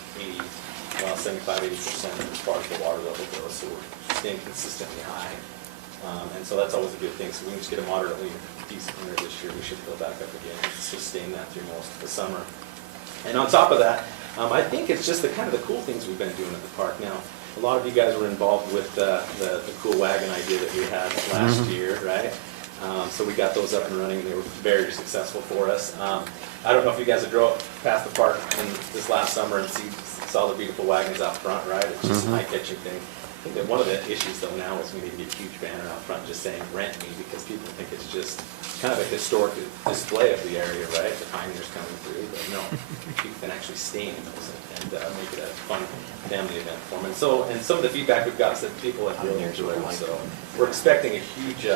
75-80% as far as the water level goes, so we're staying consistently high. And so that's always a good thing. So we can just get a moderately decent winter this year. We should go back up again and sustain that through most of the summer. And on top of that, I think it's just the kind of the cool things we've been doing at the park. Now, a lot of you guys were involved with the cool wagon idea that we had last year, right? So we got those up and running, and they were very successful for us. I don't know if you guys have drove past the park in this last summer and saw the beautiful wagons out front, right? It's just an eye-catching thing. I think that one of the issues though now is we need to get a huge banner out front just saying rent me, because people think it's just kind of a historic display of the area, right? The pioneers coming through, but no, people can actually stay in those and make it a fun family event for them. And some of the feedback we've got is that people have really enjoyed it, so we're expecting a huge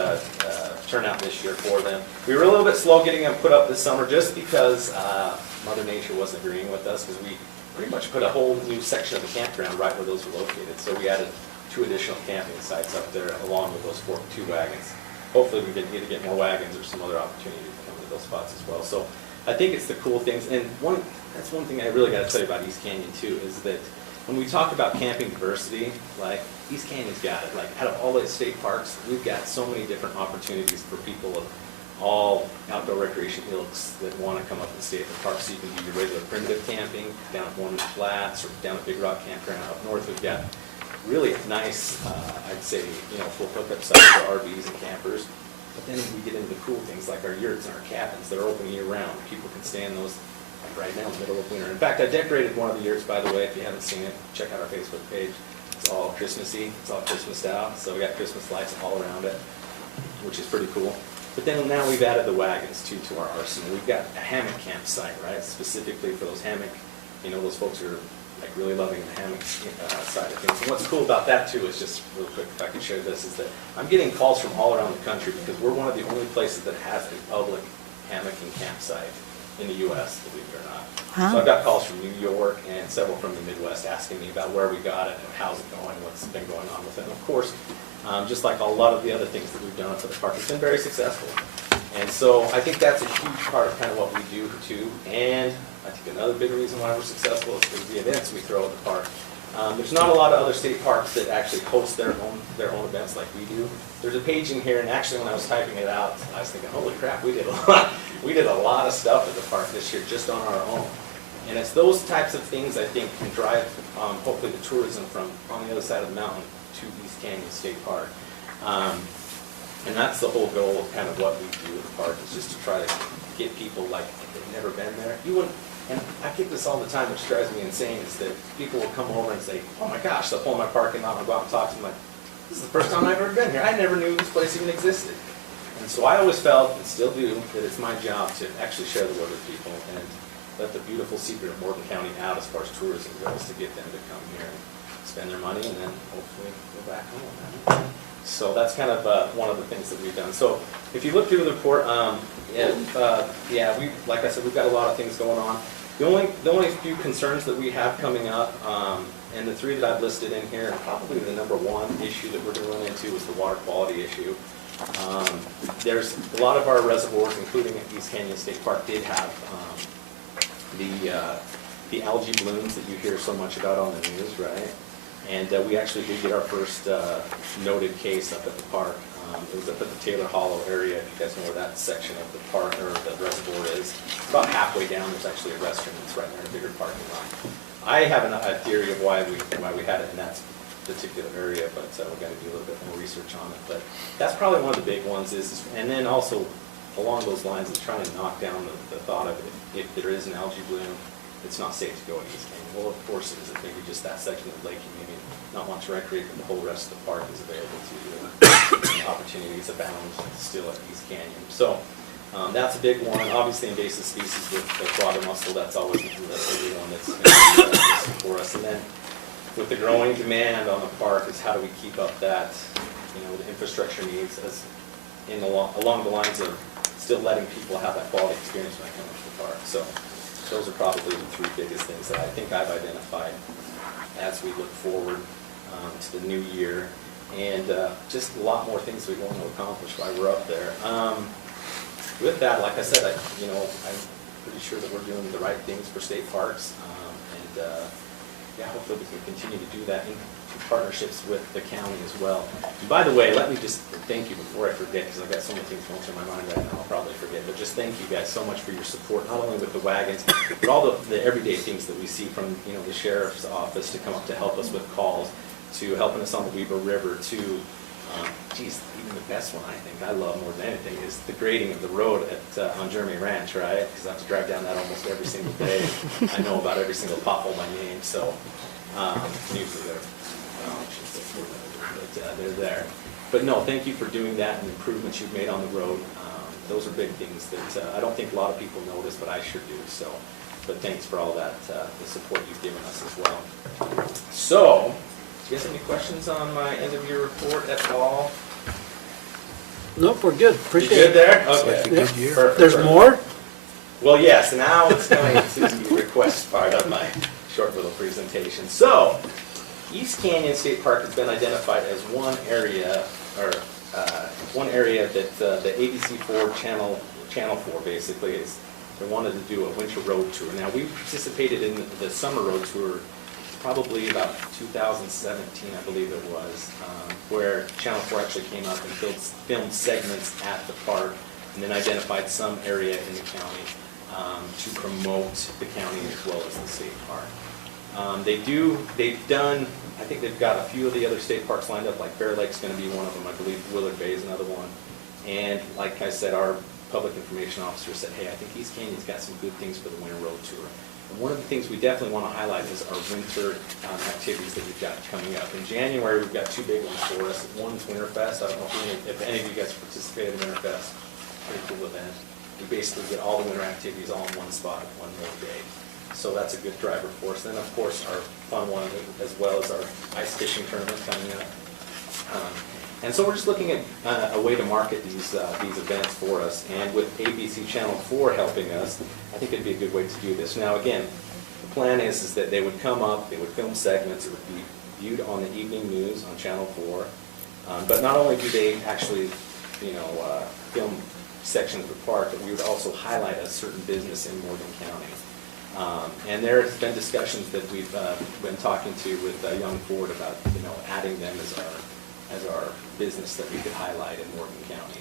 turnout this year for them. We were a little bit slow getting them put up this summer just because Mother Nature wasn't agreeing with us, because we pretty much put a whole new section of the campground right where those were located. So we added 2 additional camping sites up there along with those 2 wagons. Hopefully we can get more wagons or some other opportunity to come to those spots as well. So I think it's the cool things. And that's one thing I really got to tell you about East Canyon too, is that when we talk about camping diversity, like East Canyon's got it. Like out of all the state parks, we've got so many different opportunities for people of all outdoor recreation ilks that want to come up and stay at the park. So you can do your regular primitive camping down at Mormon Flats or down at Big Rock Campground up north. We've got really nice, I'd say, full hookup sites for RVs and campers. But then we get into the cool things like our yurts and our cabins that are open year round. People can stay in those like right now in the middle of winter. In fact, I decorated one of the yurts, by the way. If you haven't seen it, check out our Facebook page. It's all Christmassy. It's all Christmased out. So we got Christmas lights all around it, which is pretty cool. But then now we've added the wagons too to our arsenal. We've got a hammock campsite, right? Specifically for those hammock, those folks who are like really loving the hammock side of things. And what's cool about that too is just real quick, if I can share this, is that I'm getting calls from all around the country because we're one of the only places that has a public hammocking campsite in the U.S., believe it or not. Wow. So I've got calls from New York and several from the Midwest asking me about where we got it and how's it going, what's been going on with it. And of course, just like a lot of the other things that we've done for the park, it's been very successful. And so I think that's a huge part of kind of what we do too. And I think another big reason why we're successful is the events we throw at the park. There's not a lot of other state parks that actually host their own events like we do. There's a page in here, and actually when I was typing it out, I was thinking, holy crap, we did a lot of stuff at the park this year just on our own. And it's those types of things I think can drive hopefully the tourism from on the other side of the mountain to East Canyon State Park. And that's the whole goal of kind of what we do at the park, is just to try to get people like, if they've never been there, and I get this all the time, which drives me insane, is that people will come over and say, oh my gosh, they'll pull in my parking lot and go out and talk to them like, this is the first time I've ever been here. I never knew this place even existed. And so I always felt, and still do, that it's my job to actually share the word with people and let the beautiful secret of Morgan County out as far as tourism goes, to get them to come here and spend their money and then hopefully go back home. So that's kind of one of the things that we've done. So if you look through the report, like I said, we've got a lot of things going on. The only few concerns that we have coming up, and the 3 that I've listed in here, and probably the number 1 issue that we're going to run into is the water quality issue. There's a lot of our reservoirs, including at East Canyon State Park, did have the algae blooms that you hear so much about on the news, right? And we actually did get our first noted case up at the park. It was up at the Taylor Hollow area, if you guys know where that section of the park or the reservoir is. About halfway down, there's actually a restaurant that's right near a bigger parking lot. I have a theory of why we had it in that particular area, but we've got to do a little bit more research on it. But that's probably one of the big ones and then also along those lines is trying to knock down the thought of if there is an algae bloom, it's not safe to go to East Canyon. Well, of course it is. Maybe just that section of the lake you maybe not want to recreate, but the whole rest of the park is available to you. Opportunities abound still at East Canyon. So that's a big one. Obviously invasive species with the water mussel, that's always the big one that's going to be for us. And then with the growing demand on the park is how do we keep up that, the infrastructure needs along the lines of still letting people have that quality experience when they come to the park. So those are probably the 3 biggest things that I think I've identified as we look forward to the new year. And just a lot more things we want to accomplish while we're up there. With that, like I said, I'm pretty sure that we're doing the right things for state parks. Hopefully we can continue to do that in partnerships with the county as well. And by the way, let me just thank you before I forget, because I've got so many things going through my mind right now, I'll probably forget, but just thank you guys so much for your support, not only with the wagons, but all the everyday things that we see from the sheriff's office to come up to help us with calls, to helping us on the Weber River, to Geez, even the best one I think I love more than anything is the grading of the road on Jeremy Ranch, right? Because I have to drive down that almost every single day. I know about every single pothole by name, so usually they're, but they're there. But no, thank you for doing that and the improvements you've made on the road. Those are big things that I don't think a lot of people notice, but I sure do. So, but thanks for all that, the support you've given us as well. So, do you guys have any questions on my end of year report at all? Nope, we're good. You Appreciate good it. there? It's Okay. like a good year. Perfect, There's perfect. more? Well, yes, now it's coming to the request part of my short little presentation. So, East Canyon State Park has been identified as one area, or one area that the ABC4 Channel 4 basically is. They wanted to do a winter road tour. Now, we participated in the summer road tour probably about 2017, I believe it was, where Channel 4 actually came up and filmed segments at the park and then identified some area in the county to promote the county as well as the state park. They've done, I think they've got a few of the other state parks lined up, like Bear Lake's going to be one of them, I believe Willard Bay is another one. And like I said, our public information officer said, hey, I think East Canyon's got some good things for the winter road tour. And one of the things we definitely want to highlight is our winter activities that we've got coming up. In January, we've got two big ones for us. One's Winterfest. I don't know if any of you guys participated in Winterfest. Pretty cool event. We basically get all the winter activities all in one spot, one more day. So that's a good driver for us. Then, of course, our fun one, as well as our ice fishing tournament coming up. And so we're just looking at a way to market these events for us. And with ABC Channel 4 helping us, I think it'd be a good way to do this. Now, again, the plan is that they would come up, they would film segments, it would be viewed on the evening news on Channel 4. But not only do they actually, film sections of the park, but we would also highlight a certain business in Morgan County. And there's been discussions that we've been talking to with Young Ford about, adding them as our business that we could highlight in Morgan County.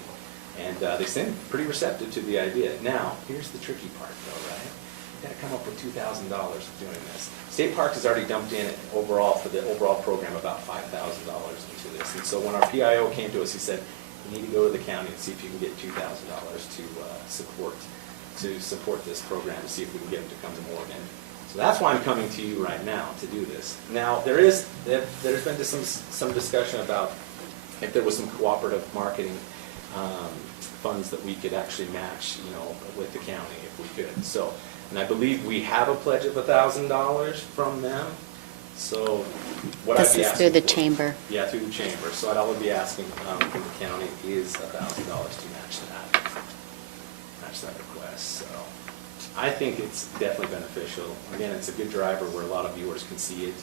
And they seem pretty receptive to the idea. Now, here's the tricky part though, right? You've got to come up with $2,000 doing this. State Parks has already dumped in overall for the overall program about $5,000 into this. And so when our PIO came to us, he said, you need to go to the county and see if you can get $2,000 to support this program, to see if we can get them to come to Morgan. So that's why I'm coming to you right now to do this. Now, there's been some discussion about if there was some cooperative marketing funds that we could actually match, with the county if we could. So, and I believe we have a pledge of $1,000 from them. So what I'd be asking This is through the for- chamber. Yeah, through the chamber. So what I would be asking from the county is $1,000 to match that request. So I think it's definitely beneficial. Again, it's a good driver where a lot of viewers can see it.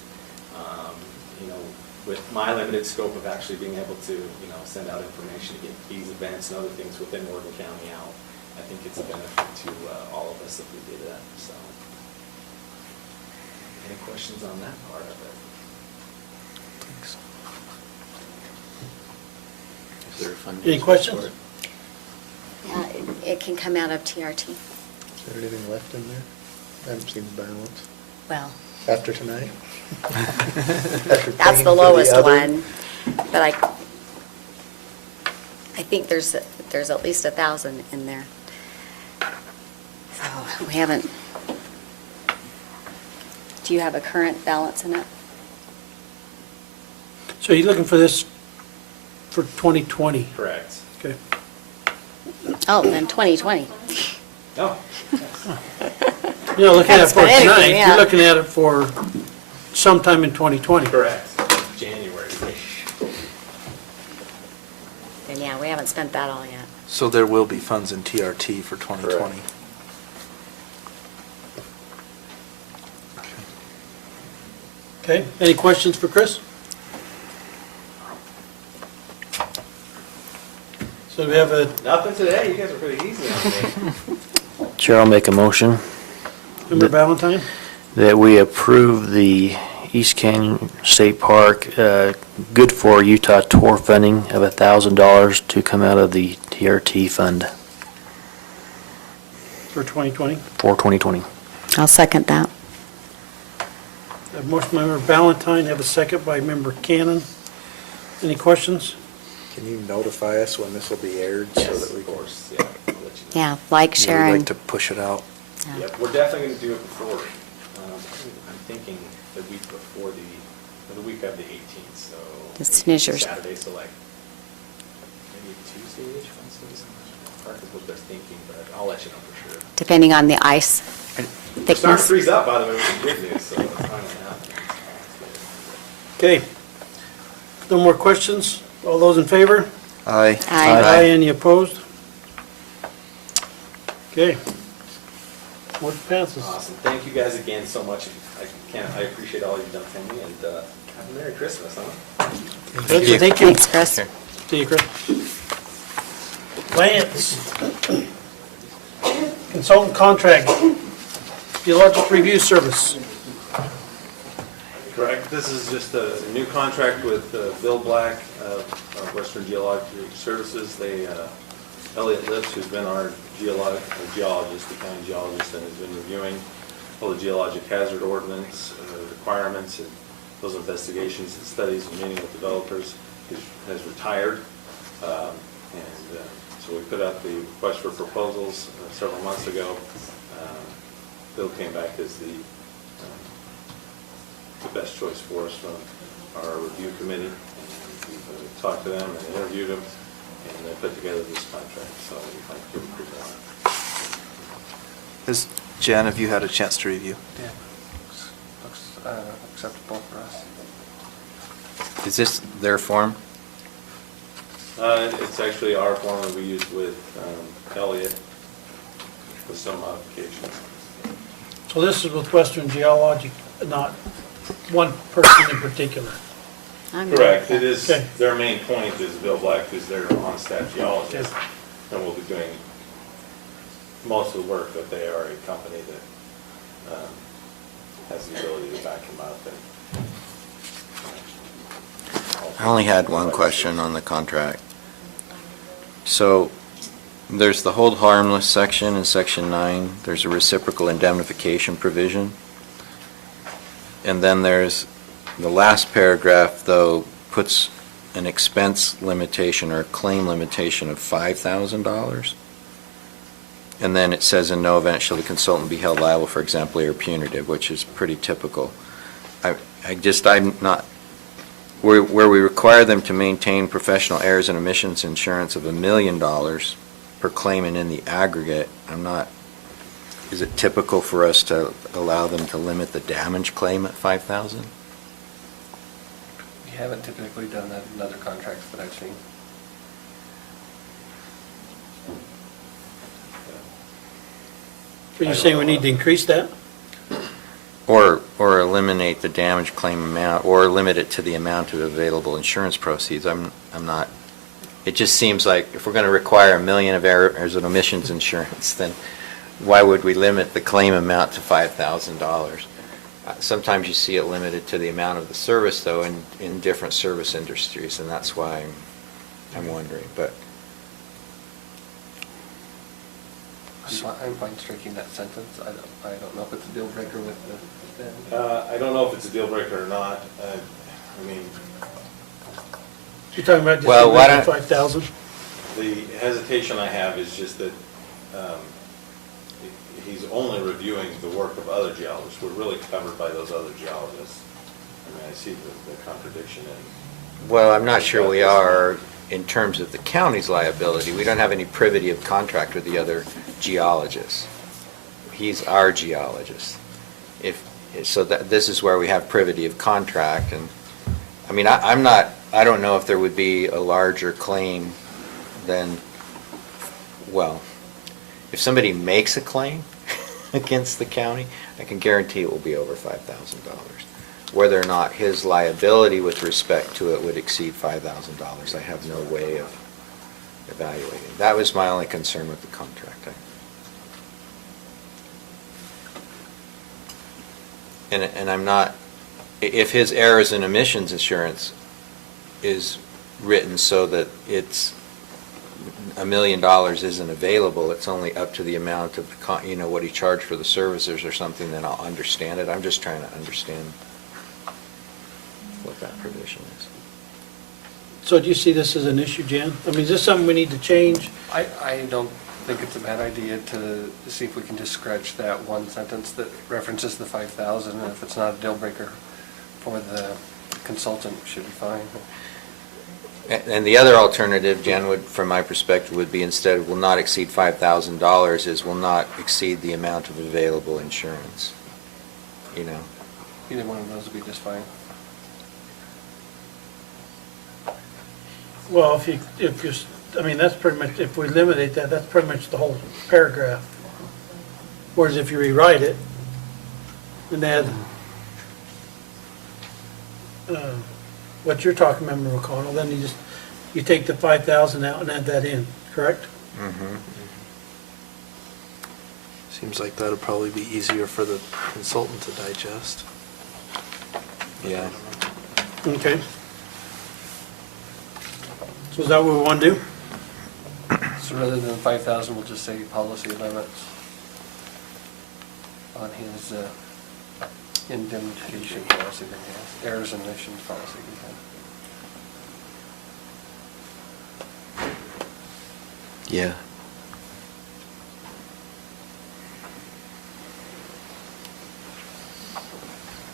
With my limited scope of actually being able to, send out information to get these events and other things within Morgan County out, I think it's a benefit to all of us if we did that. So, any questions on that part of it? Thanks. Is there a fundraiser Any questions? for it? It can come out of TRT. Is there anything left in there? I haven't seen the balance. Well, After tonight? that's the lowest one, but I think there's at least 1,000 in there. So we haven't. Do you have a current balance in it? So you're looking for this for 2020? Correct. Okay. Oh, then 2020. Oh. You're not looking at it Haven't for spent anything tonight, yet. you're looking at it for sometime in 2020. Correct. January-ish. And yeah, we haven't spent that all yet. So there will be funds in TRT for 2020. Okay, any questions for Chris? So we have a, Nothing today. You guys are pretty easy on me. Chair, I'll make a motion Member Valentine? that we approve the East Canyon State Park Good for Utah Tour funding of $1,000 to come out of the TRT fund For 2020? for 2020. I'll second that. Have motion by Member Valentine, have a second by Member Cannon. Any questions? Can you notify us when this will be aired so Yes, that we of can? course, yeah. I'll let you know. Yeah, like, share, We'd like and, to push it out. yeah. Yep, we're definitely gonna do it before, I'm thinking the week before the week of the 18th, so. The maybe Snizzers. Saturday, so like, maybe Tuesday-ish, Wednesday, something is what they're thinking, but I'll let you know for sure. Depending on the ice It's starting to thickness. freeze up, by the way, which is good news, so it's finally happening. Okay. No more questions? All those in favor? Aye. Aye, any opposed? Okay. Motion passes. Awesome, thank you guys again so much, I appreciate all you've done for me, and have a Merry Christmas, huh? Thank you. Thank you. Thanks, Chris. See you, Chris. Lance. Consultant contract, geologic review service. Correct. This is just a new contract with Bill Black of Western Geologic Services. They, Elliot Lips, who's been our geologist, the county geologist, and has been reviewing all the geologic hazard ordinance requirements and those investigations and studies and meeting with developers, has retired. So we put out the request for proposals several months ago. Bill came back as the best choice for us from our review committee. And we've talked to them and interviewed them, and they put together this contract, so we'd like to approve that. Jen, have you had a chance to review? Yeah. Looks acceptable for us. Is this their form? It's actually our form that we used with Elliot with some modifications. So this is with Western Geologic, not one person in particular. I'm good Correct. with It that. is, Okay. their main point is Bill Black, who's their on-staff geologist, and we'll be doing most of the work, but they are a company that has the ability to back him up. I only had one question on the contract. So there's the hold harmless section in section 9. There's a reciprocal indemnification provision. And then there's the last paragraph, though, puts an expense limitation or a claim limitation of $5,000. And then it says, in no event shall the consultant be held liable for exemplary or punitive, which is pretty typical. I'm not, where we require them to maintain professional errors and omissions insurance of $1 million per claimant in the aggregate, I'm not, is it typical for us to allow them to limit the damage claim at $5,000? We haven't typically done that in other contracts that I've seen. Are you saying we need to increase that? Or eliminate the damage claim amount, or limit it to the amount of available insurance proceeds. I'm not, it just seems like if we're going to require $1 million of errors and omissions insurance, then why would we limit the claim amount to $5,000? Sometimes you see it limited to the amount of the service, though, in different service industries, and that's why I'm wondering, but. I'm fine striking that sentence. I don't know if it's a deal breaker with the. I don't know if it's a deal breaker or not. I mean, You're talking about Well, why just don't- 5,000? the hesitation I have is just that he's only reviewing the work of other geologists. We're really covered by those other geologists. I mean, I see the contradiction in. Well, I'm not sure we are in terms of the county's liability. We don't have any privity of contract with the other geologists. He's our geologist. So this is where we have privity of contract, and, I mean, I don't know if there would be a larger claim than, well, if somebody makes a claim against the county, I can guarantee it will be over $5,000. Whether or not his liability with respect to it would exceed $5,000, I have no way of evaluating. That was my only concern with the contract. And I'm not, if his errors and omissions insurance is written so that it's $1 million isn't available, it's only up to the amount of, what he charged for the services or something, then I'll understand it. I'm just trying to understand what that provision is. So do you see this as an issue, Jan? I mean, is this something we need to change? I don't think it's a bad idea to see if we can just scratch that one sentence that references the 5,000, and if it's not a deal breaker for the consultant, it should be fine. And the other alternative, Jen, would, from my perspective, would be instead of will not exceed $5,000 is will not exceed the amount of available insurance. You know? Either one of those would be just fine. Well, if you, I mean, that's pretty much, if we eliminate that, that's pretty much the whole paragraph. Whereas if you rewrite it and add what you're talking, Member McConnell, then you take the 5,000 out and add that in, correct? Mm-hmm. Seems like that'll probably be easier for the consultant to digest. Yeah. Okay. So is that what we want to do? So rather than 5,000, we'll just say policy limits on his indemnification policy that he has, errors and omissions policy he has. Yeah.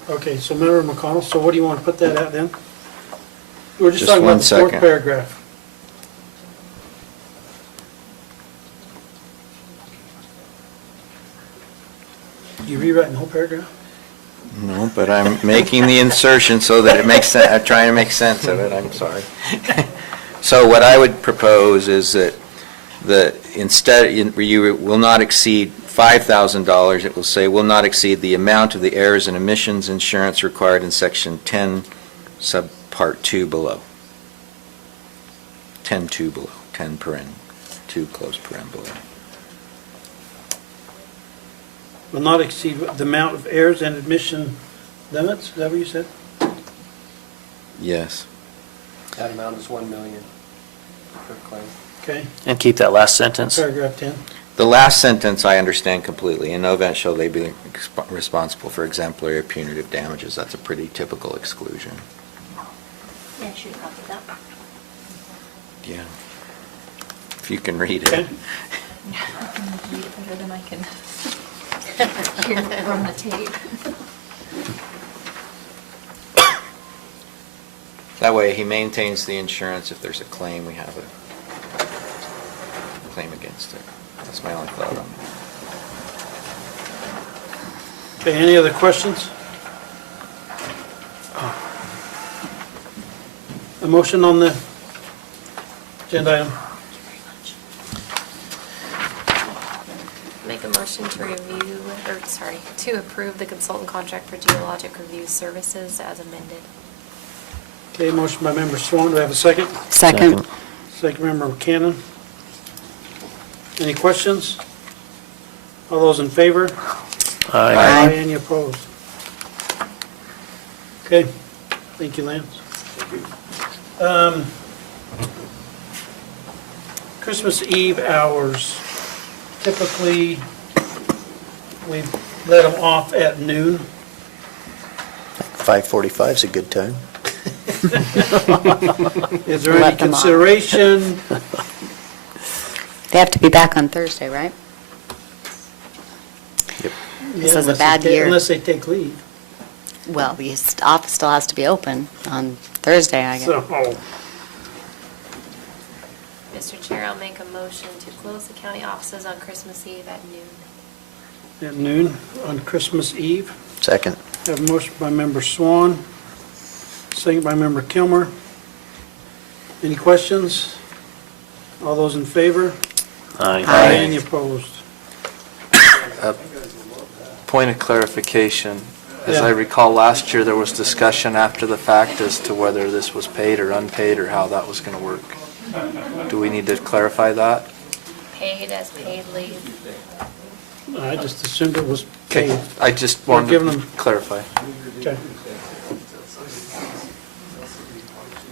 Okay, so Member McConnell, so what do you want to put that at then? We're just Just talking one about the fourth second. paragraph. You rewriting the whole paragraph? No, but I'm making the insertion so that it makes sense. I'm trying to make sense of it. I'm sorry. So what I would propose is that instead, you will not exceed $5,000. It will say will not exceed the amount of the errors and omissions insurance required in section 10, subpart 2 below. 10(2) below. 10 paren, 2 close paren below. Will not exceed the amount of errors and admission limits, is that what you said? Yes. That amount is 1 million per claim. Okay. And keep that last sentence. Paragraph 10. The last sentence I understand completely. In no event shall they be responsible for exemplary or punitive damages. That's a pretty typical exclusion. Yeah, I should copy that. Yeah. If you can read it. Okay. Read it better than I can hear it from the tape. That way, he maintains the insurance. If there's a claim, we have a claim against it. That's my only thought on it. Okay, any other questions? A motion on the agenda item? Make a motion to approve the consultant contract for geologic review services as amended. Okay, motion by Member Swan, do I have a second? Second. Second Member Buchanan. Any questions? All those in favor? Aye. Any opposed? Okay, thank you, Lance. Christmas Eve hours, typically, we let them off at noon. 5:45 is a good time. Is there any Let them off. consideration? They have to be back on Thursday, right? This is a bad year. Unless they take leave. Well, the office still has to be open on Thursday, I guess. So, Mr. Chair, I'll make a motion to close the county offices on Christmas Eve at noon. at noon on Christmas Eve. Second. Have a motion by Member Swan, second by Member Kilmer. Any questions? All those in favor? Aye. Any opposed? Point of clarification. As Yeah. I recall, last year there was discussion after the fact as to whether this was paid or unpaid or how that was going to work. Do we need to clarify that? Paid as paid leave. I just assumed it was Okay, paid. I just We're wanted giving to them- clarify. Okay.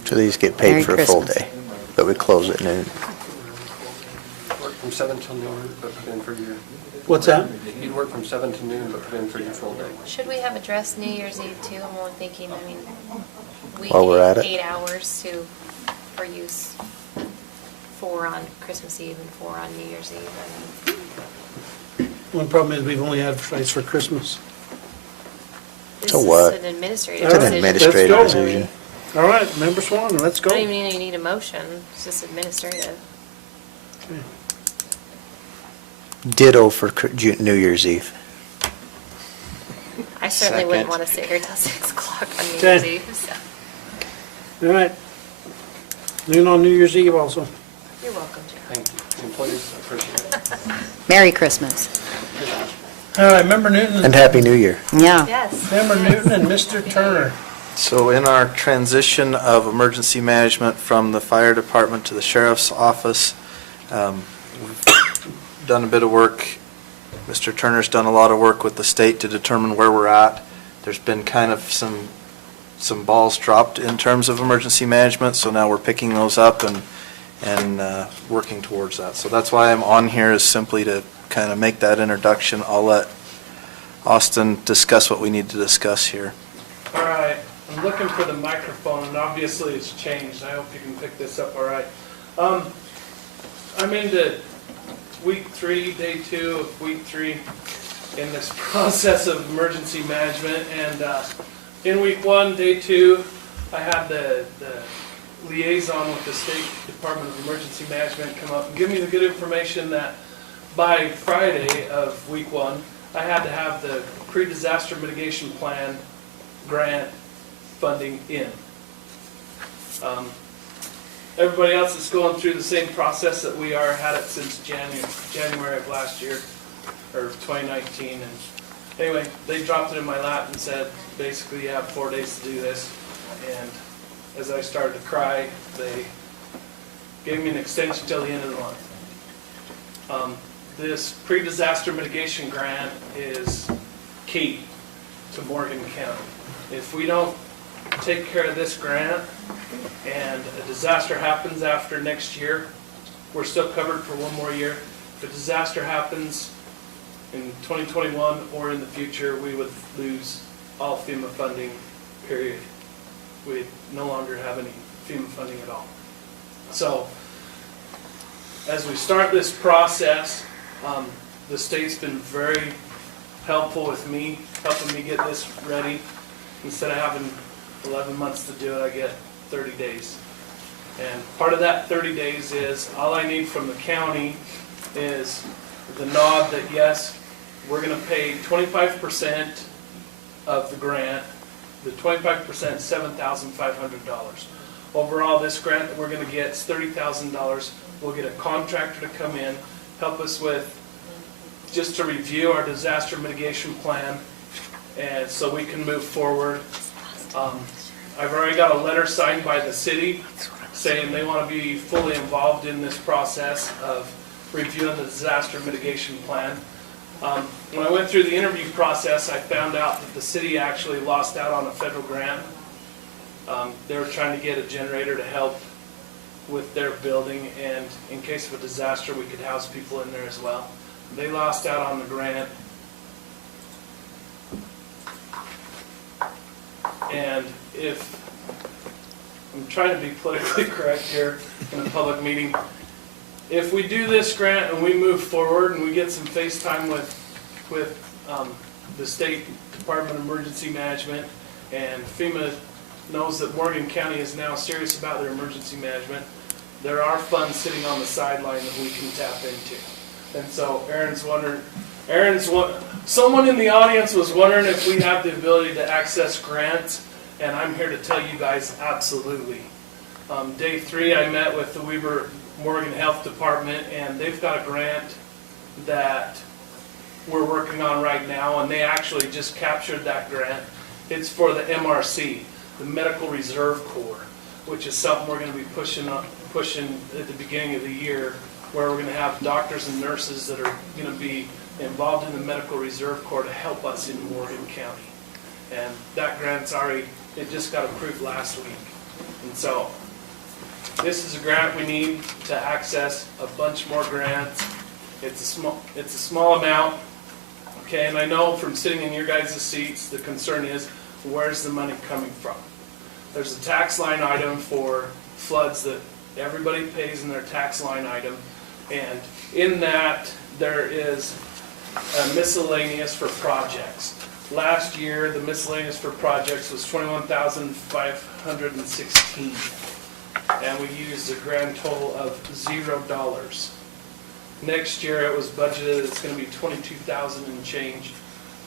So these get Merry paid for a full Christmas. day, but we close at noon. Work from 7 till noon, but put in for your... What's that? You'd work from 7 to noon, but put in for your full day. Should we have addressed New Year's Eve too? I'm only thinking, we While we're at gave it. 8 hours to for use, 4 on Christmas Eve and 4 on New Year's Eve. One problem is we've only advertised for Christmas. This So is what? an administrative It's an decision. administrative Let's go. decision. All right, Member Swan, let's I go. don't even need a motion, it's just administrative. Ditto for New Year's Eve. I certainly wouldn't Second. want to sit here till 6 o'clock on New Okay. Year's Eve, so. All right. Noon on New Year's Eve also. You're welcome, Jeff. Thank you. Employees appreciate it. Merry Christmas. All right, Member Newton. And Happy New Year. Yeah. Yes. Member Newton and Mr. Turner. So in our transition of emergency management from the fire department to the sheriff's office, we've done a bit of work. Mr. Turner's done a lot of work with the state to determine where we're at. There's been kind of some balls dropped in terms of emergency management, so now we're picking those up and working towards that. So that's why I'm on here, is simply to kind of make that introduction. I'll let Austin discuss what we need to discuss here. All right, I'm looking for the microphone, and obviously it's changed. I hope you can pick this up all right. I'm into week 3, day 2 of week 3 in this process of emergency management. And in week 1, day 2, I had the liaison with the State Department of Emergency Management come up and give me the good information that by Friday of week 1, I had to have the pre-disaster mitigation plan grant funding in. Everybody else is going through the same process that we are, had it since January of last year, or 2019. And anyway, they dropped it in my lap and said, basically, you have 4 days to do this. And as I started to cry, they gave me an extension till the end of the month. This pre-disaster mitigation grant is key to Morgan County. If we don't take care of this grant and a disaster happens after next year, we're still covered for 1 more year. If a disaster happens in 2021 or in the future, we would lose all FEMA funding, period. We'd no longer have any FEMA funding at all. So as we start this process, the state's been very helpful with me, helping me get this ready. Instead of having 11 months to do it, I get 30 days. And part of that 30 days is, all I need from the county is the nod that yes, we're going to pay 25% of the grant. The 25% is $7,500. Overall, this grant that we're going to get is $30,000. We'll get a contractor to come in, help us with, just to review our disaster mitigation plan, and so we can move forward. I've already got a letter signed by the city saying they want to be fully involved in this process of reviewing the disaster mitigation plan. When I went through the interview process, I found out that the city actually lost out on a federal grant. They were trying to get a generator to help with their building, and in case of a disaster, we could house people in there as well. They lost out on the grant. And if, I'm trying to be politically correct here in a public meeting, if we do this grant and we move forward and we get some face time with the State Department of Emergency Management, and FEMA knows that Morgan County is now serious about their emergency management, there are funds sitting on the sideline that we can tap into. And so someone in the audience was wondering if we have the ability to access grants, and I'm here to tell you guys absolutely. Day 3, I met with the Weber Morgan Health Department, and they've got a grant that we're working on right now, and they actually just captured that grant. It's for the MRC, the Medical Reserve Corps, which is something we're going to be pushing at the beginning of the year, where we're going to have doctors and nurses that are going to be involved in the Medical Reserve Corps to help us in Morgan County. And that grant's already, it just got approved last week. And so this is a grant we need to access a bunch more grants. It's a small amount, okay? And I know from sitting in your guys' seats, the concern is, where's the money coming from? There's a tax line item for floods that everybody pays in their tax line item. And in that, there is a miscellaneous for projects. Last year, the miscellaneous for projects was $21,516. And we used a grand total of $0. Next year, it was budgeted, it's gonna be 22,000 and change.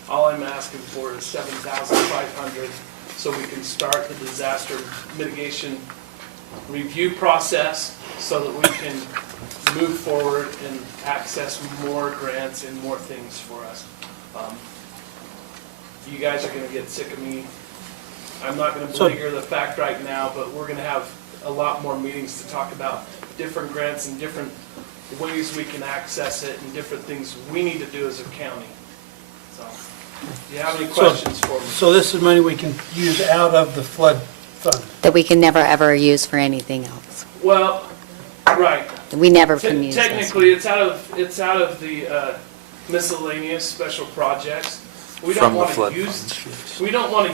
All I'm asking for is 7,500, so we can start the disaster mitigation review process, so that we can move forward and access more grants and more things for us. You guys are gonna get sick of me. I'm not gonna beleaguer the fact right now, but we're gonna have a lot more meetings to talk about different grants and different ways we can access it and different things we need to do as a county. So, do you have any questions for me? So this is money we can use out of the flood fund? That we can never, ever use for anything else. Well, right. We never can use this. Technically, it's out of the miscellaneous special projects. We don't From the want flood to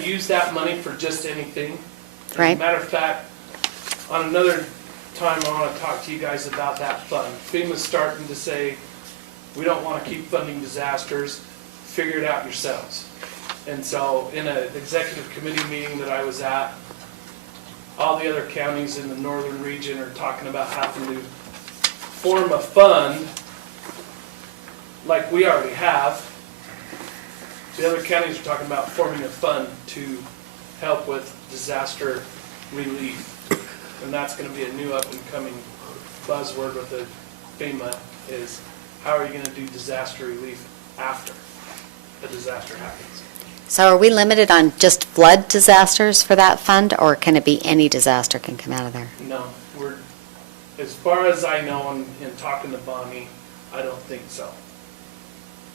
use that money for just anything. Right. Matter of fact, on another time, I want to talk to you guys about that fund. FEMA's starting to say, we don't want to keep funding disasters, figure it out yourselves. And so, in an executive committee meeting that I was at, all the other counties in the northern region are talking about having to form a fund like we already have. The other counties are talking about forming a fund to help with disaster relief. And that's gonna be a new up and coming buzzword with the FEMA is, how are you gonna do disaster relief after a disaster happens? So are we limited on just flood disasters for that fund, or can it be any disaster can come out of there? No, as far as I know, in talking to Bonnie, I don't think so.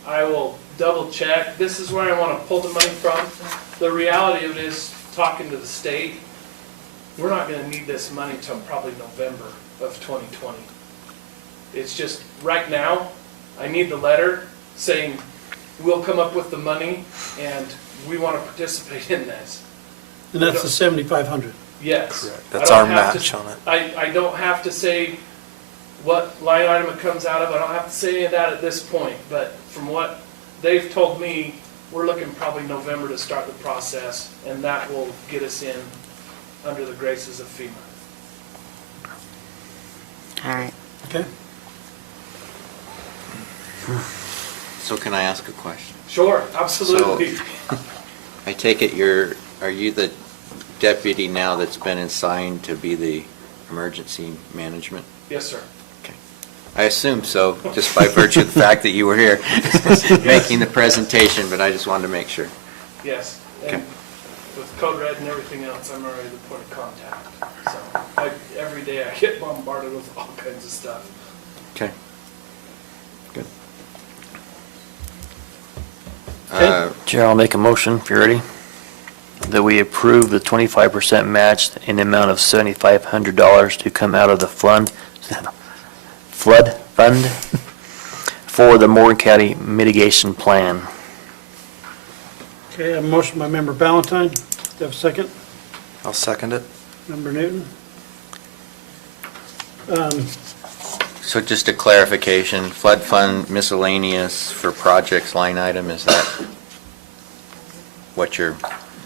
I will double check. This is where I want to pull the money from. The reality of it is, talking to the state, we're not going to need this money till probably November of 2020. It's just, right now, I need the letter saying, we'll come up with the money and we want to participate in this. And that's the 7,500? Yes. Correct. That's our match on it. I don't have to say what line item it comes out of. I don't have to say any of that at this point. But from what they've told me, we're looking probably November to start the process, and that will get us in under the graces of FEMA. All right. Okay. So can I ask a question? Sure, absolutely. So, I take it are you the deputy now that's been assigned to be the emergency management? Yes, sir. I assume so, just by virtue of the fact that you were here making the presentation, but I just wanted to make sure. Yes. Okay. And with Code Red and everything else, I'm already the point of contact. So every day I get bombarded with all kinds of stuff. Okay. Good. Chair, I'll make a motion, if you're ready, that we approve the 25% match in the amount of $7,500 to come out of the flood fund for the Morgan County mitigation plan. Okay, a motion by Member Ballantyne. Do you have a second? I'll second it. Member Newton? So just a clarification, flood fund miscellaneous for projects line item, is that what your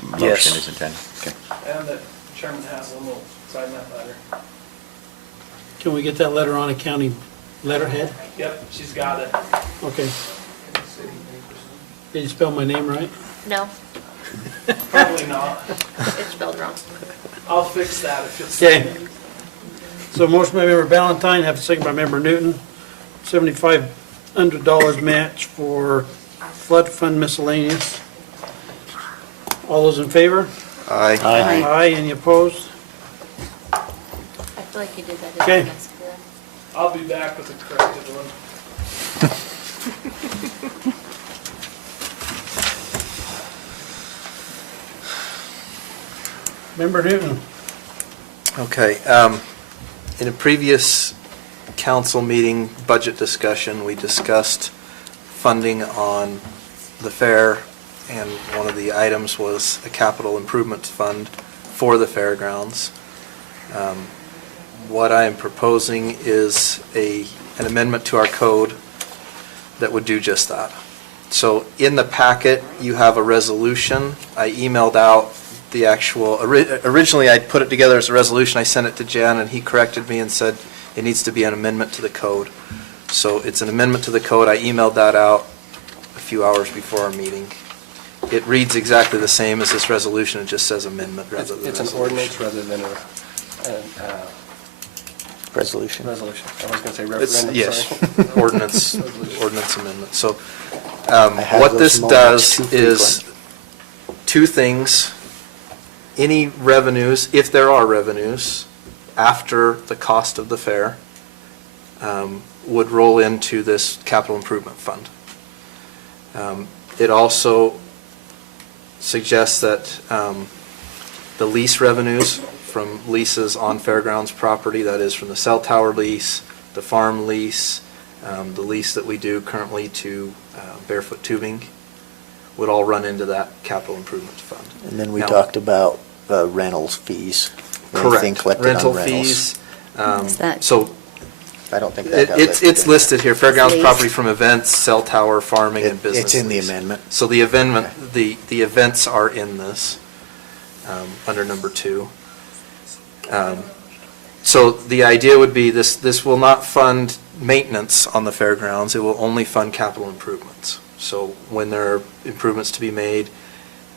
motion Yes. is intended? Okay. And that Chairman Haslem will sign that letter. Can we get that letter on a county letterhead? Yep, she's got it. Okay. Did you spell my name right? No, Probably not. it's spelled wrong. I'll fix that if it's. Okay. So motion by Member Ballantyne, have a second by Member Newton. $7,500 match for flood fund miscellaneous. All those in favor? Aye. Aye. Aye, any opposed? I feel like you did that. Okay. Didn't you? I'll be back with a corrected one. Member Newton? Okay, in a previous council meeting budget discussion, we discussed funding on the fair, and one of the items was a capital improvements fund for the fairgrounds. what I am proposing is an amendment to our code that would do just that. So in the packet, you have a resolution. I emailed out the actual, originally I put it together as a resolution, I sent it to Jen, and he corrected me and said it needs to be an amendment to the code. So it's an amendment to the code. I emailed that out a few hours before our meeting. It reads exactly the same as this resolution, it just says amendment rather than It's an resolution. ordinance rather than Resolution. resolution. I was going to say It's- referendum, Yes, sorry. ordinance amendment. So have what those this moments does too is two things. Any revenues, if there are revenues, after the cost of the fair, would roll into this capital improvement fund. It also suggests that the lease revenues from leases on fairgrounds property, that is from the cell tower lease, the farm lease, the lease that we do currently to Barefoot Tubing, would all run into that capital improvement fund. And then we Now- talked about rentals fees. Anything Correct. collected on Rental rentals. fees. Is that- So I don't think that got it's listed. listed here, fairgrounds Lease. property from events, cell tower, farming, and It- business. it's in the lease. amendment. So the amendment, the events are in this, under number 2. So the idea would be this will not fund maintenance on the fairgrounds, it will only fund capital improvements. So when there are improvements to be made,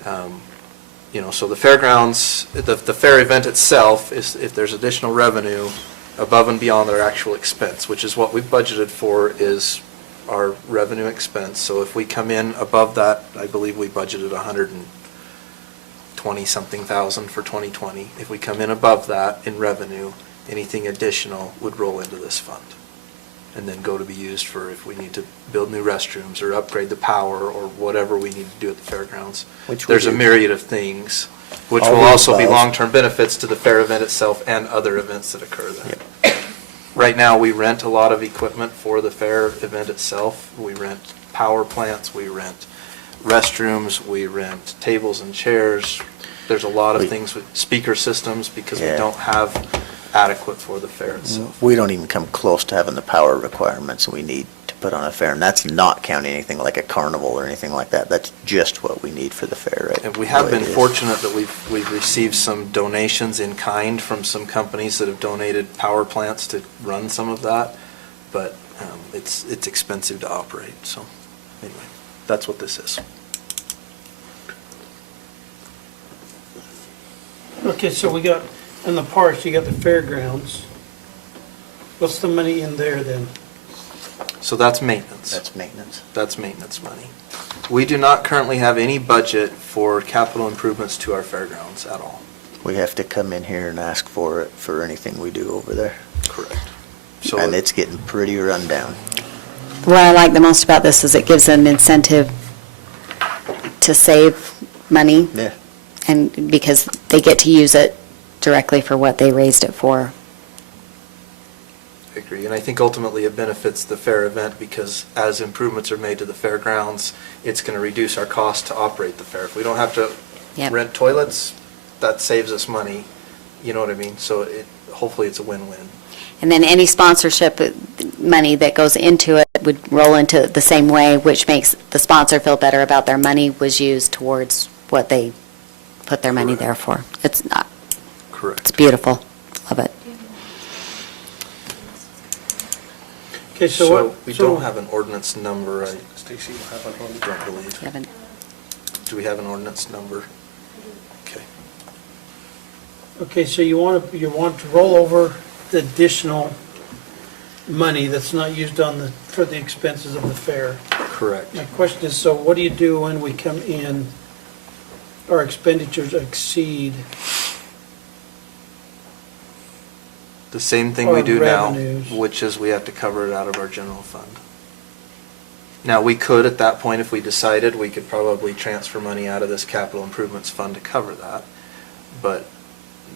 so the fairgrounds, the fair event itself, is if there's additional revenue above and beyond their actual expense, which is what we've budgeted for, is our revenue expense. So if we come in above that, I believe we budgeted 120-something thousand for 2020. If we come in above that in revenue, anything additional would roll into this fund and then go to be used for if we need to build new restrooms or upgrade the power or whatever we need to do at the fairgrounds. Which we There's a do. myriad of things, which All will the also be above. long-term benefits to the fair event itself and other events that occur there. Right now, we rent a lot of equipment for the fair event itself. We rent power plants, we rent restrooms, we rent tables and chairs. There's a lot of We- things with speaker systems because we Yeah. don't have adequate for the fair itself. We don't even come close to having the power requirements we need to put on a fair, and that's not counting anything like a carnival or anything like that. That's just what we need for the fair, right? And we have the way been it is. fortunate that we've received some donations in kind from some companies that have donated power plants to run some of that, but it's expensive to operate, so anyway, that's what this is. Okay, so we got, in the parks, you got the fairgrounds. What's the money in there then? So that's maintenance. That's maintenance. That's maintenance money. We do not currently have any budget for capital improvements to our fairgrounds at all. We have to come in here and ask for it for anything we do over there. Correct. So And it's getting pretty run down. What I like the most about this is it gives an incentive to save money. Yeah. And because they get to use it directly for what they raised it for. I agree, and I think ultimately it benefits the fair event because as improvements are made to the fairgrounds, it's going to reduce our cost to operate the fair. If we don't have to Yep. rent toilets, that saves us money, you know what I mean? So hopefully it's a win-win. And then any sponsorship money that goes into it would roll into it the same way, which makes the sponsor feel better about their money was used towards what they put their money there for. It's not, Correct. it's beautiful. Love it. Okay, so So what? we so- don't have an ordinance number, I Stacy will have one handy. don't believe. You haven't- Do we have an ordinance number? Okay. Okay, so you want to roll over the additional money that's not used for the expenses of the fair. Correct. My question is, so what do you do when we come in, our expenditures exceed The same thing we Or do now, revenues. which is we have to cover it out of our general fund. Now, we could, at that point, if we decided, we could probably transfer money out of this capital improvements fund to cover that. But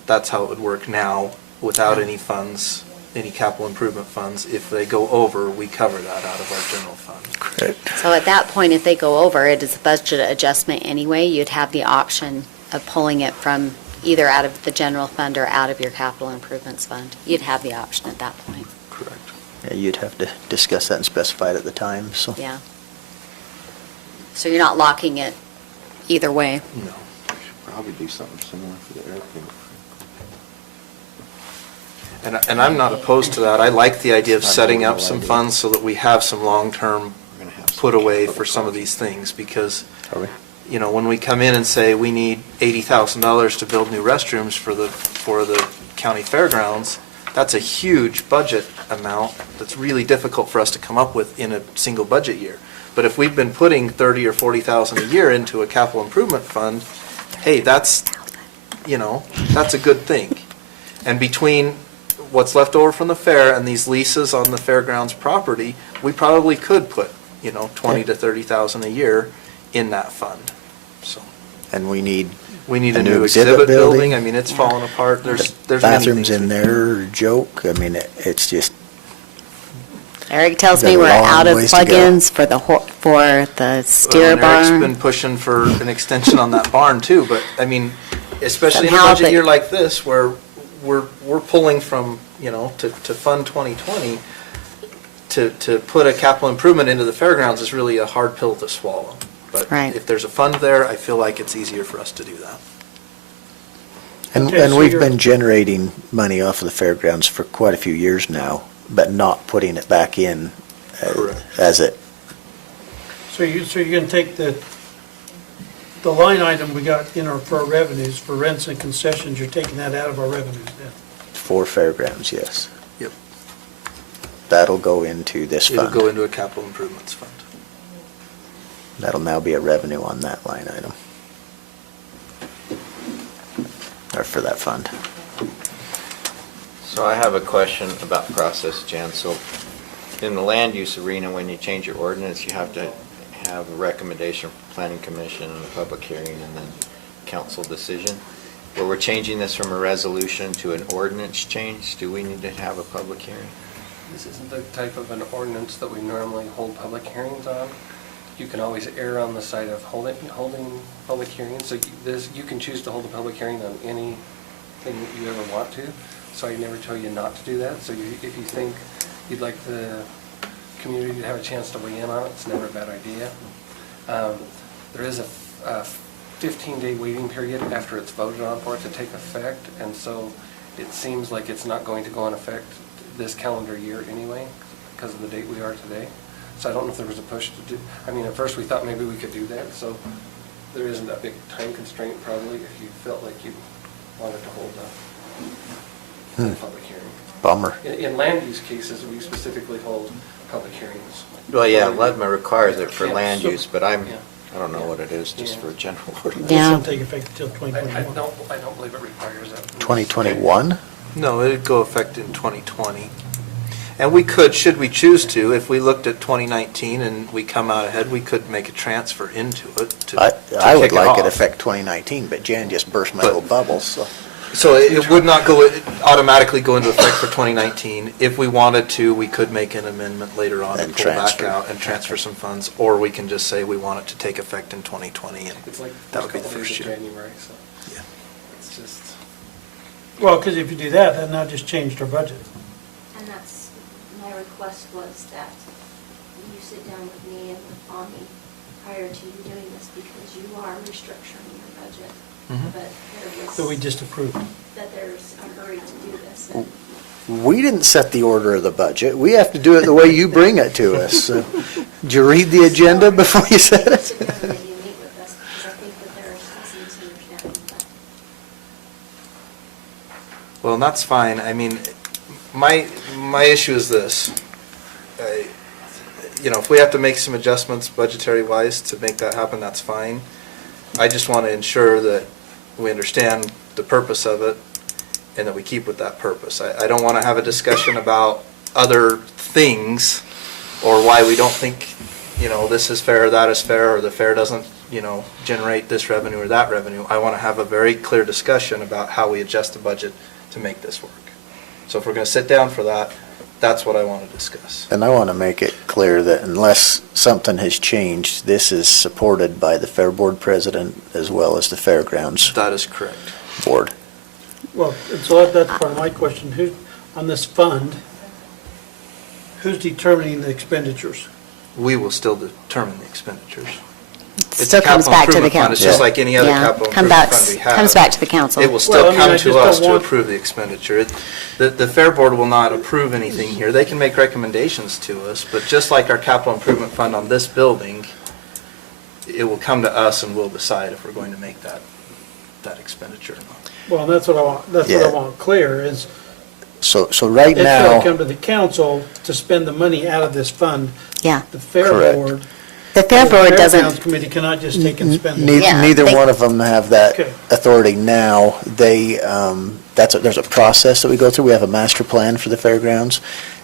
that's how it would work now, without any funds, any capital improvement funds. If they go over, we cover that out of our general fund. Correct. So at that point, if they go over, it is a budget adjustment anyway. You'd have the option of pulling it from either out of the general fund or out of your capital improvements fund. You'd have the option at that point. Correct. Yeah, you'd have to discuss that and specify it at the time, so. Yeah. So you're not locking it either way. No. Probably do something similar for the airport. And I'm not opposed to that. I like the idea of It's not setting a up horrible some idea. funds so that we have some long-term We're gonna have some put away public for some of projects. these things, because, Are we? you know, when we come in and say we need $80,000 to build new restrooms for the county fairgrounds, that's a huge budget amount that's really difficult for us to come up with in a single budget year. But if we've been putting 30 or 40,000 a year into a capital improvement fund, hey, that's, you know, that's a good thing. And between what's left over from the fair and these leases on the fairgrounds property, we probably could put, you know, 20 to 30,000 a year in that fund. So And we need we need a a new new exhibit exhibit building. building. I mean, it's falling apart. There's many bathrooms things in we- there, are a joke. I mean, it's just, Eric tells Got me a we're long out of ways to go. plug-ins for the steer Well, and Eric's been barn. pushing for an extension on that barn too, but I mean, especially in a Somehow budget the- year like this where we're pulling from, you know, to fund 2020, to put a capital improvement into the fairgrounds is really a hard pill to swallow. But Right. if there's a fund there, I feel like it's easier for us to do that. and Okay, so we've you're- been generating money off of the fairgrounds for quite a few years now, but not putting it back in Correct. as it, So you're gonna take the line item we got in our, for our revenues, for rents and concessions, you're taking that out of our revenues then? for fairgrounds, yes. Yep. That'll go into this It'll fund. go into a capital improvements fund. That'll now be a revenue on that line item. Or for that fund. So I have a question about process, Jan. So in the land use arena, when you change your ordinance, you have to have a recommendation from planning commission and a public hearing and then council decision. Where we're changing this from a resolution to an ordinance change, do we need to have a public hearing? This isn't the type of an ordinance that we normally hold public hearings on. You can always err on the side of holding public hearings. So you can choose to hold a public hearing on anything that you ever want to. So I never tell you not to do that. So if you think you'd like the community to have a chance to weigh in on it, it's never a bad idea. There is a 15-day waiting period after it's voted on for it to take effect, and so it seems like it's not going to go in effect this calendar year anyway, because of the date we are today. So I don't know if there was a push to do, I mean, at first we thought maybe we could do that, so there isn't a big time constraint probably if you felt like you wanted to hold a public hearing. Bummer. In land use cases, we specifically hold public hearings. Well, yeah, LEDMA requires it for Yeah. land use, but I Yeah. don't know what it is just Yeah. for a general ordinance. This Yeah. won't take effect until I 2021. don't believe it requires that. 2021? No, it'd go effect in 2020. And we could, should we choose to, if we looked at 2019 and we come out ahead, we could make a transfer into it to I would kick like it off. affect 2019, but Jan just burst my But- little bubble, so. So it would not go, automatically go into effect for 2019. If we wanted to, we could make an amendment later on and And pull back transfer. out and transfer some funds, or we can just say we want it to take effect in 2020, and It's like that would be the couple days first of year. January, so Yeah. it's just. Well, because if you do that, then that just changed our budget. And that's, my request was that you sit down with me and with Bonnie prior to you doing this, because you are restructuring your budget. Mhm. But there was. That we just approved. That there's a hurry to do this. And We didn't set the order of the budget. We have to do it the way you bring it to us. So, did you read the agenda before you said it? suggesting that you meet with us, because I think that there is some misunderstanding. But Well, and that's fine. I mean, my issue is this. You know, if we have to make some adjustments budgetary-wise to make that happen, that's fine. I just want to ensure that we understand the purpose of it and that we keep with that purpose. I don't want to have a discussion about other things or why we don't think, you know, this is fair, that is fair, or the fair doesn't, you know, generate this revenue or that revenue. I want to have a very clear discussion about how we adjust the budget to make this work. So if we're going to sit down for that, that's what I want to discuss. And I want to make it clear that unless something has changed, this is supported by the Fair Board President as well as the fairgrounds. That is correct. board. Well, and so that's part of my question. Who, on this fund, who's determining the expenditures? We will still determine the expenditures. It's Still a comes capital back to the improvement fund. It's just council. like any other Yeah. capital Come improvement back- fund we have. comes back to the council. It will Well, still I mean, I come just to don't us to want- approve the expenditure. The Fair Board will not approve anything here. They can make recommendations to us, but just like our capital improvement fund on this building, it will come to us and we'll decide if we're going to make that expenditure or not. Well, that's what I want, that's what I Yeah. want clear is, So right it's gonna now, come to the council to spend the money out of this fund. Yeah. The Fair Correct. Board. The Fair Board Fairgrounds doesn't, Committee cannot just take and spend it. neither Yeah, neither they- one of them have that Okay. authority now. They, there's a process that we go through. We have a master plan for the fairgrounds,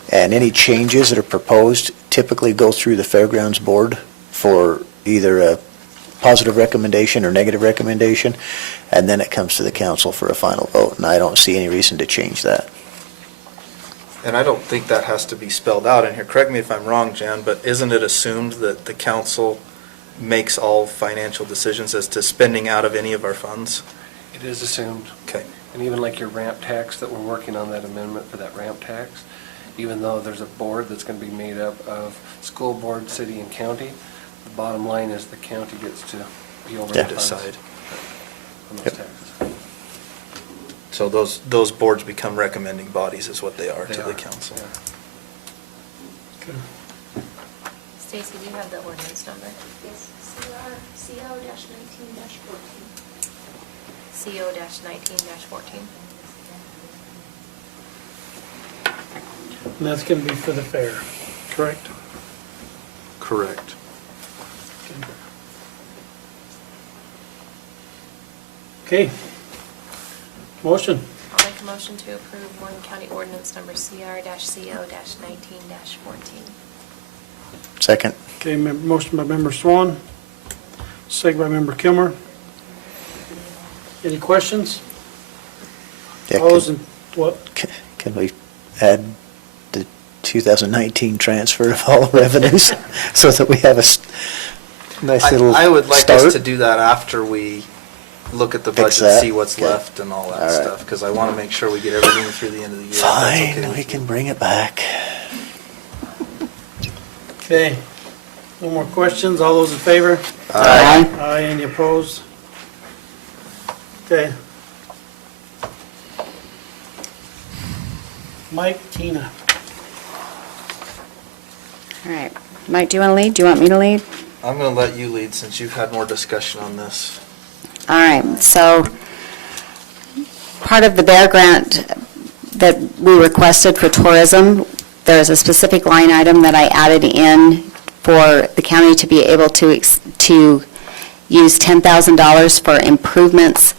and any changes that are proposed typically go through the Fairgrounds Board for either a positive recommendation or negative recommendation, and then it comes to the council for a final vote, and I don't see any reason to change that. And I don't think that has to be spelled out in here. Correct me if I'm wrong, Jan, but isn't it assumed that the council makes all financial decisions as to spending out of any of our funds? It is assumed. Okay. And even like your ramp tax, that we're working on that amendment for that ramp tax, even though there's a board that's going to be made up of school board, city, and county, the bottom line is the county gets to be over the Yeah. funds Decide. on those Yep. taxes. So those boards become recommending bodies is what they are They to the are, council. yeah. Stacy, do you have the ordinance number? Yes, CO-19-14. CO-19-14. And that's gonna be for the fair, correct? Correct. Okay. Motion. I'll make a motion to approve Morgan County ordinance number CR-CO-19-14. Second? Okay, motion by member Swan, second by member Kilmer. Any questions? Yeah, All those in, what? Can we add the 2019 transfer of all revenues so that we have a nice little I would like us start? to do that after we look at the Fix budget, that? see what's Okay. left and all that All right. stuff, because I want to make sure we get everything through the end of the year. if that's okay Fine, with we you. can bring it back. Okay. No more questions? All those in favor? Aye. Aye, any opposed? Okay. Mike, Tina. all right. Mike, do you want to lead? Do you want me to lead? I'm going to let you lead since you've had more discussion on this. All right, so part of the Bear Grant that we requested for tourism, there's a specific line item that I added in for the county to be able to use $10,000 for improvements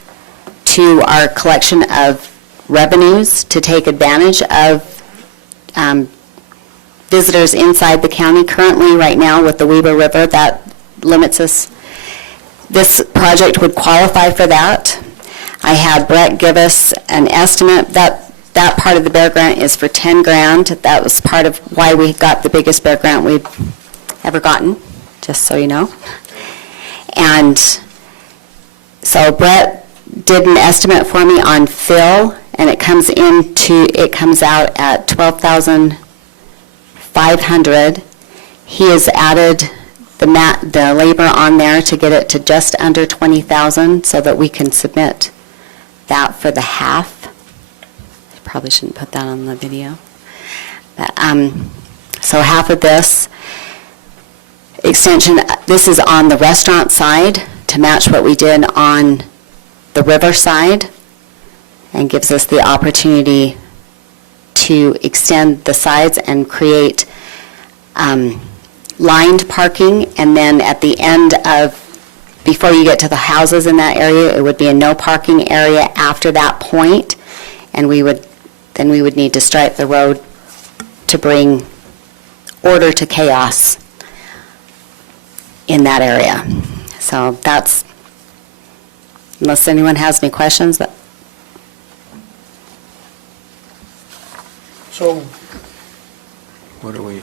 to our collection of revenues to take advantage of visitors inside the county. Currently, right now, with the Weber River, that limits us. This project would qualify for that. I had Brett give us an estimate. That part of the Bear Grant is for 10 grand. That was part of why we got the biggest Bear Grant we've ever gotten, just so you know. And so Brett did an estimate for me on fill, and it comes out at $12,500. He has added the labor on there to get it to just under 20,000 so that we can submit that for the half. I probably shouldn't put that on the video. But, so half of this extension, this is on the restaurant side to match what we did on the river side, and gives us the opportunity to extend the sides and create lined parking, and then at the end of, before you get to the houses in that area, it would be a no parking area after that point, and we would need to stripe the road to bring order to chaos in that area. So that's, unless anyone has any questions, but So, What do we,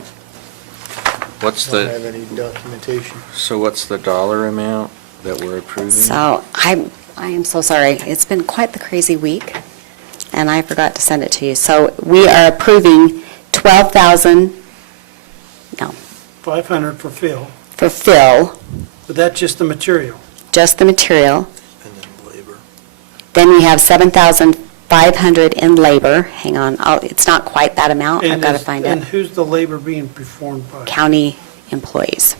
what's Don't have the, any documentation. so what's the dollar amount that we're approving? So I am so sorry. It's been quite the crazy week, and I forgot to send it to you. So we are approving 12,000, no, 500 for Phil, for fill, but that's just the material. just the material. And then labor. Then we have 7,500 in labor. Hang on, it's not quite that amount. I've And got to is- find And it. who's the labor being performed by? County employees.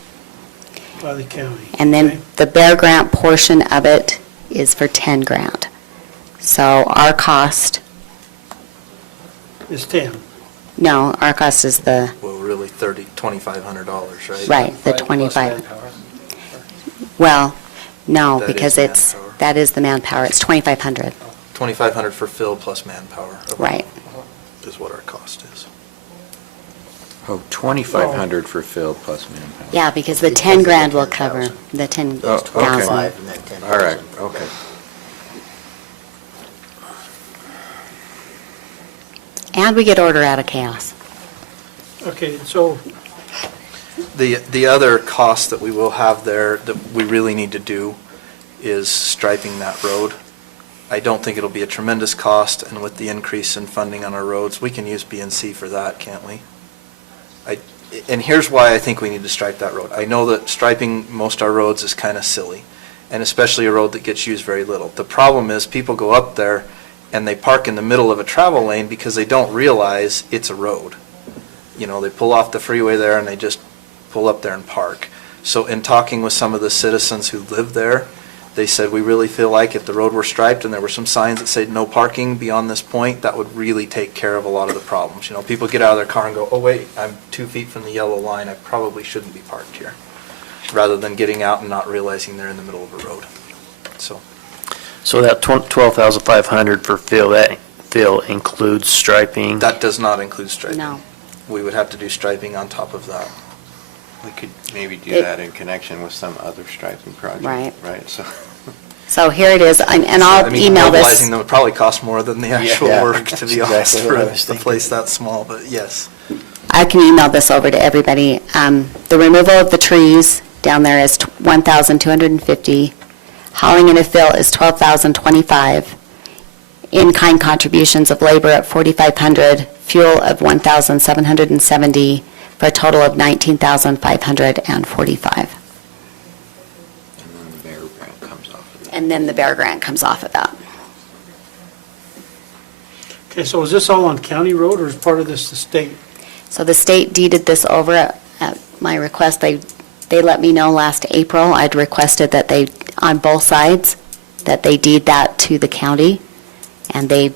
By the county. And okay? then the Bear Grant portion of it is for 10 grand. So our cost, It's 10. no, our cost is the, Well, really $2,500, right? right, the 25. Well, no, That is because it's, manpower. that is the manpower. It's 2,500, 2,500 for fill plus manpower. right. Is what our cost is. Oh, 2,500 for fill plus manpower. Yeah, because the 10 grand will cover the 10,000. Oh, okay. 25 and then 10,000. All right, okay. And we get order out of chaos. Okay, so The other cost that we will have there that we really need to do is striping that road. I don't think it'll be a tremendous cost, and with the increase in funding on our roads, we can use BNC for that, can't we? And here's why I think we need to stripe that road. I know that striping most our roads is kind of silly, and especially a road that gets used very little. The problem is people go up there and they park in the middle of a travel lane because they don't realize it's a road. You know, they pull off the freeway there and they just pull up there and park. So in talking with some of the citizens who live there, they said, we really feel like if the road were striped and there were some signs that said no parking beyond this point, that would really take care of a lot of the problems. You know, people get out of their car and go, oh wait, I'm 2 feet from the yellow line, I probably shouldn't be parked here, rather than getting out and not realizing they're in the middle of a road. So that 12,500 for fill includes striping? That does not include striping. No. We would have to do striping on top of that. We could maybe do It- that in connection with some other striping project. Right. Right, so. So here it is, and I'll I mean, email this. mobilizing them would probably cost more than the actual Yeah, work, to that's be honest, exactly what I for was a thinking. place that small, but yes. I can email this over to everybody. The removal of the trees down there is 1,250. Hauling and a fill is 12,025. In-kind contributions of labor at 4,500. Fuel of 1,770 for a total of 19,545. And then the Bear Grant comes off of that. And then the Bear Grant comes off of that. okay, so is this all on county road or is part of this the state? So the state deeded this over at my request. They let me know last April. I'd requested that they, on both sides, that they deed that to the county, and they,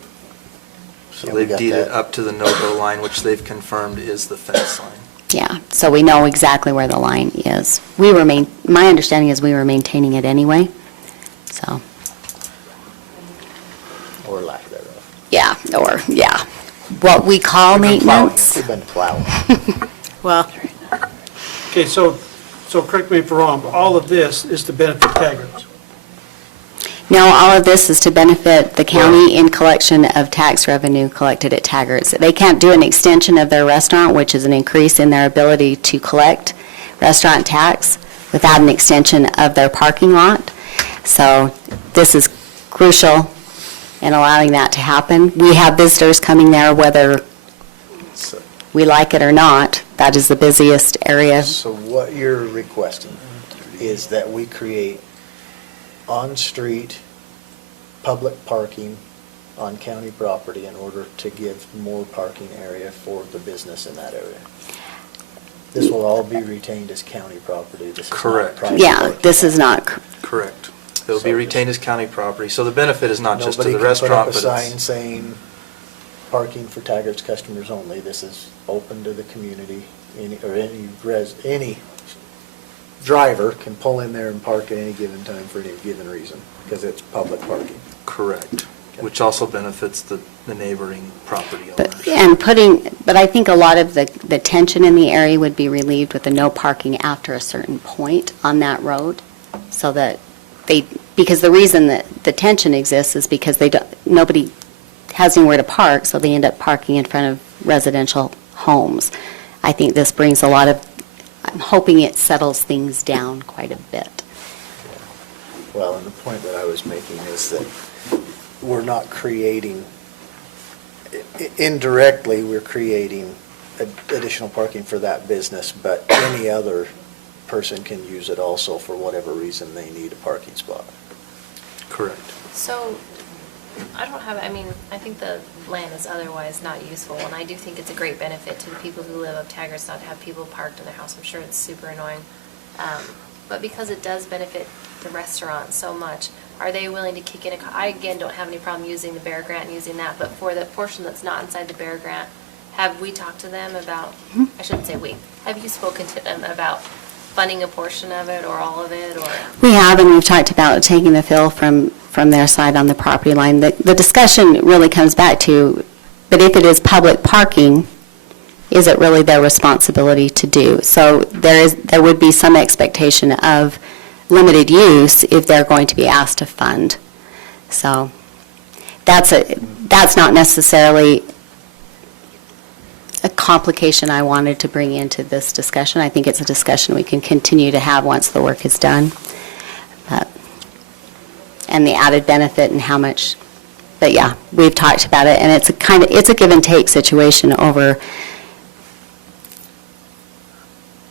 So Yeah, we they've got deeded that. up to the no-go line, which they've confirmed is the fence line. yeah, so we know exactly where the line is. My understanding is we were maintaining it anyway, so, Or lack thereof. yeah, what we call maintenance. We've been plowing. Well, Okay, so correct me if I'm wrong, but all of this is to benefit Taggart's. no, all of this is to benefit the county in collection of tax revenue collected at Taggart's. They can't do an extension of their restaurant, which is an increase in their ability to collect restaurant tax, without an extension of their parking lot. So this is crucial in allowing that to happen. We have visitors coming there whether So- we like it or not. That is the busiest area. So what you're requesting is that we create on-street public parking on county property in order to give more parking area for the business in that area. This will all be retained as county property. This is not Correct. private Yeah, parking. this is not, Correct. It'll be retained as county property, so the benefit is not just to the Nobody can put up restaurant, a but sign it's... saying parking for Taggart's customers only. This is open to the community. Any driver can pull in there and park at any given time for any given reason, because it's public parking. Correct, which also benefits the neighboring property owners. but I think a lot of the tension in the area would be relieved with the no parking after a certain point on that road, so that because the reason that the tension exists is because nobody has anywhere to park, so they end up parking in front of residential homes. I think this brings I'm hoping it settles things down quite a bit. Well, and the point that I was making is that we're not creating, indirectly, we're creating additional parking for that business, but any other person can use it also for whatever reason they need a parking spot. Correct. So, I don't have, I mean, I think the land is otherwise not useful, and I do think it's a great benefit to the people who live up Taggart not to have people parked in their house. I'm sure it's super annoying. But because it does benefit the restaurant so much, are they willing to kick in a, I again don't have any problem using the Bear Grant and using that, but for the portion that's not inside the Bear Grant, have we talked to them about, I shouldn't say we, have you spoken to them about funding a portion of it or all of it, or? We have, and we've talked about taking the fill from their side on the property line. The discussion really comes back to, but if it is public parking, is it really their responsibility to do? So there would be some expectation of limited use if they're going to be asked to fund. So that's not necessarily a complication I wanted to bring into this discussion. I think it's a discussion we can continue to have once the work is done. And the added benefit and how much, but yeah, we've talked about it, and it's a give and take situation over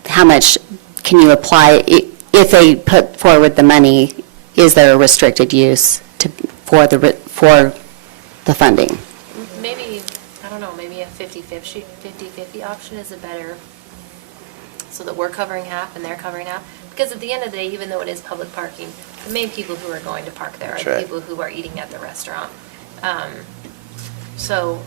how much can you apply. If they put forward the money, is there a restricted use for the funding? Maybe, I don't know, maybe a 50-50 option is a better, so that we're covering half and they're covering half. Because at the end of the day, even though it is public parking, the main people who are going to park there are That's the right. people who are eating at the restaurant. So,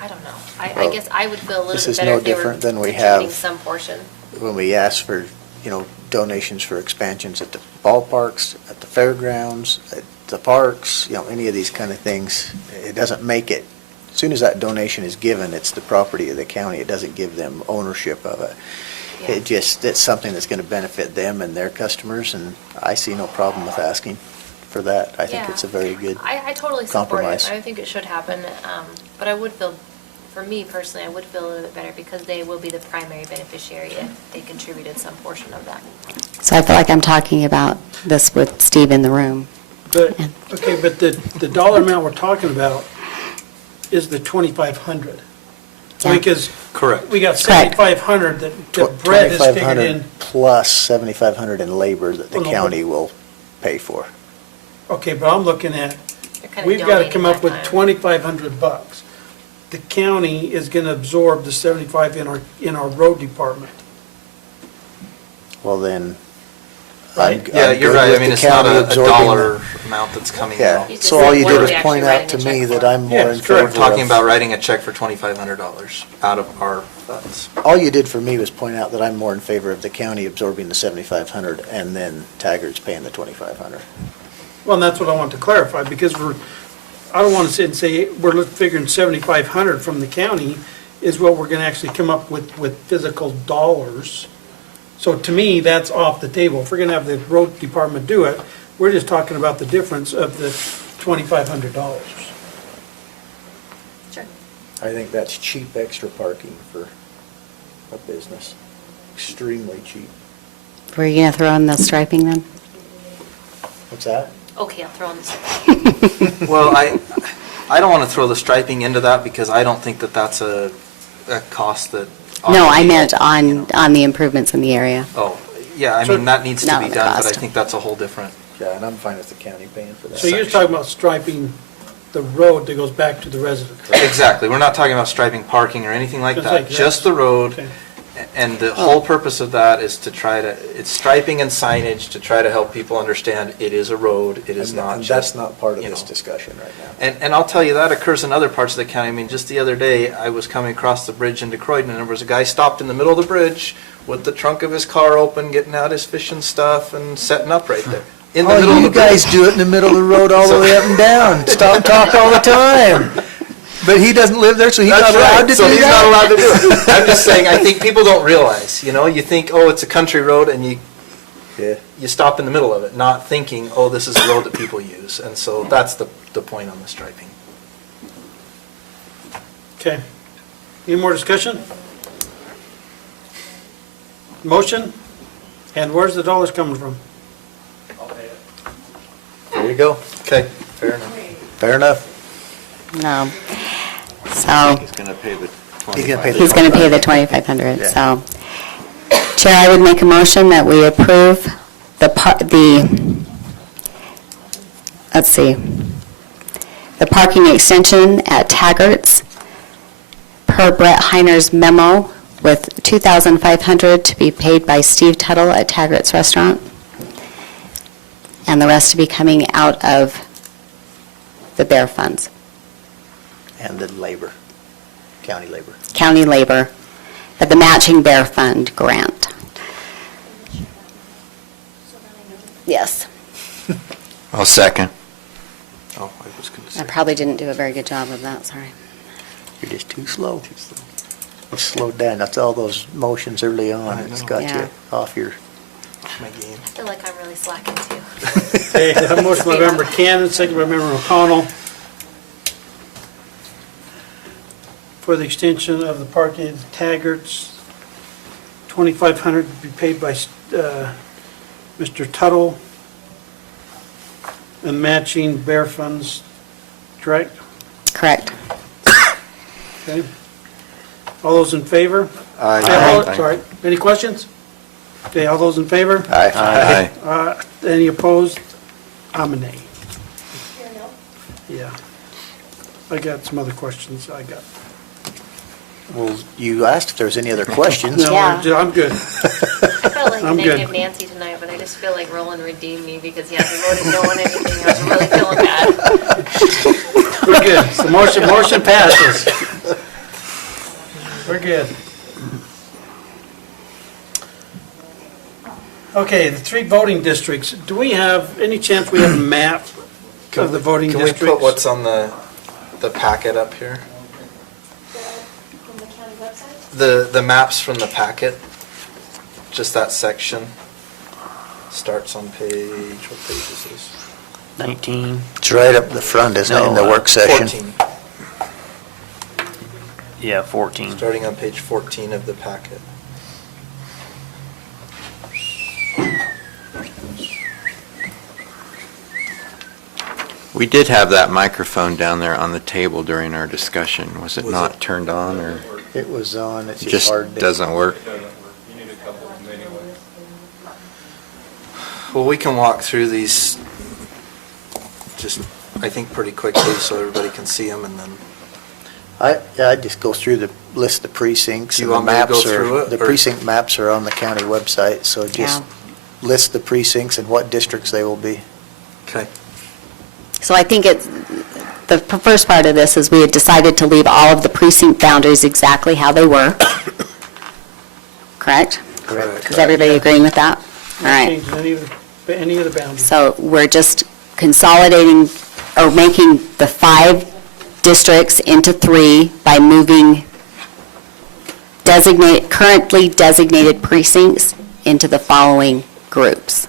I don't know. I Well, guess I would feel a this little bit is better no if they were different than we contributing have some portion. when we ask for, donations for expansions at the ballparks, at the fairgrounds, at the parks, any of these kind of things. It doesn't make it, as soon as that donation is given, it's the property of the county. It doesn't give them ownership of it. Yeah. It's something that's going to benefit them and their customers, and I see no problem with asking for that. I think Yeah. it's a very good I totally support compromise. it. I think it should happen. But I would feel, for me personally, I would feel a little bit better because they will be the primary beneficiary if they contributed some portion of that. So I feel like I'm talking about this with Steve in the room. But, okay, but the dollar amount we're talking about is the 2,500. Yeah. Because Correct. we got Correct. 7,500 that Brett has figured 2,500 in. plus 7,500 in labor that the Well, no, county will pay for. Okay, but I'm looking at, They're kind of we've got to donating come up that with time. 2,500 bucks. The county is going to absorb the 75 in our road department. Well, then, Right? Yeah, I'm you're good right. I with mean, the it's not county a absorbing dollar the- amount that's coming Yeah, out. You just so all said you what did are was we point actually out to writing a me check that for? I'm more Yeah, in it's favor correct. of. Talking about writing a check for $2,500 out of our funds. All you did for me was point out that I'm more in favor of the county absorbing the 7,500 and then Taggart's paying the 2,500. Well, and that's what I want to clarify, because I don't want to sit and say, we're figuring 7,500 from the county is what we're going to actually come up with physical dollars. So to me, that's off the table. If we're going to have the road department do it, we're just talking about the difference of the $2,500. Sure. I think that's cheap extra parking for a business. Extremely cheap. Were you going to throw in the striping then? What's that? Okay, I'll throw in the Well, I don't want to throw the striping into that because I don't think that that's a cost that. No, I ought to be, meant you know. on the improvements in the area. Oh, yeah, I mean, that needs to Not be on the done, but I cost. think that's a whole different. Yeah, and I'm fine with the county paying for that. So you're talking about striping the road that goes back to the resident. Exactly, we're not talking about striping parking or anything like Just that, like that. just the road. Okay. And the whole purpose of that is to try to, it's striping and signage to try to help people understand it is a road, it is And not and just. that's not part of you this know. discussion right now. And I'll tell you, that occurs in other parts of the county. I mean, just the other day, I was coming across the bridge into Croydon, and there was a guy stopped in the middle of the bridge with the trunk of his car open, getting out his fishing stuff and setting up right there. In the middle Oh, of you the bridge. guys do it in the middle of the road all the way up and down. Stop talk all the time. But he doesn't live there, so he's That's not allowed right. to do So he's that? not allowed to do it. I'm just saying, I think people don't realize, you think, oh, it's a country road, and you stop in the middle of it, not thinking, oh, this is a road that people use. And so that's the point on the striping. Okay. Any more discussion? Motion? And where's the dollars coming from? I'll pay it. There you go. Okay, fair enough. Fair enough. No. So, He's going to pay the He's gonna pay the he's going to pay the 2,500, Yeah. so. Chair, I would make a motion that we approve let's see, the parking extension at Taggart's per Brett Heiner's memo with $2,500 to be paid by Steve Tuttle at Taggart's Restaurant, and the rest to be coming out of the bear funds, And the labor, county labor. county labor, but the matching bear fund grant. Yes. I'll second. Oh, I was going to I say. probably didn't do a very good job of that, sorry. You're just too slow. Let's slow down. That's all those motions early on. I It's know. got Yeah. you off your, My game. I feel like I'm really slacking too. Okay, that motion by Member Cannon, second by Member O'Connell, for the extension of the parking at Taggart's, $2,500 to be paid by Mr. Tuttle, and matching bear funds, correct? Correct. Okay. All those in favor? Aye. Sorry, any questions? Okay, all those in favor? Aye. Any opposed? I'm a nay. Yeah. I got some other questions I got. well, you asked if there was any other questions. No, Yeah. I'm good. I felt like I'm good. negative Nancy tonight, but I just feel like Roland redeemed me because he hasn't voted no on anything. I was really feeling bad. We're good. So motion passes. We're good. Okay, the 3 voting districts. Do we have, any chance we have a map of the voting Can we districts? put what's on the packet up here? From the county website? The maps from the packet, just that section. Starts on page, what page is this? 19, It's right up the front, isn't it, in the No, work session? 14. yeah, 14. Starting on page 14 of the packet. We did have that microphone down there on the table during our discussion. Was it Was not it- turned on, or It was on, it's it just just hard to. doesn't work? It doesn't work. You need a couple of them anyway. Well, we can walk through these just, I think, pretty quickly so everybody can see them, and then, I'd just go through the list of precincts. You and the want me to go maps through are it, The or- precinct maps are on the county website, so just list the precincts and what districts they will be. okay. So I think the first part of this is we had decided to leave all of the precinct boundaries exactly how they were. Correct? Correct. Is everybody agreeing with that? All Not right. changing any of the boundaries. So we're just consolidating or making the 5 districts into 3 by moving currently designated precincts into the following groups.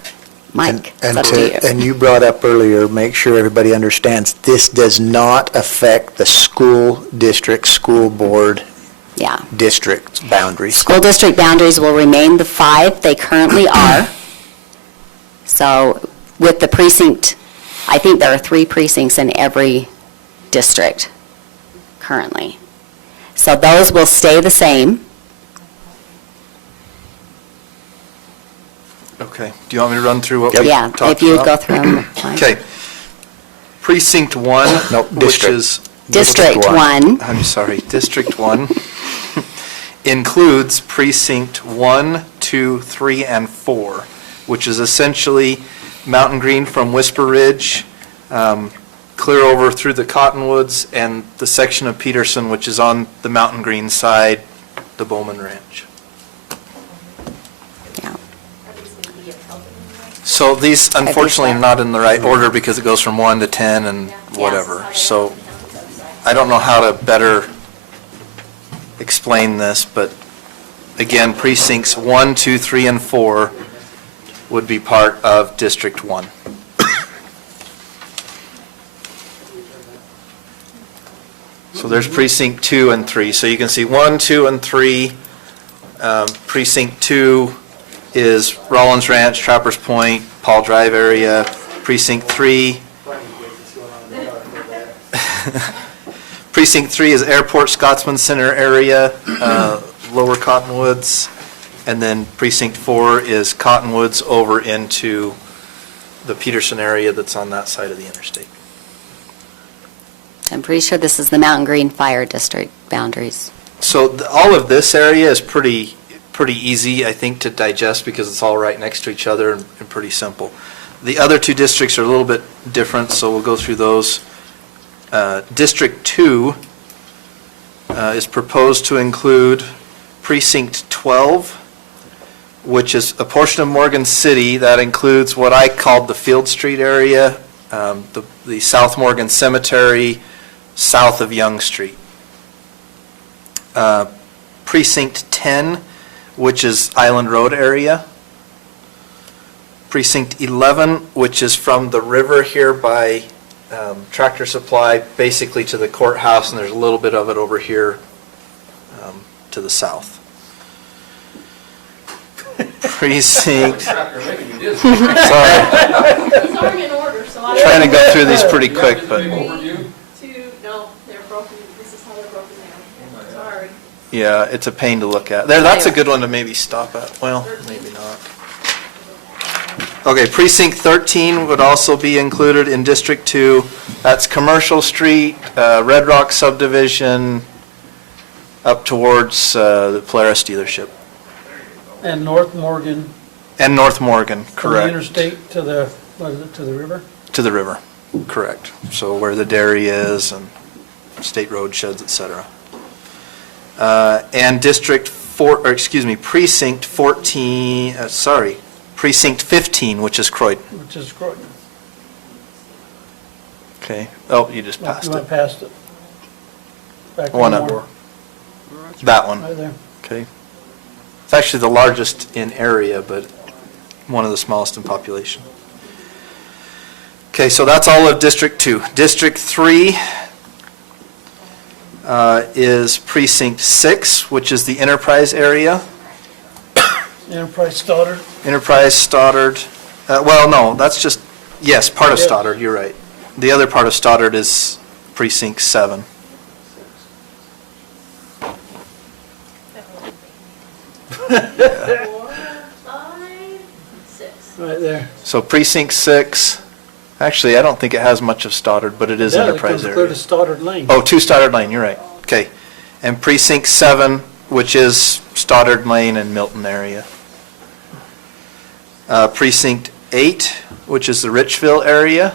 Mike, it's up to you. And you brought up earlier, make sure everybody understands, this does not affect the school district, school board Yeah. district boundaries. School district boundaries will remain the 5 they currently are. So with the precinct, I think there are 3 precincts in every district currently. So those will stay the same. Okay. Do you want me to run through what we Yeah, talked about? if you would go through them. fine. Okay. Precinct 1, Nope, which district. is... District 1. I'm sorry, District 1 includes Precinct 1, 2, 3, and 4, which is essentially Mountain Green from Whisper Ridge, clear over through the Cottonwoods, and the section of Peterson, which is on the Mountain Green side, the Bowman Ranch. Yeah. So these unfortunately are not in the right order because it goes from 1 to 10 and whatever. So I don't know how to better explain this, but again, precincts 1, 2, 3, and 4 would be part of District 1. So there's precinct 2 and 3. So you can see 1, 2, and 3. Precinct 2 is Rollins Ranch, Trappers Point, Paul Drive area. Precinct 3 Precinct 3 is Airport, Scotsman Center area, Lower Cottonwoods. And then Precinct 4 is Cottonwoods over into the Peterson area that's on that side of the interstate. I'm pretty sure this is the Mountain Green Fire District boundaries. So all of this area is pretty easy, I think, to digest because it's all right next to each other and pretty simple. The other two districts are a little bit different, so we'll go through those. District 2 is proposed to include Precinct 12, which is a portion of Morgan City that includes what I called the Field Street area, the South Morgan Cemetery, south of Young Street. Precinct 10, which is Island Road area. Precinct 11, which is from the river here by Tractor Supply, basically to the courthouse, and there's a little bit of it over here to the south. Precinct. Sorry. These aren't in order, so I. Trying to go through these pretty quick, but No, they're broken, this is how they're broken down. Sorry. yeah, it's a pain to look at. There, that's a good one to maybe stop at. Well, maybe not. Okay, Precinct 13 would also be included in District 2. That's Commercial Street, Red Rock subdivision, up towards the Polaris dealership. And North Morgan. And North Morgan, From the correct. interstate to the, what is it, to the river? To the river, correct. So where the dairy is and state road sheds, et cetera. And Precinct 14, Precinct 15, which is Croydon. Which is Croydon. Okay. Oh, you just passed You it. went past it. Back One one up. more. That one. Right there. Okay. It's actually the largest in area, but one of the smallest in population. Okay, so that's all of District 2. District 3 is Precinct 6, which is the Enterprise area. Enterprise Stoddard. Enterprise, Stoddard, well, no, that's just, yes, part of Stoddard, you're right. The other part of Stoddard is Precinct 7. Right there. So Precinct 6, actually, I don't think it has much of Stoddard, but it is Yeah, it Enterprise comes area. clear to Stoddard Lane. Oh, to Stoddard Lane, you're right. Okay. And Precinct 7, which is Stoddard Lane and Milton area. Precinct 8, which is the Richville area.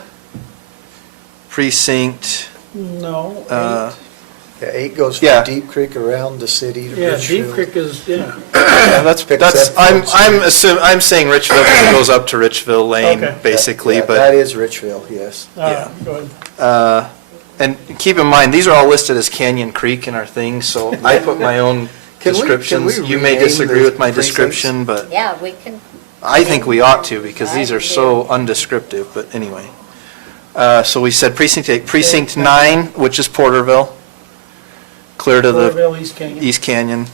Precinct, No. Yeah, 8 goes Yeah. from Deep Creek around the city to Yeah, Richfield. Deep Creek is, yeah. I'm saying Richville because it goes up to Richville Lane, Okay. basically, Yeah, but. that is Richfield, yes. Yeah. Go ahead. And keep in mind, these are all listed as Canyon Creek in our thing, so I put my own Can we descriptions. You may rename disagree the with my precincts? description, but Yeah, we can, I think we ought to because these are so undescriptive, but anyway. So we said Precinct 8, Precinct 9, which is Porterville, clear to the Porterville, East Canyon. East Canyon.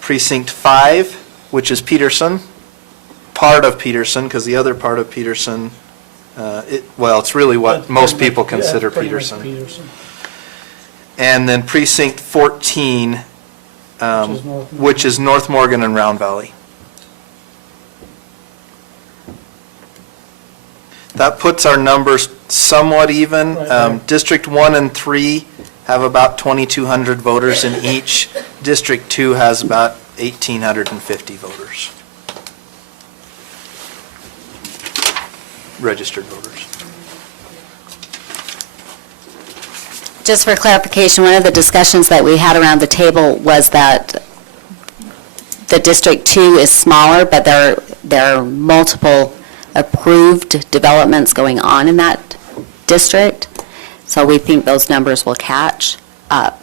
Precinct 5, which is Peterson, part of Peterson, because the other part of Peterson, it's really what That's most pretty people much- yeah, consider pretty much Peterson. Peterson. And then Precinct 14, which is North Morgan and Round Valley. That puts our numbers somewhat even. Right. District 1 and 3 have about 2,200 voters in each. District 2 has about 1,850 voters. Registered voters. Just for clarification, one of the discussions that we had around the table was that the District 2 is smaller, but there are multiple approved developments going on in that district. So we think those numbers will catch up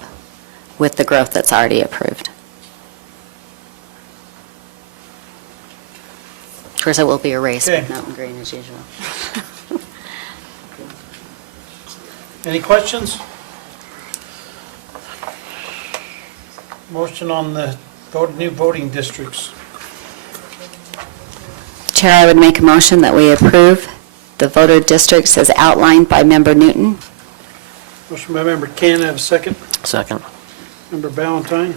with the growth that's already approved. Of course, it will be a race with Okay. Mountain Green as usual. Any questions? Motion on the new voting districts. Chair, I would make a motion that we approve the voter districts as outlined by Member Newton. Motion by member Cannon, have a second. Second. Member Valentine.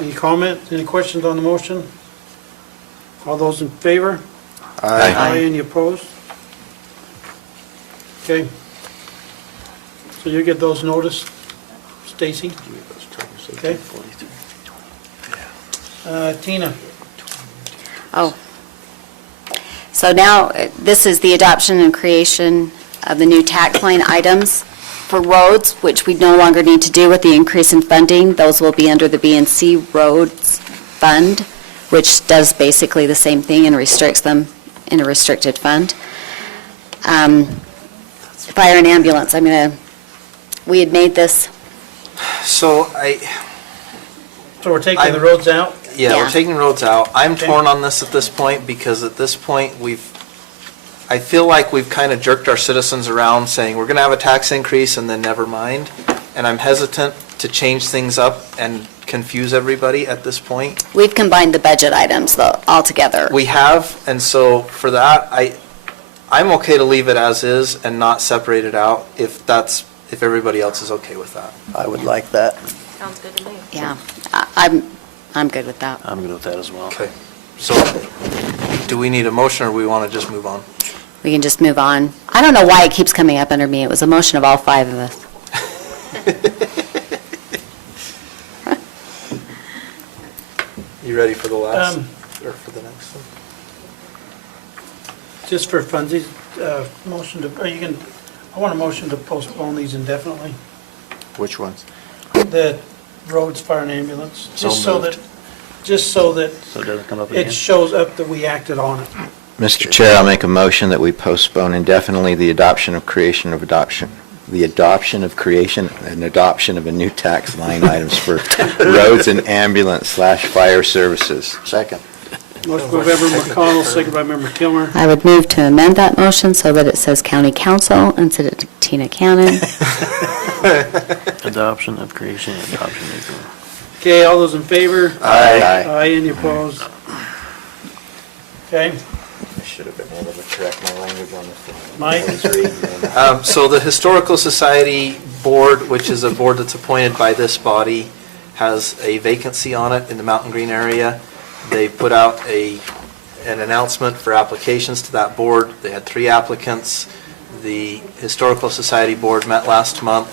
Any comments, any questions on the motion? All those in favor? Aye. Any opposed? Okay. So you get those noticed, Stacy? Okay. Tina? Oh. So now, this is the adoption and creation of the new tax line items for roads, which we no longer need to do with the increase in funding. Those will be under the B&C Roads Fund, which does basically the same thing and restricts them in a restricted fund. Fire and ambulance, we had made this, So So we're taking the roads out? Yeah, Yeah. we're taking roads out. I'm Okay. torn on this at this point because at this point, I feel like we've kind of jerked our citizens around saying, we're going to have a tax increase and then never mind. And I'm hesitant to change things up and confuse everybody at this point. we've combined the budget items though, all together. We have, and so for that, I'm okay to leave it as is and not separate it out if everybody else is okay with that. I would like that. Sounds good to me. Yeah, I'm good with that. I'm good with that as well. Okay. So do we need a motion or we want to just move on? We can just move on. I don't know why it keeps coming up under me. It was a motion of all five of us. You ready for the last, Um, or for the next one? Just for funsies, motion to, I want a motion to postpone these indefinitely. Which ones? The roads, fire and ambulance, So just so that, moved. So it doesn't come up again? it shows up that we acted on it. Mr. Chair, I'll make a motion that we postpone indefinitely the adoption of creation of a new tax line items for roads and ambulance/fire services. Second. Motion by member McConnell, second by member Kilmer. I would move to amend that motion so that it says county council instead of Tina Cannon. Adoption of creation, adoption of. Okay, all those in favor? Aye. Aye, any opposed? Okay, I should have been able to correct my language on the phone. Mike? So the Historical Society Board, which is a board that's appointed by this body, has a vacancy on it in the Mountain Green area. They put out an announcement for applications to that board. They had 3 applicants. The Historical Society Board met last month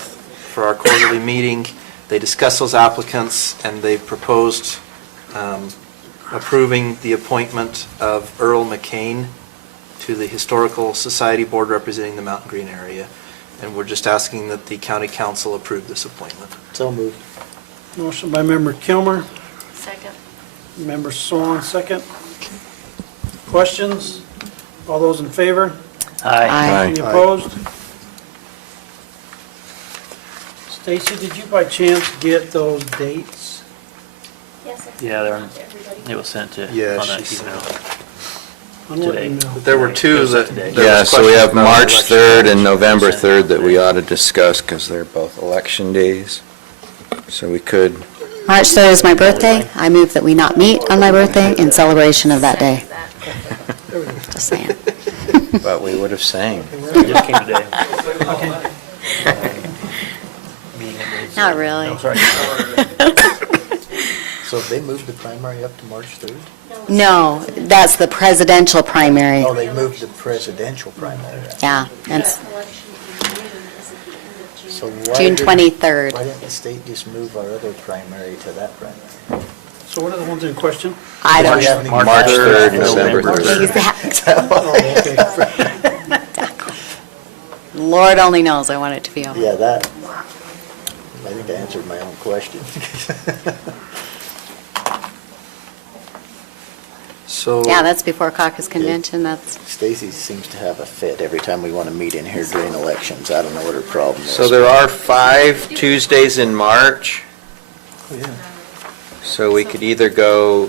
for our quarterly meeting. They discussed those applicants and they proposed approving the appointment of Earl McCain to the Historical Society Board representing the Mountain Green area. And we're just asking that the county council approve this appointment. So moved. Motion by member Kilmer, Second. member Swan, second. Questions? All those in favor? Aye. Any opposed? Stacy, did you by chance get those dates? Yes, I Yeah, they're, sent it to everybody. it was sent to, Yeah, on that she email. On what Today. email? But there were 2 It was that. today. there Yeah, was so we have questions about March election. 3rd and November 3rd that we ought to discuss because they're both election days. So we could, March 3rd is my birthday. I move that we not meet on my birthday in celebration of that day. Just saying. but we would have sang. It just came today. Not really. No, sorry. So have they moved the primary up to March 3rd? No, that's the presidential primary. Oh, they moved the presidential primary. Yeah, and it's So why June didn't- 23rd. Why didn't the state just move our other primary to that primary? So what are the ones in question? I don't We haven't even- March 3rd and November 3rd. Exact. Lord only knows I want it to be over. Yeah, that, I think I answered my own question. So. Yeah, that's before caucus convention, that's, Stacy seems to have a fit every time we want to meet in here during elections. I don't know what her problem is. So there are 5 Tuesdays in March. Oh, yeah. So we could either go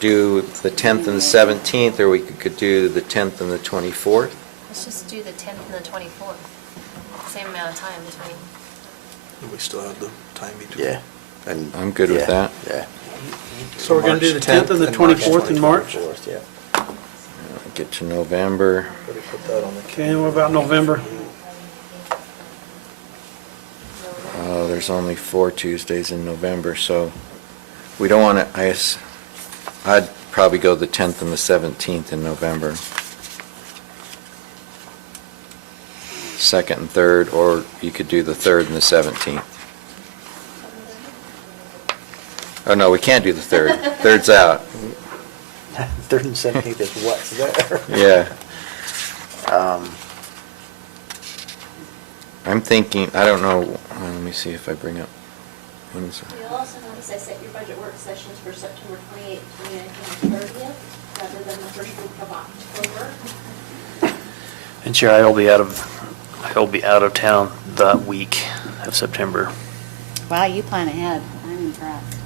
do the 10th and the 17th, or we could do the 10th and the 24th. Let's just do the 10th and the 24th. Same amount of time between. We still have the time between. Yeah. And I'm good with that. Yeah. So we're gonna do the March 10th and the 24th in March? 24th, yeah. Get to November. Better put that on the Okay, and what about November? there's only 4 Tuesdays in November, so we don't want to, I'd probably go the 10th and the 17th in November. 2nd and 3rd, or you could do the 3rd and the 17th. Oh, no, we can't do the 3rd. 3rd's out. 3rd and 17th is what's there. Yeah. I'm thinking, I don't know, well, let me see if I bring up, when's it? You'll also notice I set your budget work sessions for September 28th, 29th, and 30th, rather than the first week of October. And Chair, I will be out of town that week of September. Wow, you plan ahead. I'm impressed.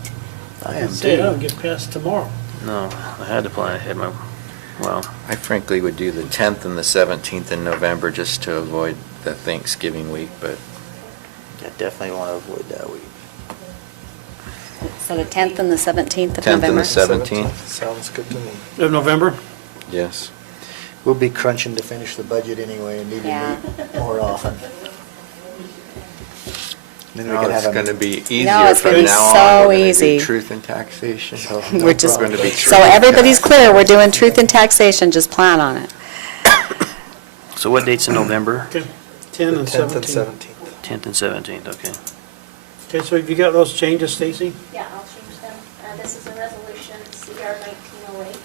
I am Say, I'll too. get past tomorrow. No, I had to plan ahead, well, I frankly would do the 10th and the 17th in November just to avoid the Thanksgiving week, but I definitely want to avoid that week. So the 10th and the 17th of 10th and November? the 17th, Sounds good to me. Of November? yes. We'll be crunching to finish the budget anyway and need Yeah. to meet more often. Then we No, can it's have going to a, be No, easier it's from gonna be now on. so We're gonna do easy. Truth and taxation. We're just, Going to be so truth and everybody's taxation. clear, we're doing truth and taxation, just plan on it. so what dates in November? Okay, 10 and 10th and 17. 17th. 10th and 17th, okay. Okay, so have you got those changes, Stacy? Yeah, I'll change them. This is a resolution, CR 1908.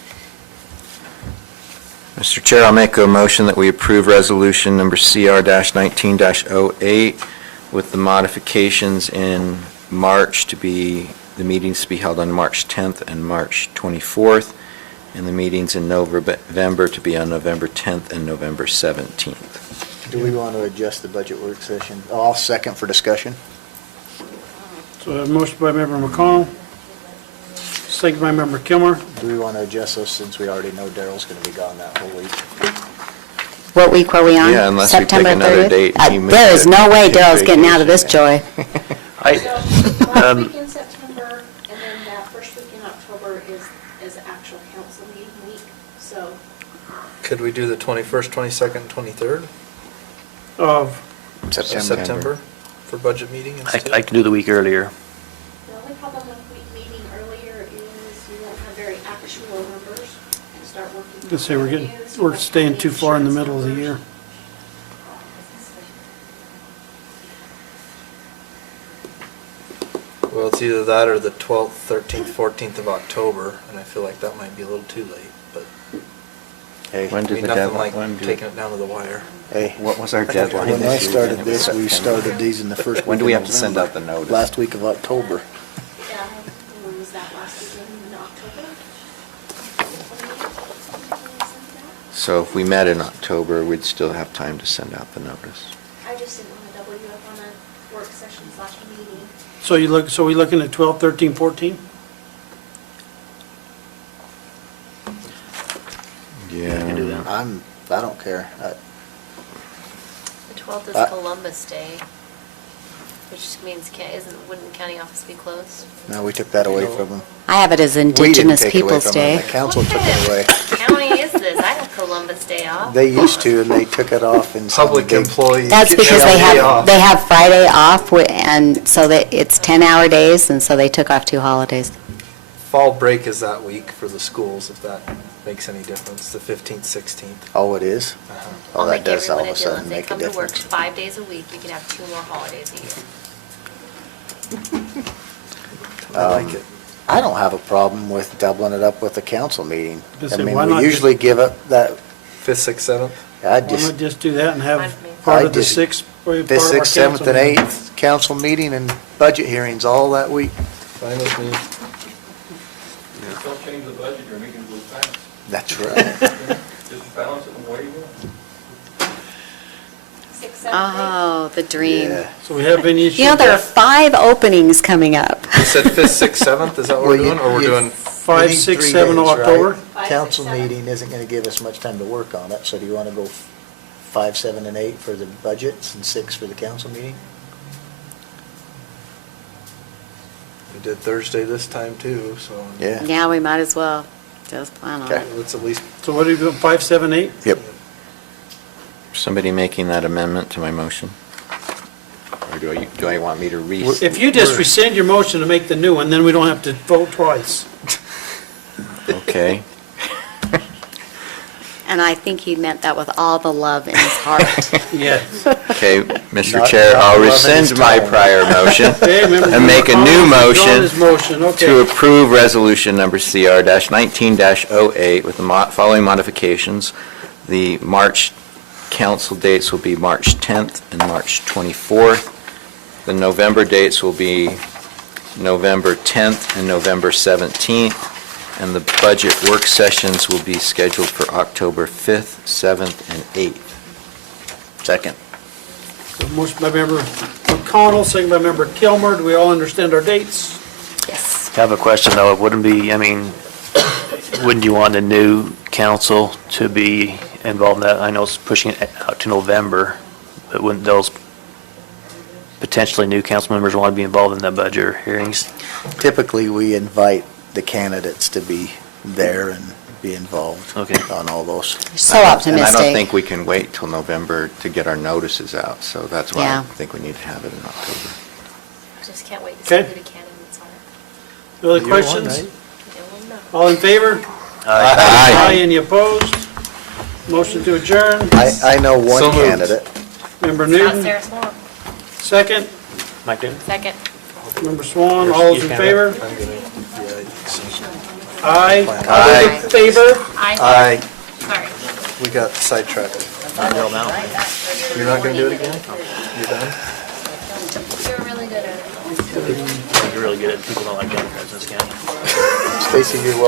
Mr. Chair, I'll make a motion that we approve resolution number CR-19-08 with the modifications in March to be, the meetings to be held on March 10th and March 24th, and the meetings in November to be on November 10th and November 17th. do we want to adjust the budget work session? Oh, I'll second for discussion. So a motion by Member McConnell, second by Member Kilmer. Do we want to adjust those since we already know Daryl's going to be gone that whole week? What week were we on? Yeah, unless we pick September another 30th? date, he moves There is it no way to Daryl's getting out of this vacation. joy. So last week in September, and then that first week in October is actual council meeting week, so. Could we do the 21st, 22nd, and 23rd Of, of September for budget meeting instead? I can do the week earlier. The only problem with meeting earlier is you won't have very actual numbers. You start working. let's say we're getting, revenues, we're staying too far in the middle of the year. Well, it's either that or the 12th, 13th, 14th of October, and I feel like that might be a little too late, but Hey, When I did mean, the nothing deadline, like when did, taking it down to the wire. hey, what was our deadline when I this year? started It was this, we September. started these in the first week When do of we have to send November. out the notice? Last week of October. Yeah, when was that last weekend in October? So if we met in October, we'd still have time to send out the notice. I just didn't want to double you up on a work session / meeting. So we looking at 12, 13, 14? Yeah. can do that. I don't care. The 12th is Columbus Day, which means wouldn't county office be closed? No, we took that away from them. I have it as We didn't Indigenous take it away Peoples' from them. Day. The council took it away. County is this? I have Columbus Day off. They used to, and they took it off in some Public big- employees. That's get because their they day have, off. they have Friday off, and so that it's 10-hour days, and so they took off 2 holidays. Fall break is that week for the schools, if that makes any difference, the 15th, 16th. Oh, it is? Uh-huh. Oh, I'll that make does all everyone of a a deal. sudden If they make a come to work difference. 5 days a week, you can have 2 more holidays a year. I like it. I don't have a problem with doubling it up with a council meeting. Just I say, mean, why we not usually give up that, 5th, 6th, 7th? I Why just, not just do that and have Fine with me. part I of the just- 6th, part of our 5th, 6th, 7th, council and meeting? 8th, council meeting and budget hearings all that week. Fine with me. Don't change the budget, your meetings will pass. That's right. Just balance it the way you want. 6, 7, 8. Oh, the dream. Yeah. So we have any issue You know, with there are that? 5 openings coming up. You said 5th, 6th, 7th, is that what we're Well, you- doing, or we're you- doing? 5, We need 6, 3 7 days, right? October? 5, Council 6, 7. meeting isn't gonna give us much time to work on it, so do you wanna go 5, 7, and 8 for the budgets and 6 for the council meeting? We did Thursday this time too, so. Yeah. Yeah, we might as well just plan on Okay. it. Let's at least, So what are you doing, 5, 7, 8? Yep. Somebody making that amendment to my motion? Or Or do I want me to If you just rescind your motion to make the new one, then we don't have to vote twice. Okay. And I think he meant that with all the love in his heart. Yes. Okay, Mr. Not- Chair, not I'll loving his rescind my tone. prior motion Okay, remember and make a new Withdrawn motion his motion, okay. to approve resolution number CR-19-08 with the following modifications. The March council dates will be March 10th and March 24th. The November dates will be November 10th and November 17th. And the budget work sessions will be scheduled for October 5th, 7th, and 8th. Second. Motion by member McConnell, second by member Kilmer. Do we all understand our dates? Yes. I have a question, though. It wouldn't be, I mean, wouldn't you want the new council to be involved in that? I know it's pushing it out to November, but wouldn't those potentially new council members want to be involved in the budget hearings? Typically, we invite the candidates to be there and be involved on all those. So And I optimistic. don't think we can wait till November to get our notices out, so that's why Yeah. I think we need to have it in October. I just can't wait to see Okay. who the candidates are. No other You're one, questions? right? All in favor? Aye. Any opposed? Motion to adjourn. I know one So moved. candidate. Member Not Newton, Sarah Swan. second. Mike Newton? Second. Member Swan, all those in favor? I'm gonna, Aye. Aye. All those in favor? Aye, Sorry. we got sidetracked. You're not gonna do it again? You're done? You're really good at it. You're really good at people don't like Democrats in this county. Stacy, you're welcome.